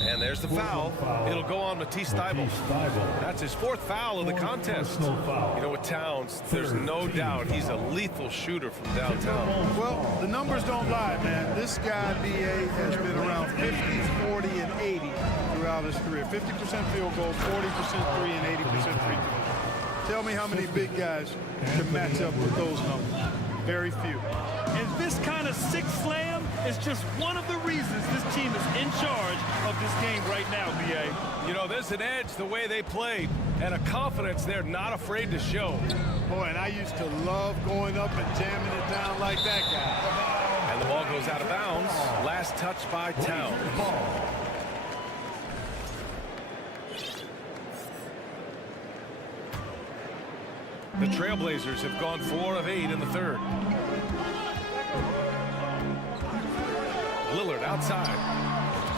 And there's the foul. It'll go on Matisse Thybulle. That's his 4th foul of the contest. You know, with Towns, there's no doubt he's a lethal shooter from downtown. Well, the numbers don't lie, man. This guy, B.A., has been around 50, 40, and 80 throughout his career. 50% field goals, 40% 3, and 80% free throws. Tell me how many big guys can match up with those numbers. Very few. And this kind of sick slam is just one of the reasons this team is in charge of this game right now, B.A. You know, there's an edge the way they play and a confidence they're not afraid to show. Boy, and I used to love going up and jamming it down like that guy. And the ball goes out of bounds. Last touch by Towns. The Trailblazers have gone 4 of 8 in the third. Lillard outside.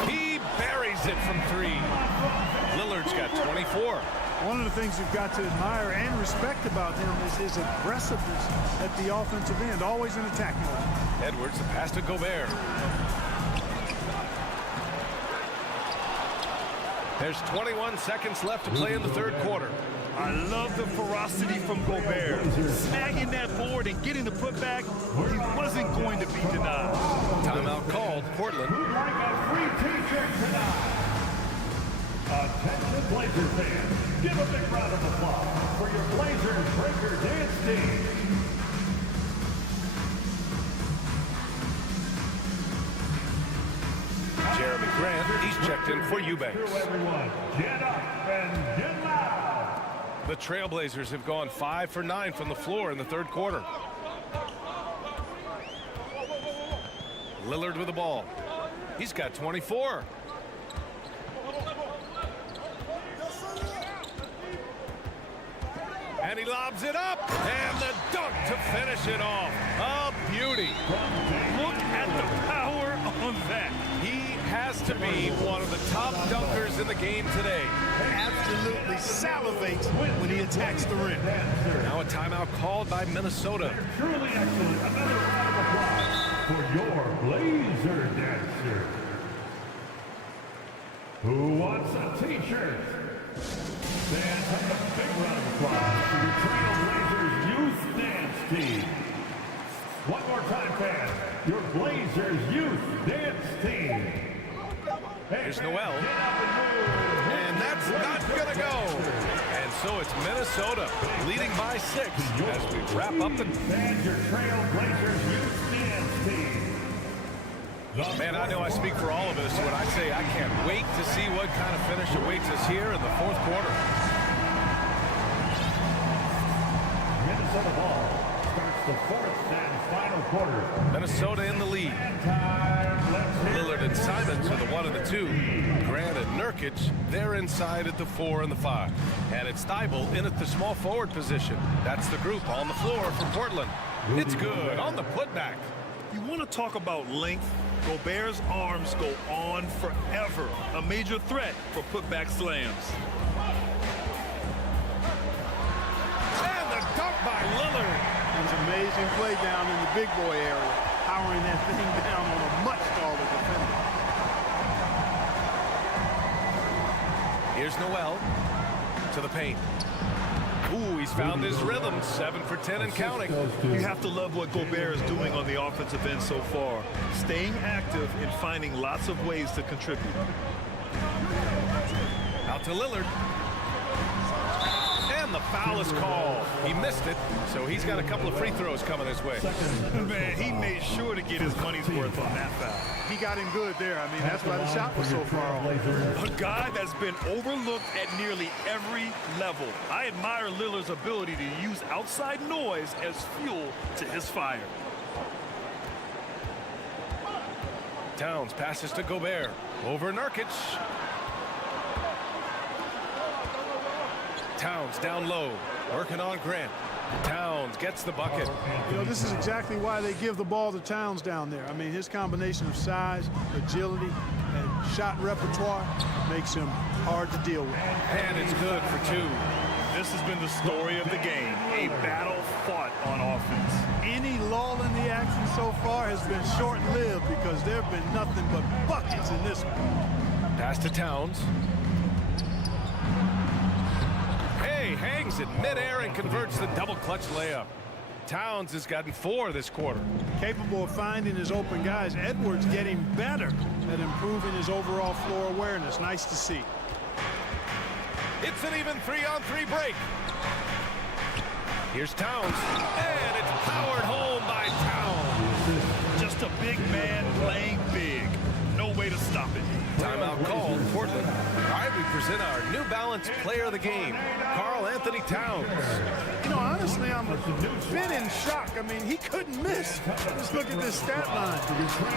He buries it from 3. Lillard's got 24. One of the things you've got to admire and respect about him is his aggressiveness at the offensive end, always in attack mode. Edwards, the pass to Gobert. There's 21 seconds left to play in the third quarter. I love the ferocity from Gobert. Snagging that board and getting the putback, he wasn't going to be denied. Timeout called, Portland. Who'd like a free t-shirt tonight? Attention Blazers fans, give a big round of applause for your Blazers Breaker Dance team. Jeremy Grant, he's checked in for Eubanks. Everyone, get up and get loud. The Trailblazers have gone 5 for 9 from the floor in the third quarter. Lillard with the ball. He's got 24. And he lobs it up. And the dunk to finish it off. A beauty. Look at the power on that. He has to be one of the top dunkers in the game today. Absolutely salivates when he attacks the rim. Now a timeout called by Minnesota. Truly excellent. Another round of applause for your Blazer dancer. Who wants a t-shirt? Fans, have a big round of applause for your Trailblazers Youth Dance Team. One more time, fans. Your Blazers Youth Dance Team. Here's Noel. And that's not going to go. And so it's Minnesota leading by 6 as we wrap up the... And your Trailblazers Youth Dance Team. Man, I know I speak for all of us when I say I can't wait to see what kind of finish awaits us here in the fourth quarter. Minnesota ball starts the fourth and final quarter. Minnesota in the lead. Lillard and Simons are the 1 and the 2. Grant and Nurkic, they're inside at the 4 and the 5. And it's Thibault in at the small forward position. That's the group on the floor for Portland. It's good on the putback. You want to talk about length? Gobert's arms go on forever. A major threat for putback slams. And the dunk by Lillard. It was an amazing play down in the big boy area, powering that thing down on a much taller defender. Here's Noel to the paint. Ooh, he's found his rhythm. 7 for 10 and counting. You have to love what Gobert is doing on the offensive end so far. Staying active and finding lots of ways to contribute. Out to Lillard. And the foul is called. He missed it, so he's got a couple of free throws coming his way. Man, he made sure to get his money's worth on that foul. He got him good there. I mean, that's why the shot was so far off. A guy that's been overlooked at nearly every level. I admire Lillard's ability to use outside noise as fuel to his fire. Towns passes to Gobert. Over Nurkic. Towns down low, working on Grant. Towns gets the bucket. You know, this is exactly why they give the ball to Towns down there. I mean, his combination of size, agility, and shot repertoire makes him hard to deal with. And it's good for 2. This has been the story of the game, a battle fought on offense. Any lull in the action so far has been short-lived because there have been nothing but buckets in this one. Pass to Towns. Hangs in midair and converts the double clutch layup. Towns has gotten 4 this quarter. Capable of finding his open guys. Edwards getting better at improving his overall floor awareness. Nice to see. It's an even 3-on-3 break. Here's Towns, and it's powered home by Towns. Just a big man playing month's player of the game, Karl Anthony Towns. You know, honestly, I'm a bit in shock. I mean, he couldn't miss. Just look at this stat line.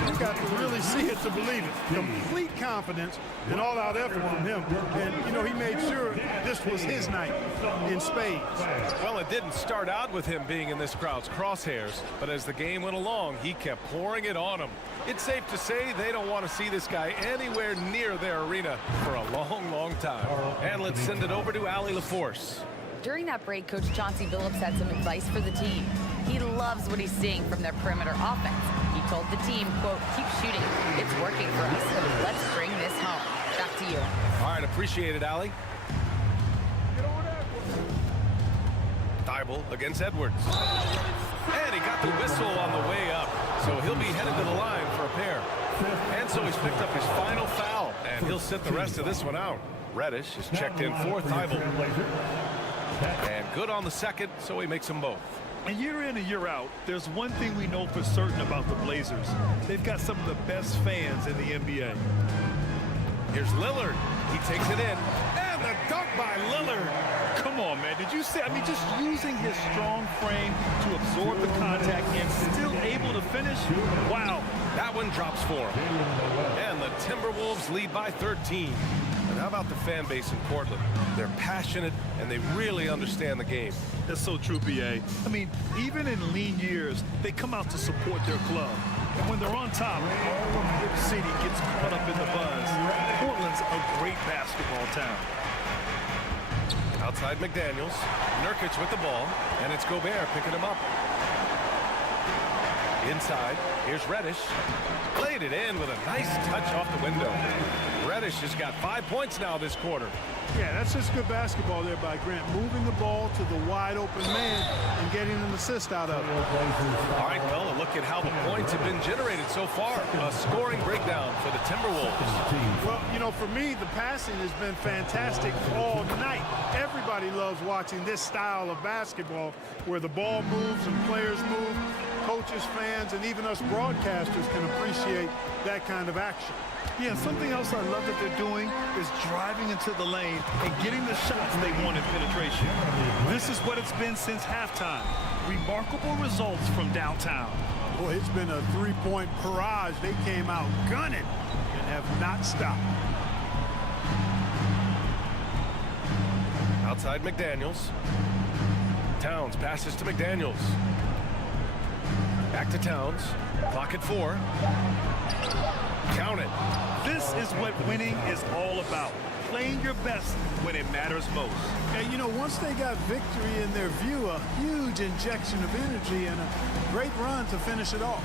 You got to really see it to believe it. Complete confidence and all-out effort from him. And, you know, he made sure this was his night in spades. Well, it didn't start out with him being in this crowd's crosshairs, but as the game went along, he kept pouring it on him. It's safe to say they don't want to see this guy anywhere near their arena for a long, long time. And let's send it over to Allie LaForce. During that break, Coach Chauncey Billups had some advice for the team. He loves what he's seeing from their perimeter offense. He told the team, quote, keep shooting. It's working for us. Let's bring this home. Back to you. All right, appreciate it, Allie. Thibault against Edwards. And he got the whistle on the way up. So he'll be headed to the line for a pair. And so he's picked up his final foul. And he'll sit the rest of this one out. Reddish is checked in for Thibault. And good on the second, so he makes them both. And year in and year out, there's one thing we know for certain about the Blazers. They've got some of the best fans in the NBA. Here's Lillard. He takes it in. And the dunk by Lillard. Come on, man. Did you see? I mean, just using his strong frame to absorb the contact and still able to finish. Wow. That one drops for him. And the Timberwolves lead by 13. And how about the fan base in Portland? They're passionate and they really understand the game. That's so true, BA. I mean, even in lean years, they come out to support their club. And when they're on top, all of Rip City gets caught up in the buzz. Portland's a great basketball town. Outside McDaniels, Nurkic with the ball, and it's Gobert picking him up. Inside, here's Reddish. Played it in with a nice touch off the window. Reddish has got 5 points now this quarter. Yeah, that's just good basketball there by Grant. Moving the ball to the wide open man and getting an assist out of it. All right, well, a look at how the points have been generated so far. A scoring breakdown for the Timberwolves. Well, you know, for me, the passing has been fantastic all night. Everybody loves watching this style of basketball where the ball moves and players move. Coaches, fans, and even us broadcasters can appreciate that kind of action. Yeah, something else I love that they're doing is driving into the lane and getting the shots they want in penetration. This is what it's been since halftime. Remarkable results from downtown. Boy, it's been a three-point barrage. They came out gunning and have not stopped. Outside McDaniels. Towns passes to McDaniels. Back to Towns. Clock at 4. Count it. This is what winning is all about. Playing your best when it matters most. And, you know, once they got victory in their view, a huge injection of energy and a great run to finish it off.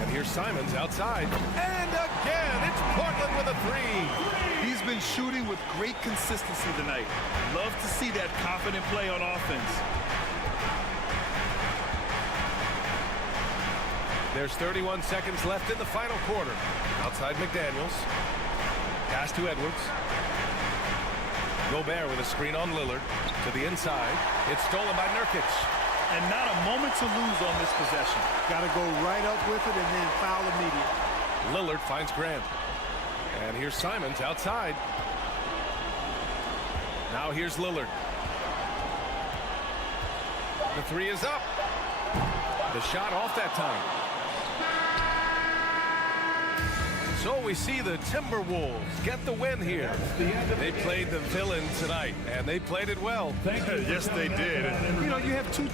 And here's Simons outside. And again, it's Portland with a 3. He's been shooting with great consistency tonight. Love to see that confident play on offense. There's 31 seconds left in the final quarter. Outside McDaniels. Pass to Edwards. Gobert with a screen on Lillard. To the inside. It's stolen by Nurkic. And not a moment to lose on this possession. Got to go right up with it and then foul immediately. Lillard finds Grant. And here's Simons outside. Now here's Lillard. The 3 is up. The shot off that time. So we see the Timberwolves get the win here. They played the villain tonight, and they played it well. Yes, they did. You know, you have two...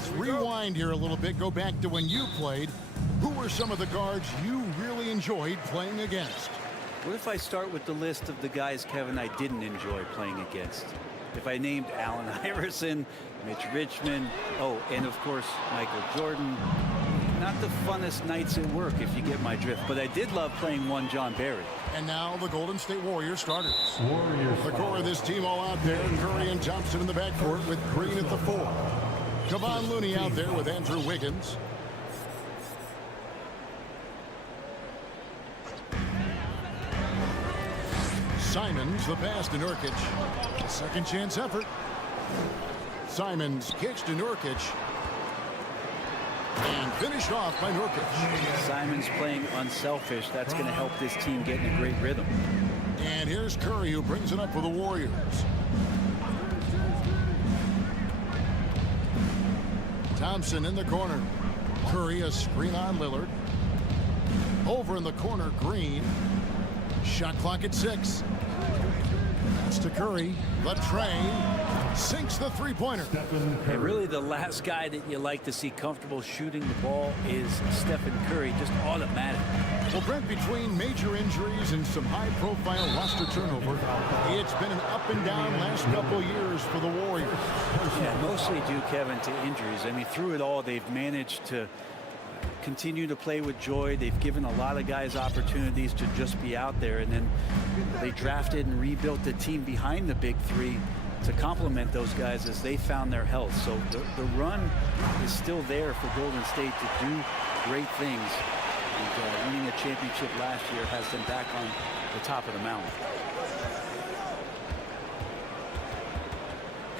Let's rewind here a little bit. Go back to when you played. Who were some of the guards you really enjoyed playing against? What if I start with the list of the guys, Kevin, I didn't enjoy playing against? If I named Allen Iverson, Mitch Richmond, and of course, Michael Jordan. Not the funnest nights at work, if you get my drift, but I did love playing one John Barry. And now the Golden State Warriors starters. The core of this team all out there, Curry and Thompson in the backcourt with Green at the 4. Kevon Looney out there with Andrew Wiggins. Simons, the pass to Nurkic. Second chance effort. Simons kicks to Nurkic. And finished off by Nurkic. Simons playing unselfish. That's going to help this team get in a great rhythm. And here's Curry, who brings it up for the Warriors. Thompson in the corner. Curry, a screen on Lillard. Over in the corner, Green. Shot clock at 6. That's to Curry. The train sinks the three-pointer. And really the last guy that you like to see comfortable shooting the ball is Stephen Curry, just automatic. Well, Brent, between major injuries and some high-profile roster turnover, it's been an up and down last couple years for the Warriors. Yeah, mostly due, Kevin, to injuries. I mean, through it all, they've managed to continue to play with joy. They've given a lot of guys opportunities to just be out there, and then they drafted and rebuilt the team behind the big three to complement those guys as they found their health. So the run is still there for Golden State to do great things. And winning a championship last year has them back on the top of the mountain.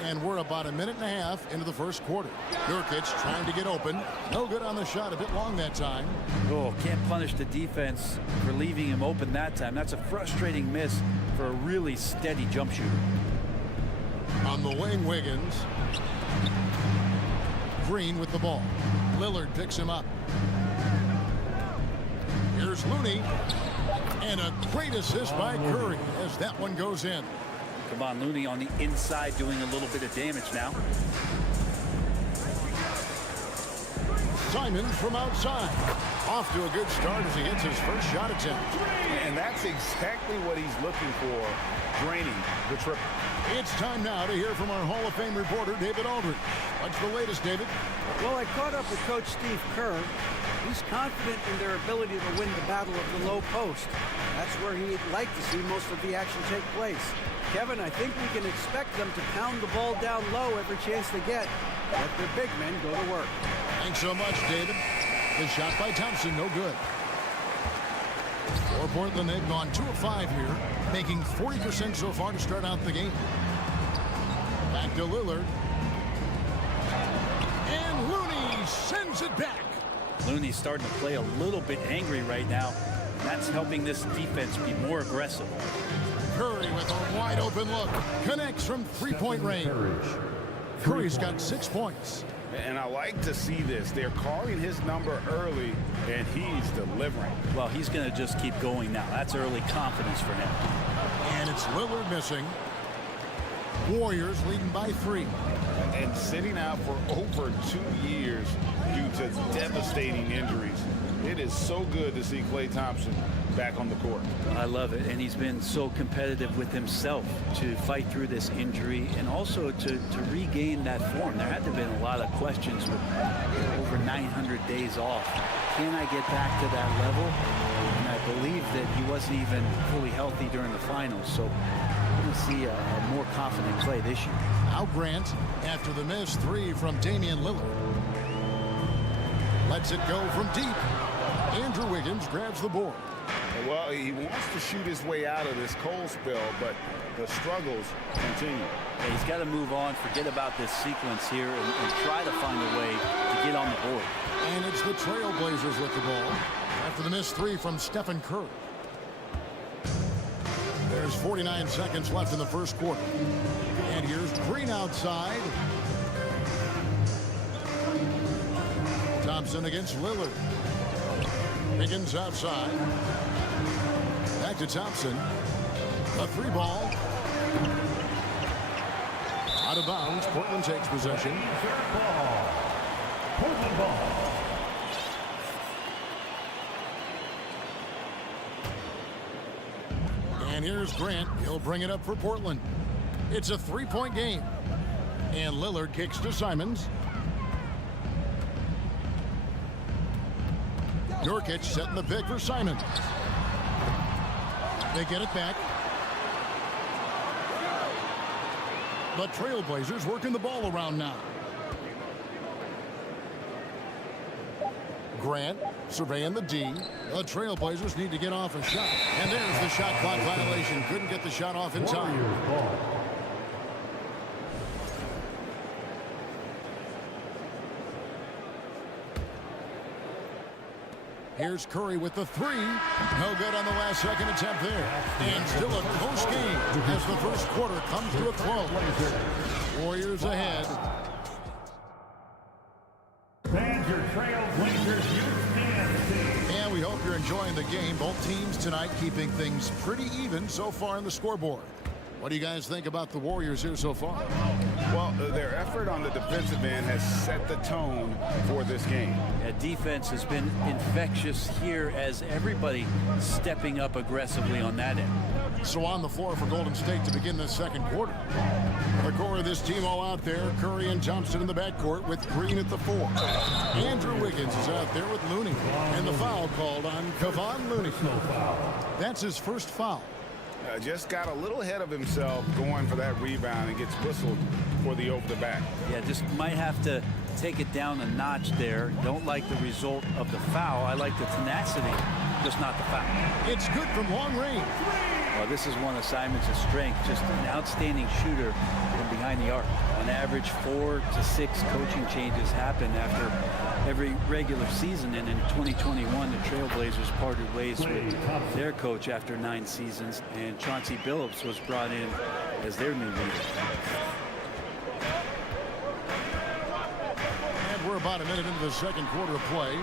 And we're about a minute and a half into the first quarter. Nurkic trying to get open. No good on the shot. A bit long that time. Oh, can't punish the defense for leaving him open that time. That's a frustrating miss for a really steady jump shooter. On the wing, Wiggins. Green with the ball. Lillard picks him up. Here's Looney. And a great assist by Curry as that one goes in. Kevon Looney on the inside doing a little bit of damage now. Simons from outside. Off to a good start as he hits his first shot attempt. And that's exactly what he's looking for, draining the triple. It's time now to hear from our Hall of Fame reporter, David Aldridge. What's the latest, David? Well, I caught up with Coach Steve Kerr. He's confident in their ability to win the battle of the low post. That's where he'd like to see most of the action take place. Kevin, I think we can expect them to pound the ball down low every chance they get. Let their big men go to work. Thanks so much, David. The shot by Thompson, no good. For Portland, they've gone 2 of 5 here, making 40% so far to start out the game. Back to Lillard. And Looney sends it back. Looney's starting to play a little bit angry right now. That's helping this defense be more aggressive. Curry with a wide open look. Connects from three-point range. Curry's got 6 points. And I like to see this. They're calling his number early, and he's delivering. Well, he's going to just keep going now. That's early confidence for him. And it's Lillard missing. Warriors leading by 3. And sitting out for over 2 years due to devastating injuries. It is so good to see Klay Thompson back on the court. I love it, and he's been so competitive with himself to fight through this injury and also to regain that form. There had to have been a lot of questions with over 900 days off. Can I get back to that level? And I believe that he wasn't even fully healthy during the finals, so we're going to see a more confident Klay this year. Now Grant after the missed 3 from Damian Lillard. Lets it go from deep. Andrew Wiggins grabs the board. Well, he wants to shoot his way out of this cold spell, but the struggles continue. Yeah, he's got to move on, forget about this sequence here, and try to find a way to get on the board. And it's the Trailblazers with the ball after the missed 3 from Stephen Curry. There's 49 seconds left in the first quarter. And here's Green outside. Thompson against Lillard. Wiggins outside. Back to Thompson. A 3 ball. Out of bounds. Portland takes possession. Portland ball. And here's Grant. He'll bring it up for Portland. It's a three-point game. And Lillard kicks to Simons. Nurkic setting the pick for Simons. They get it back. The Trailblazers working the ball around now. Grant surveying the D. The Trailblazers need to get off a shot. And there's the shot clock violation. Couldn't get the shot off in time. Here's Curry with the three. No good on the last second attempt there. And still a close game as the first quarter comes to a close. Warriors ahead. Fans, your Trailblazers youth dance team. And we hope you're enjoying the game. Both teams tonight keeping things pretty even so far on the scoreboard. What do you guys think about the Warriors here so far? Well, their effort on the defensive end has set the tone for this game. Yeah, defense has been infectious here as everybody stepping up aggressively on that end. So on the floor for Golden State to begin the second quarter. The core of this team all out there. Curry and Thompson in the backcourt with Green at the 4. Andrew Wiggins is out there with Looney. And the foul called on Kevon Looney. That's his first foul. Just got a little ahead of himself going for that rebound and gets whistled for the over the back. Yeah, just might have to take it down a notch there. Don't like the result of the foul. I like the tenacity, just not the foul. It's good from long range. Well, this is one of Simons' strengths, just an outstanding shooter from behind the arc. On average, 4 to 6 coaching changes happen after every regular season, and in 2021 the Trailblazers parted ways with their coach after 9 seasons, and Chauncey Billups was brought in as their new leader. And we're about a minute into the second quarter of play.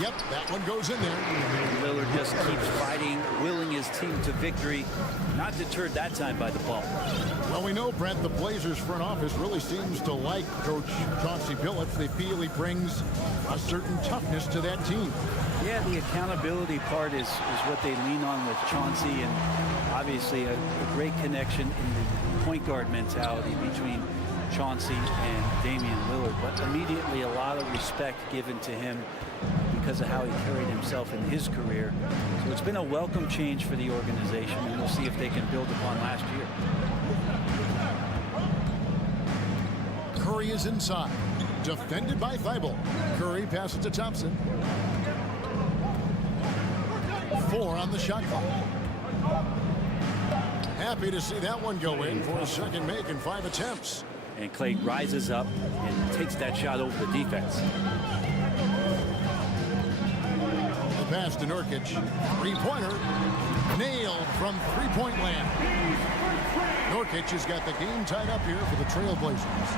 Yep, that one goes in there. Lillard just keeps fighting, willing his team to victory. Not deterred that time by the ball. Well, we know, Brent, the Blazers front office really seems to like Coach Chauncey Billups. They feel he brings a certain toughness to that team. Yeah, the accountability part is what they lean on with Chauncey, and obviously a great connection in the point guard mentality between Chauncey and Damian Lillard, but immediately a lot of respect given to him because of how he carried himself in his career. So it's been a welcome change for the organization, and we'll see if they can build upon last year. Curry is inside, defended by Thibault. Curry passes to Thompson. 4 on the shot clock. Happy to see that one go in for a second make in 5 attempts. And Clay rises up and takes that shot over the defense. The pass to Nurkic. Three-pointer. Nailed from three-point land. Nurkic has got the game tied up here for the Trailblazers.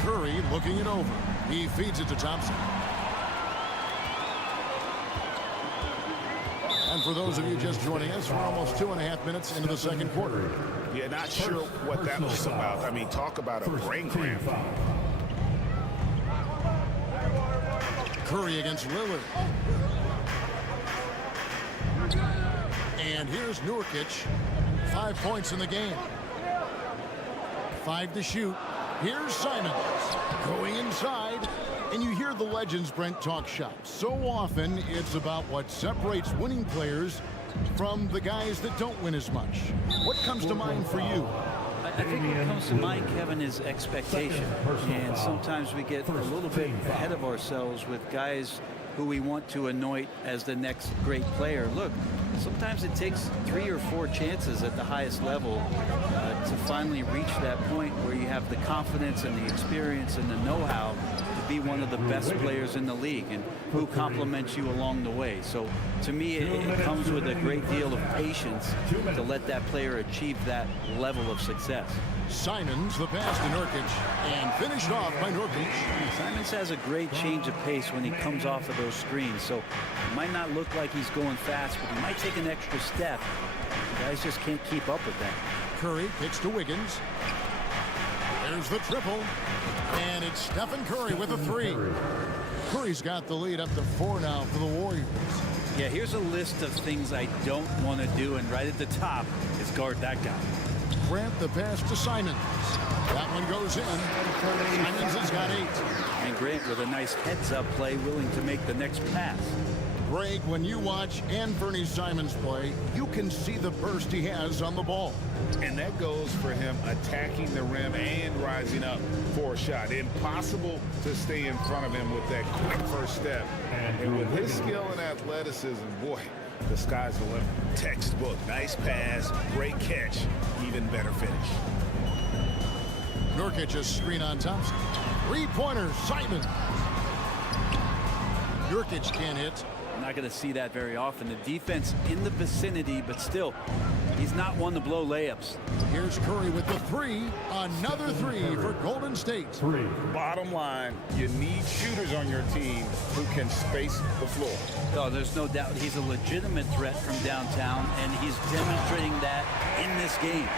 Curry looking it over. He feeds it to Thompson. And for those of you just joining us, we're almost 2.5 minutes into the second quarter. Yeah, not sure what that was about. I mean, talk about a brain cramp. Curry against Lillard. And here's Nurkic. 5 points in the game. 5 to shoot. Here's Simons going inside. And you hear the legends, Brent, talk shop. So often it's about what separates winning players from the guys that don't win as much. What comes to mind for you? I think what comes to mind, Kevin, is expectation. And sometimes we get a little bit ahead of ourselves with guys who we want to anoint as the next great player. Look, sometimes it takes 3 or 4 chances at the highest level to finally reach that point where you have the confidence and the experience and the know-how to be one of the best players in the league, and who compliments you along the way. So to me, it comes with a great deal of patience to let that player achieve that level of success. Simons, the pass to Nurkic, and finished off by Nurkic. Simons has a great change of pace when he comes off of those screens, so it might not look like he's going fast, but he might take an extra step. The guys just can't keep up with that. Curry kicks to Wiggins. Here's the triple. And it's Stephen Curry with a 3. Curry's got the lead up to 4 now for the Warriors. Yeah, here's a list of things I don't want to do, and right at the top is guard that guy. Grant the pass to Simons. That one goes in. Simons has got 8. And Grant with a nice heads-up play, willing to make the next pass. Greg, when you watch Anthony Simons play, you can see the burst he has on the ball. And that goes for him attacking the rim and rising up for a shot. Impossible to stay in front of him with that quick first step. And with his skill and athleticism, boy, the sky's the limit. Textbook, nice pass, great catch, even better finish. Nurkic a screen on Thompson. 3-pointer, Simon. Nurkic can't hit. Not going to see that very often. The defense in the vicinity, but still, he's not one to blow layups. Here's Curry with the 3. Another 3 for Golden State. 3. Bottom line, you need shooters on your team who can space the floor. Oh, there's no doubt he's a legitimate threat from downtown, and he's demonstrating that in this game.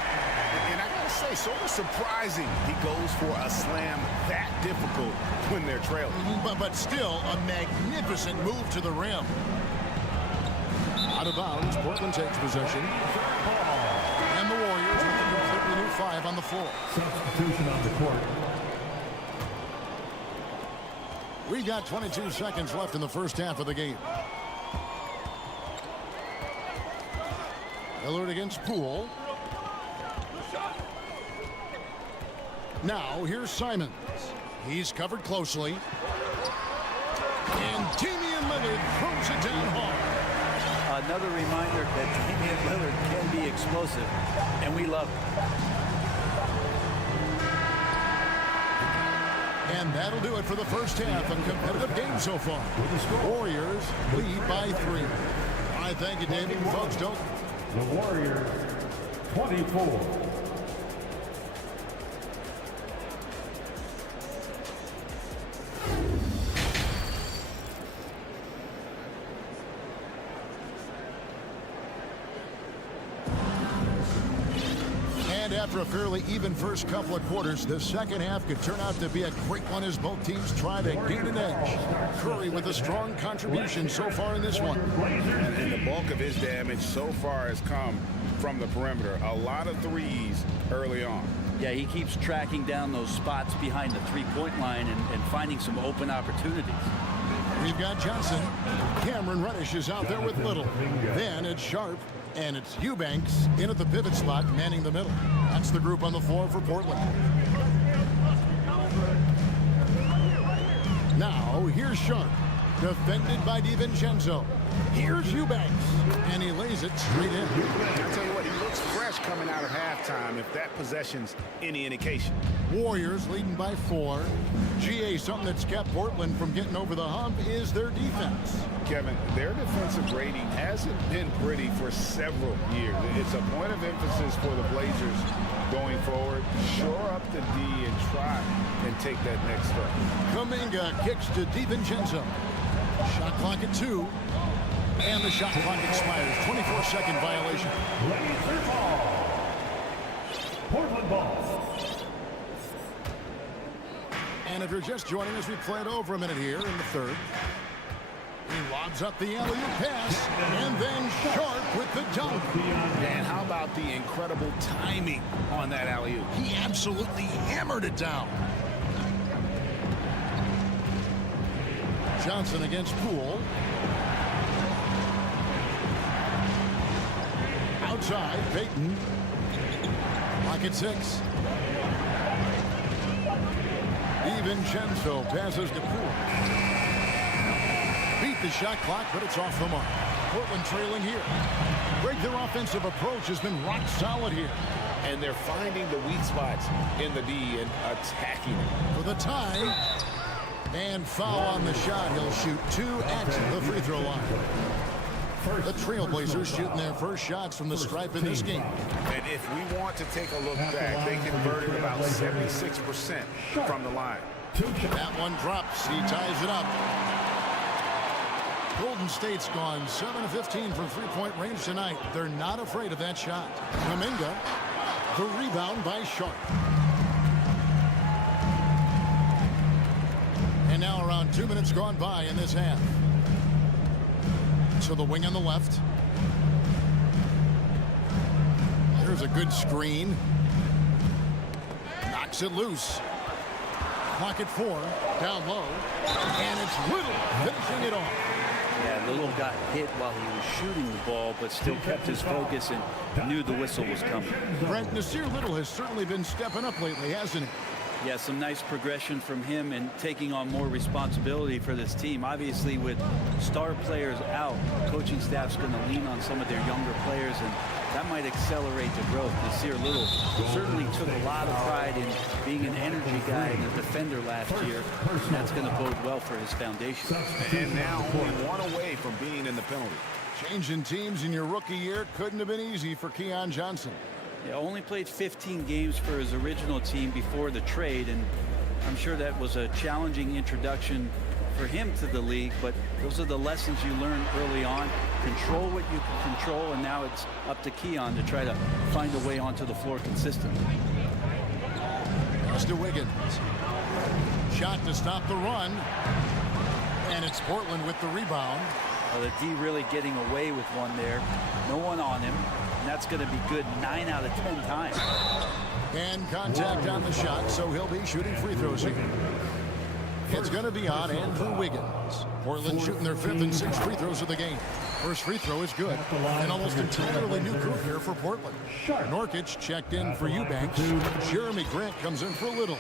And I gotta say, sort of surprising he goes for a slam that difficult when they're trailing. But still a magnificent move to the rim. Out of bounds, Portland takes possession. And the Warriors with a completely new 5 on the floor. Substitution on the court. We've got 22 seconds left in the first half of the game. Lillard against Poole. Now, here's Simons. He's covered closely. And Damian Lillard throws it down hard. Another reminder that Damian Lillard can be explosive, and we love it. And that'll do it for the first half. A competitive game so far. Warriors lead by 3. I thank you, David. Folks, don't. The Warriors, 24. After a fairly even first couple of quarters, the second half could turn out to be a great one as both teams try to gain an edge. Curry with a strong contribution so far in this one. And the bulk of his damage so far has come from the perimeter. A lot of threes early on. Yeah, he keeps tracking down those spots behind the three-point line and finding some open opportunities. We've got Johnson. Cameron Reddish is out there with Little. Then it's Sharp. And it's Eubanks in at the pivot spot, manning the middle. That's the group on the floor for Portland. Now, here's Sharp, defended by DiVincenzo. Here's Eubanks, and he lays it straight in. I'll tell you what, he looks fresh coming out of halftime, if that possession's any indication. Warriors leading by 4. GA, something that's kept Portland from getting over the hump is their defense. Kevin, their defensive rating hasn't been pretty for several years. It's a point of emphasis for the Blazers going forward. Shore up the D and try and take that next step. Kuminga kicks to DiVincenzo. Shot clock at 2. And the shot clock expires. 24-second violation. Blazer ball. Portland ball. And if you're just joining us, we played over a minute here in the third. He lobs up the alley-oop pass, and then Sharp with the dunk. And how about the incredible timing on that alley-oop? He absolutely hammered it down. Johnson against Poole. Outside, Payton. Lock at 6. DiVincenzo passes to Poole. Beat the shot clock, but it's off the mark. Portland trailing here. Greg, their offensive approach has been rock solid here. And they're finding the weak spots in the D and attacking it. For the tie. And foul on the shot. He'll shoot 2 at the free throw line. The Trailblazers shooting their first shots from the stripe in this game. And if we want to take a look back, they converted about 76% from the line. That one drops. He ties it up. Golden State's gone 7 of 15 from three-point range tonight. They're not afraid of that shot. Kuminga, the rebound by Sharp. now around 2 minutes gone by in this half. So the wing on the left. Here's a good screen. Knocks it loose. Clock at 4. Down low. And it's Little finishing it off. Yeah, Little got hit while he was shooting the ball, but still kept his focus and knew the whistle was coming. Brent, Nasir Little has certainly been stepping up lately, hasn't he? Yeah, some nice progression from him and taking on more responsibility for this team. Obviously, with star players out, coaching staff's going to lean on some of their younger players, and that might accelerate the growth. Nasir Little certainly took a lot of pride in being an energy guy and a defender last year, and that's going to bode well for his foundation. And now only one away from being in the penalty. Changing teams in your rookie year couldn't have been easy for Keon Johnson. Yeah, only played 15 games for his original team before the trade, and I'm sure that was a challenging introduction for him to the league, but those are the lessons you learn early on. Control what you can control, and now it's up to Keon to try to find a way onto the floor consistently. Pass to Wiggins. Shot to stop the run. And it's Portland with the rebound. Well, the D really getting away with one there. No one on him. And that's going to be good 9 out of 10 times. And contact on the shot, so he'll be shooting free throws here. It's going to be on Andrew Wiggins. Portland shooting their 5th and 6th free throws of the game. First free throw is good. An almost entirely new group here for Portland. Norkic checked in for Eubanks. Jeremy Grant comes in for Little.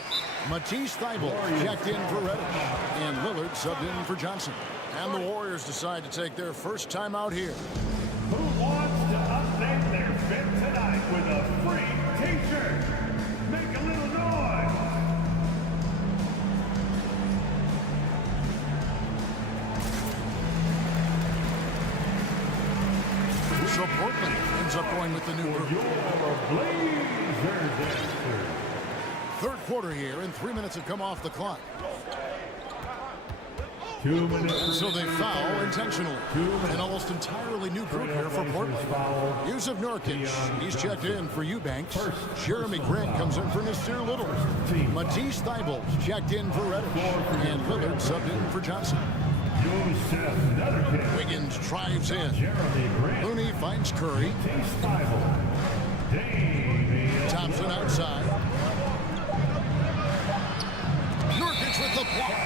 Matisse Thybulle checked in for Reddish. And Lillard subbed in for Johnson. And the Warriors decide to take their first time out here. Who wants to update their fit tonight with a free t-shirt? Make a little noise. So Portland ends up going with the new group. Third quarter here, and 3 minutes have come off the clock. 2 minutes. So they foul intentionally. An almost entirely new group here for Portland. Yusuf Nurkic, he's checked in for Eubanks. Jeremy Grant comes in for Nasir Little. Matisse Thybulle checked in for Reddish. And Lillard subbed in for Johnson. Wiggins drives in. Looney finds Curry. Thompson outside. Nurkic with the block.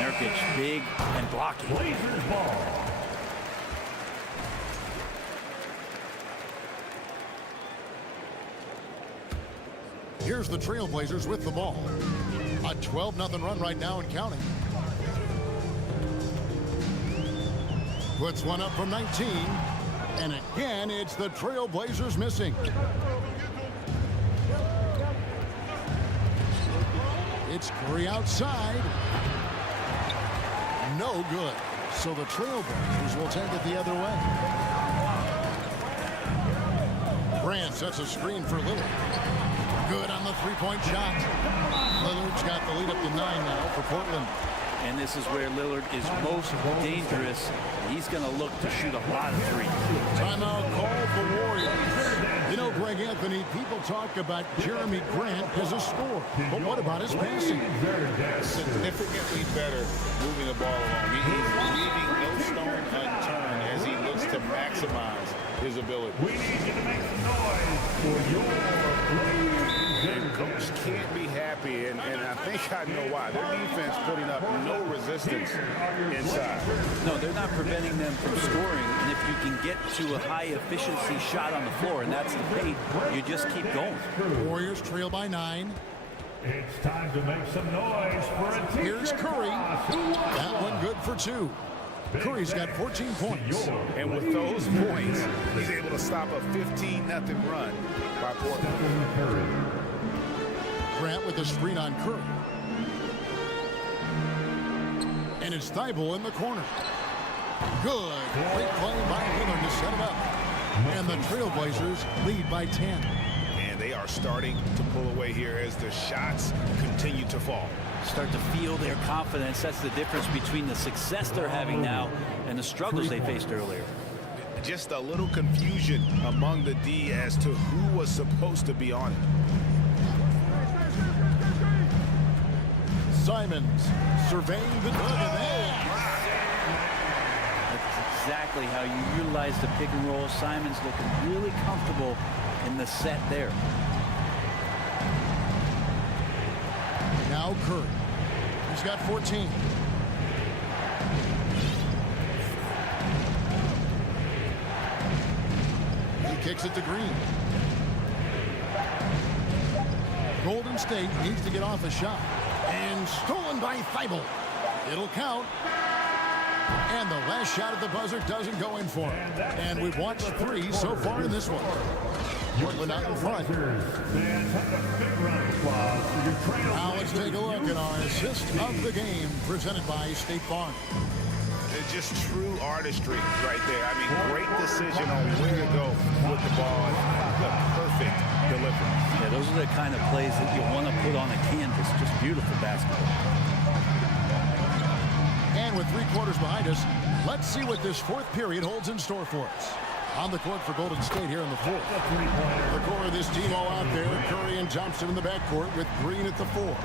Nurkic big and blocking. Blazers ball. Here's the Trailblazers with the ball. A 12-0 run right now and counting. Puts one up from 19. And again, it's the Trailblazers missing. It's Curry outside. No good. So the Trailblazers will take it the other way. Grant sets a screen for Lillard. Good on the three-point shot. Lillard's got the lead up to 9 now for Portland. And this is where Lillard is most dangerous. He's going to look to shoot a lot of threes. Timeout called the Warriors. You know, Greg Anthony, people talk about Jeremy Grant as a scorer. But what about his passing? Significantly better moving the ball along. He's leaving no stone unturned as he looks to maximize his ability. We need you to make some noise for your Blazers. And coach can't be happy, and I think I know why. Their defense putting up no resistance inside. No, they're not preventing them from scoring. And if you can get to a high-efficiency shot on the floor, and that's the paint, you just keep going. Warriors trail by 9. It's time to make some noise for a t-shirt. Here's Curry. That one good for 2. Curry's got 14 points. And with those points, he's able to stop a 15-0 run by Portland. Grant with a screen on Curry. And it's Thybulle in the corner. Good. Great play by Lillard to set it up. And the Trailblazers lead by 10. And they are starting to pull away here as the shots continue to fall. Start to feel their confidence. That's the difference between the success they're having now and the struggles they faced earlier. Just a little confusion among the D as to who was supposed to be on it. Simons surveying the target. That's exactly how you utilize the pick and roll. Simons looking really comfortable in the set there. Now Curry. He's got 14. He kicks it to Green. Golden State needs to get off a shot. And stolen by Thibault. It'll count. And the last shot at the buzzer doesn't go in for him. And we've watched 3 so far in this one. Portland out in front. Now let's take a look at our assist of the game presented by State Farm. It's just true artistry right there. I mean, great decision on where to go with the ball. The perfect delivery. Yeah, those are the kind of plays that you want to put on a canvas. Just beautiful basketball. And with 3 quarters behind us, let's see what this 4th period holds in store for us. On the court for Golden State here in the 4th. The core of this team all out there. Curry and Thompson in the backcourt with Green at the 4.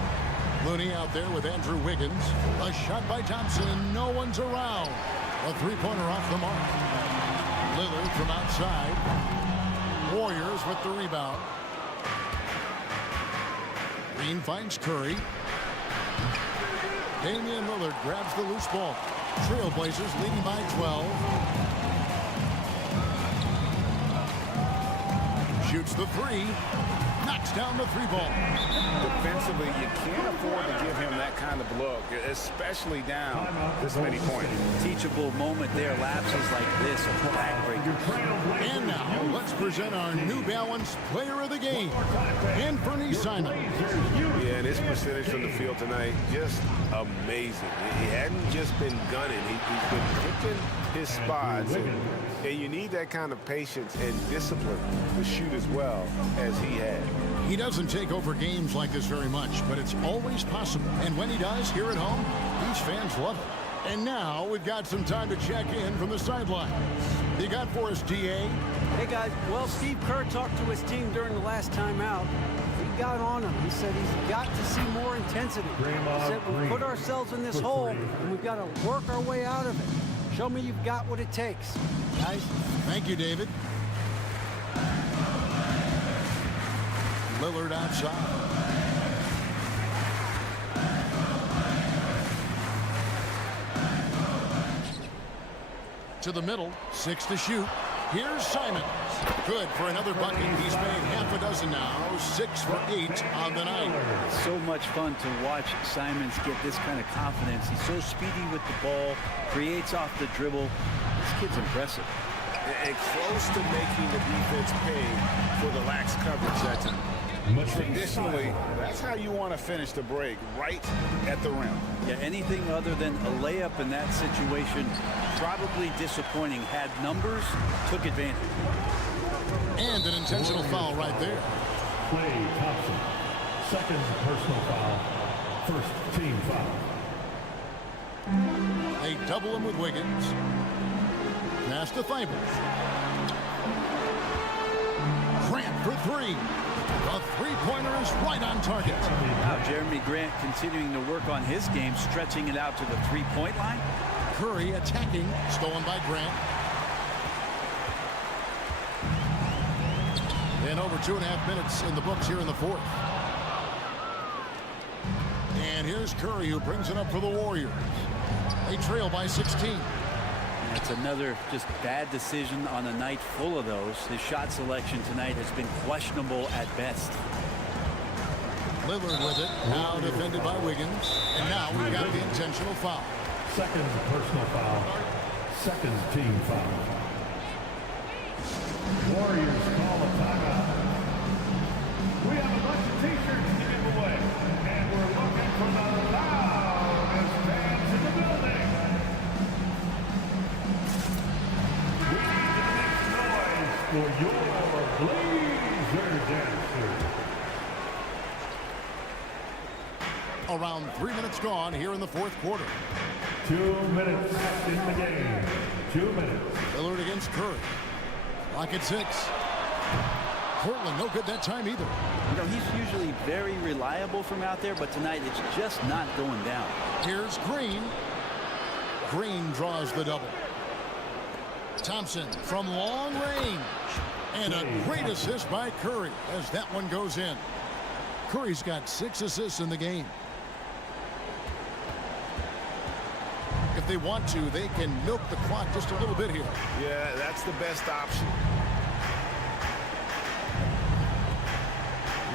Looney out there with Andrew Wiggins. A shot by Thompson and no one's around. A 3-pointer off the mark. Lillard from outside. Warriors with the rebound. Green finds Curry. Damian Lillard grabs the loose ball. Trailblazers leading by 12. Shoots the 3. Knocks down the 3-ball. Defensively, you can't afford to give him that kind of look, especially down this many points. Teachable moment there. Lapses like this are backbreaker. And now let's present our New Balance player of the game, Anthony Simons. Yeah, and his percentage from the field tonight, just amazing. He hadn't just been gunning. He's been picking his spots. And you need that kind of patience and discipline to shoot as well as he had. He doesn't take over games like this very much, but it's always possible. And when he does, here at home, these fans love it. And now we've got some time to check in from the sidelines. You got for us, DA? Hey, guys. Well, Steve Kerr talked to his team during the last timeout. He got on him. He said he's got to see more intensity. He said we put ourselves in this hole, and we've got to work our way out of it. Show me you've got what it takes, guys. Thank you, David. Lillard outside. To the middle, 6 to shoot. Here's Simons. Good for another bucket. He's made half a dozen now. 6 for 8 on the night. It's so much fun to watch Simons get this kind of confidence. He's so speedy with the ball, creates off the dribble. This kid's impressive. And close to making the defense pay for the lax coverage that time. Traditionally, that's how you want to finish the break, right at the rim. Yeah, anything other than a layup in that situation, probably disappointing. Had numbers, took advantage. And an intentional foul right there. Clay Thompson, second personal foul, first team foul. They double him with Wiggins. Pass to Thibault. Grant for 3. The 3-pointer is right on target. Now Jeremy Grant continuing to work on his game, stretching it out to the 3-point line. Curry attacking, stolen by Grant. And over 2.5 minutes in the books here in the 4th. And here's Curry who brings it up for the Warriors. They trail by 16. That's another just bad decision on a night full of those. His shot selection tonight has been questionable at best. Lillard with it. Now defended by Wiggins. And now we've got the intentional foul. Second personal foul. Second team foul. Warriors call a timeout. We have a bunch of t-shirts to give away. And we're looking for the loudest fans in the building. We need to make noise for your Blazer dancers. Around 3 minutes gone here in the 4th quarter. 2 minutes in the game. 2 minutes. Lillard against Curry. Clock at 6. Portland, no good that time either. You know, he's usually very reliable from out there, but tonight it's just not going down. Here's Green. Green draws the double. Thompson from long range. And a great assist by Curry as that one goes in. Curry's got 6 assists in the game. If they want to, they can milk the clock just a little bit here. Yeah, that's the best option.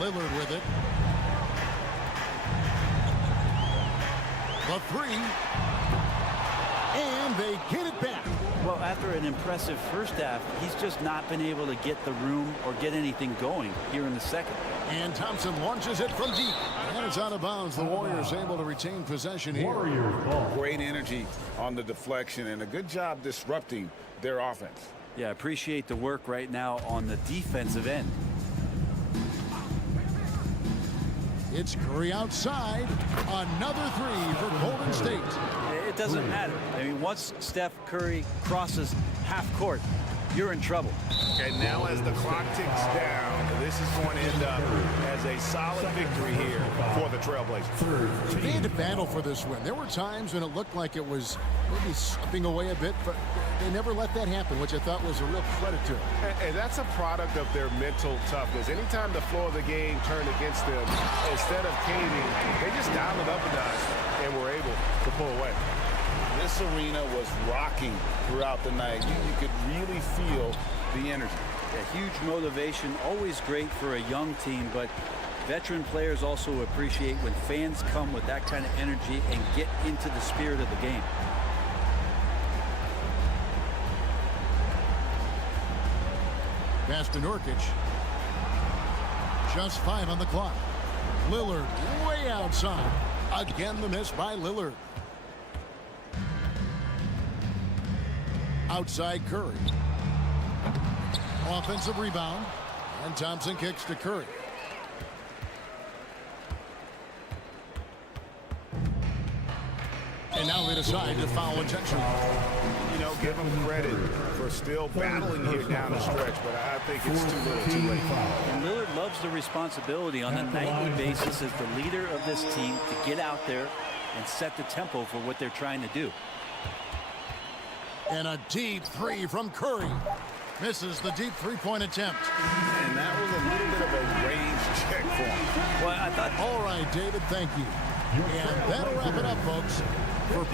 Lillard with it. The 3. And they get it back. Well, after an impressive first half, he's just not been able to get the room or get anything going here in the second. And Thompson launches it from deep. And it's out of bounds. The Warriors able to retain possession here. Great energy on the deflection and a good job disrupting their offense. Yeah, appreciate the work right now on the defensive end. It's Curry outside. Another 3 for Golden State. It doesn't matter. I mean, once Steph Curry crosses half court, you're in trouble. Okay, now as the clock ticks down, this is going to end up as a solid victory here for the Trailblazers. They had to battle for this win. There were times when it looked like it was maybe slipping away a bit, but they never let that happen, which I thought was a real credit to them. And that's a product of their mental toughness. Anytime the floor of the game turned against them, instead of caving, they just dialed it up a notch and were able to pull away. This arena was rocking throughout the night. You could really feel the energy. A huge motivation, always great for a young team, but veteran players also appreciate when fans come with that kind of energy and get into the spirit of the game. Pass to Nurkic. Just 5 on the clock. Lillard way outside. Again, the miss by Lillard. Outside Curry. Offensive rebound. And Thompson kicks to Curry. And now they decide to foul intentionally. You know, give them credit for still battling here down the stretch, but I think it's too little too late. And Lillard loves the responsibility on a nightly basis as the leader of this team to get out there and set the tempo for what they're trying to do. And a deep 3 from Curry. Misses the deep 3-point attempt. And that was a little bit of a range check for him. Well, I thought, all right, David, thank you. And that'll wrap it up, folks. For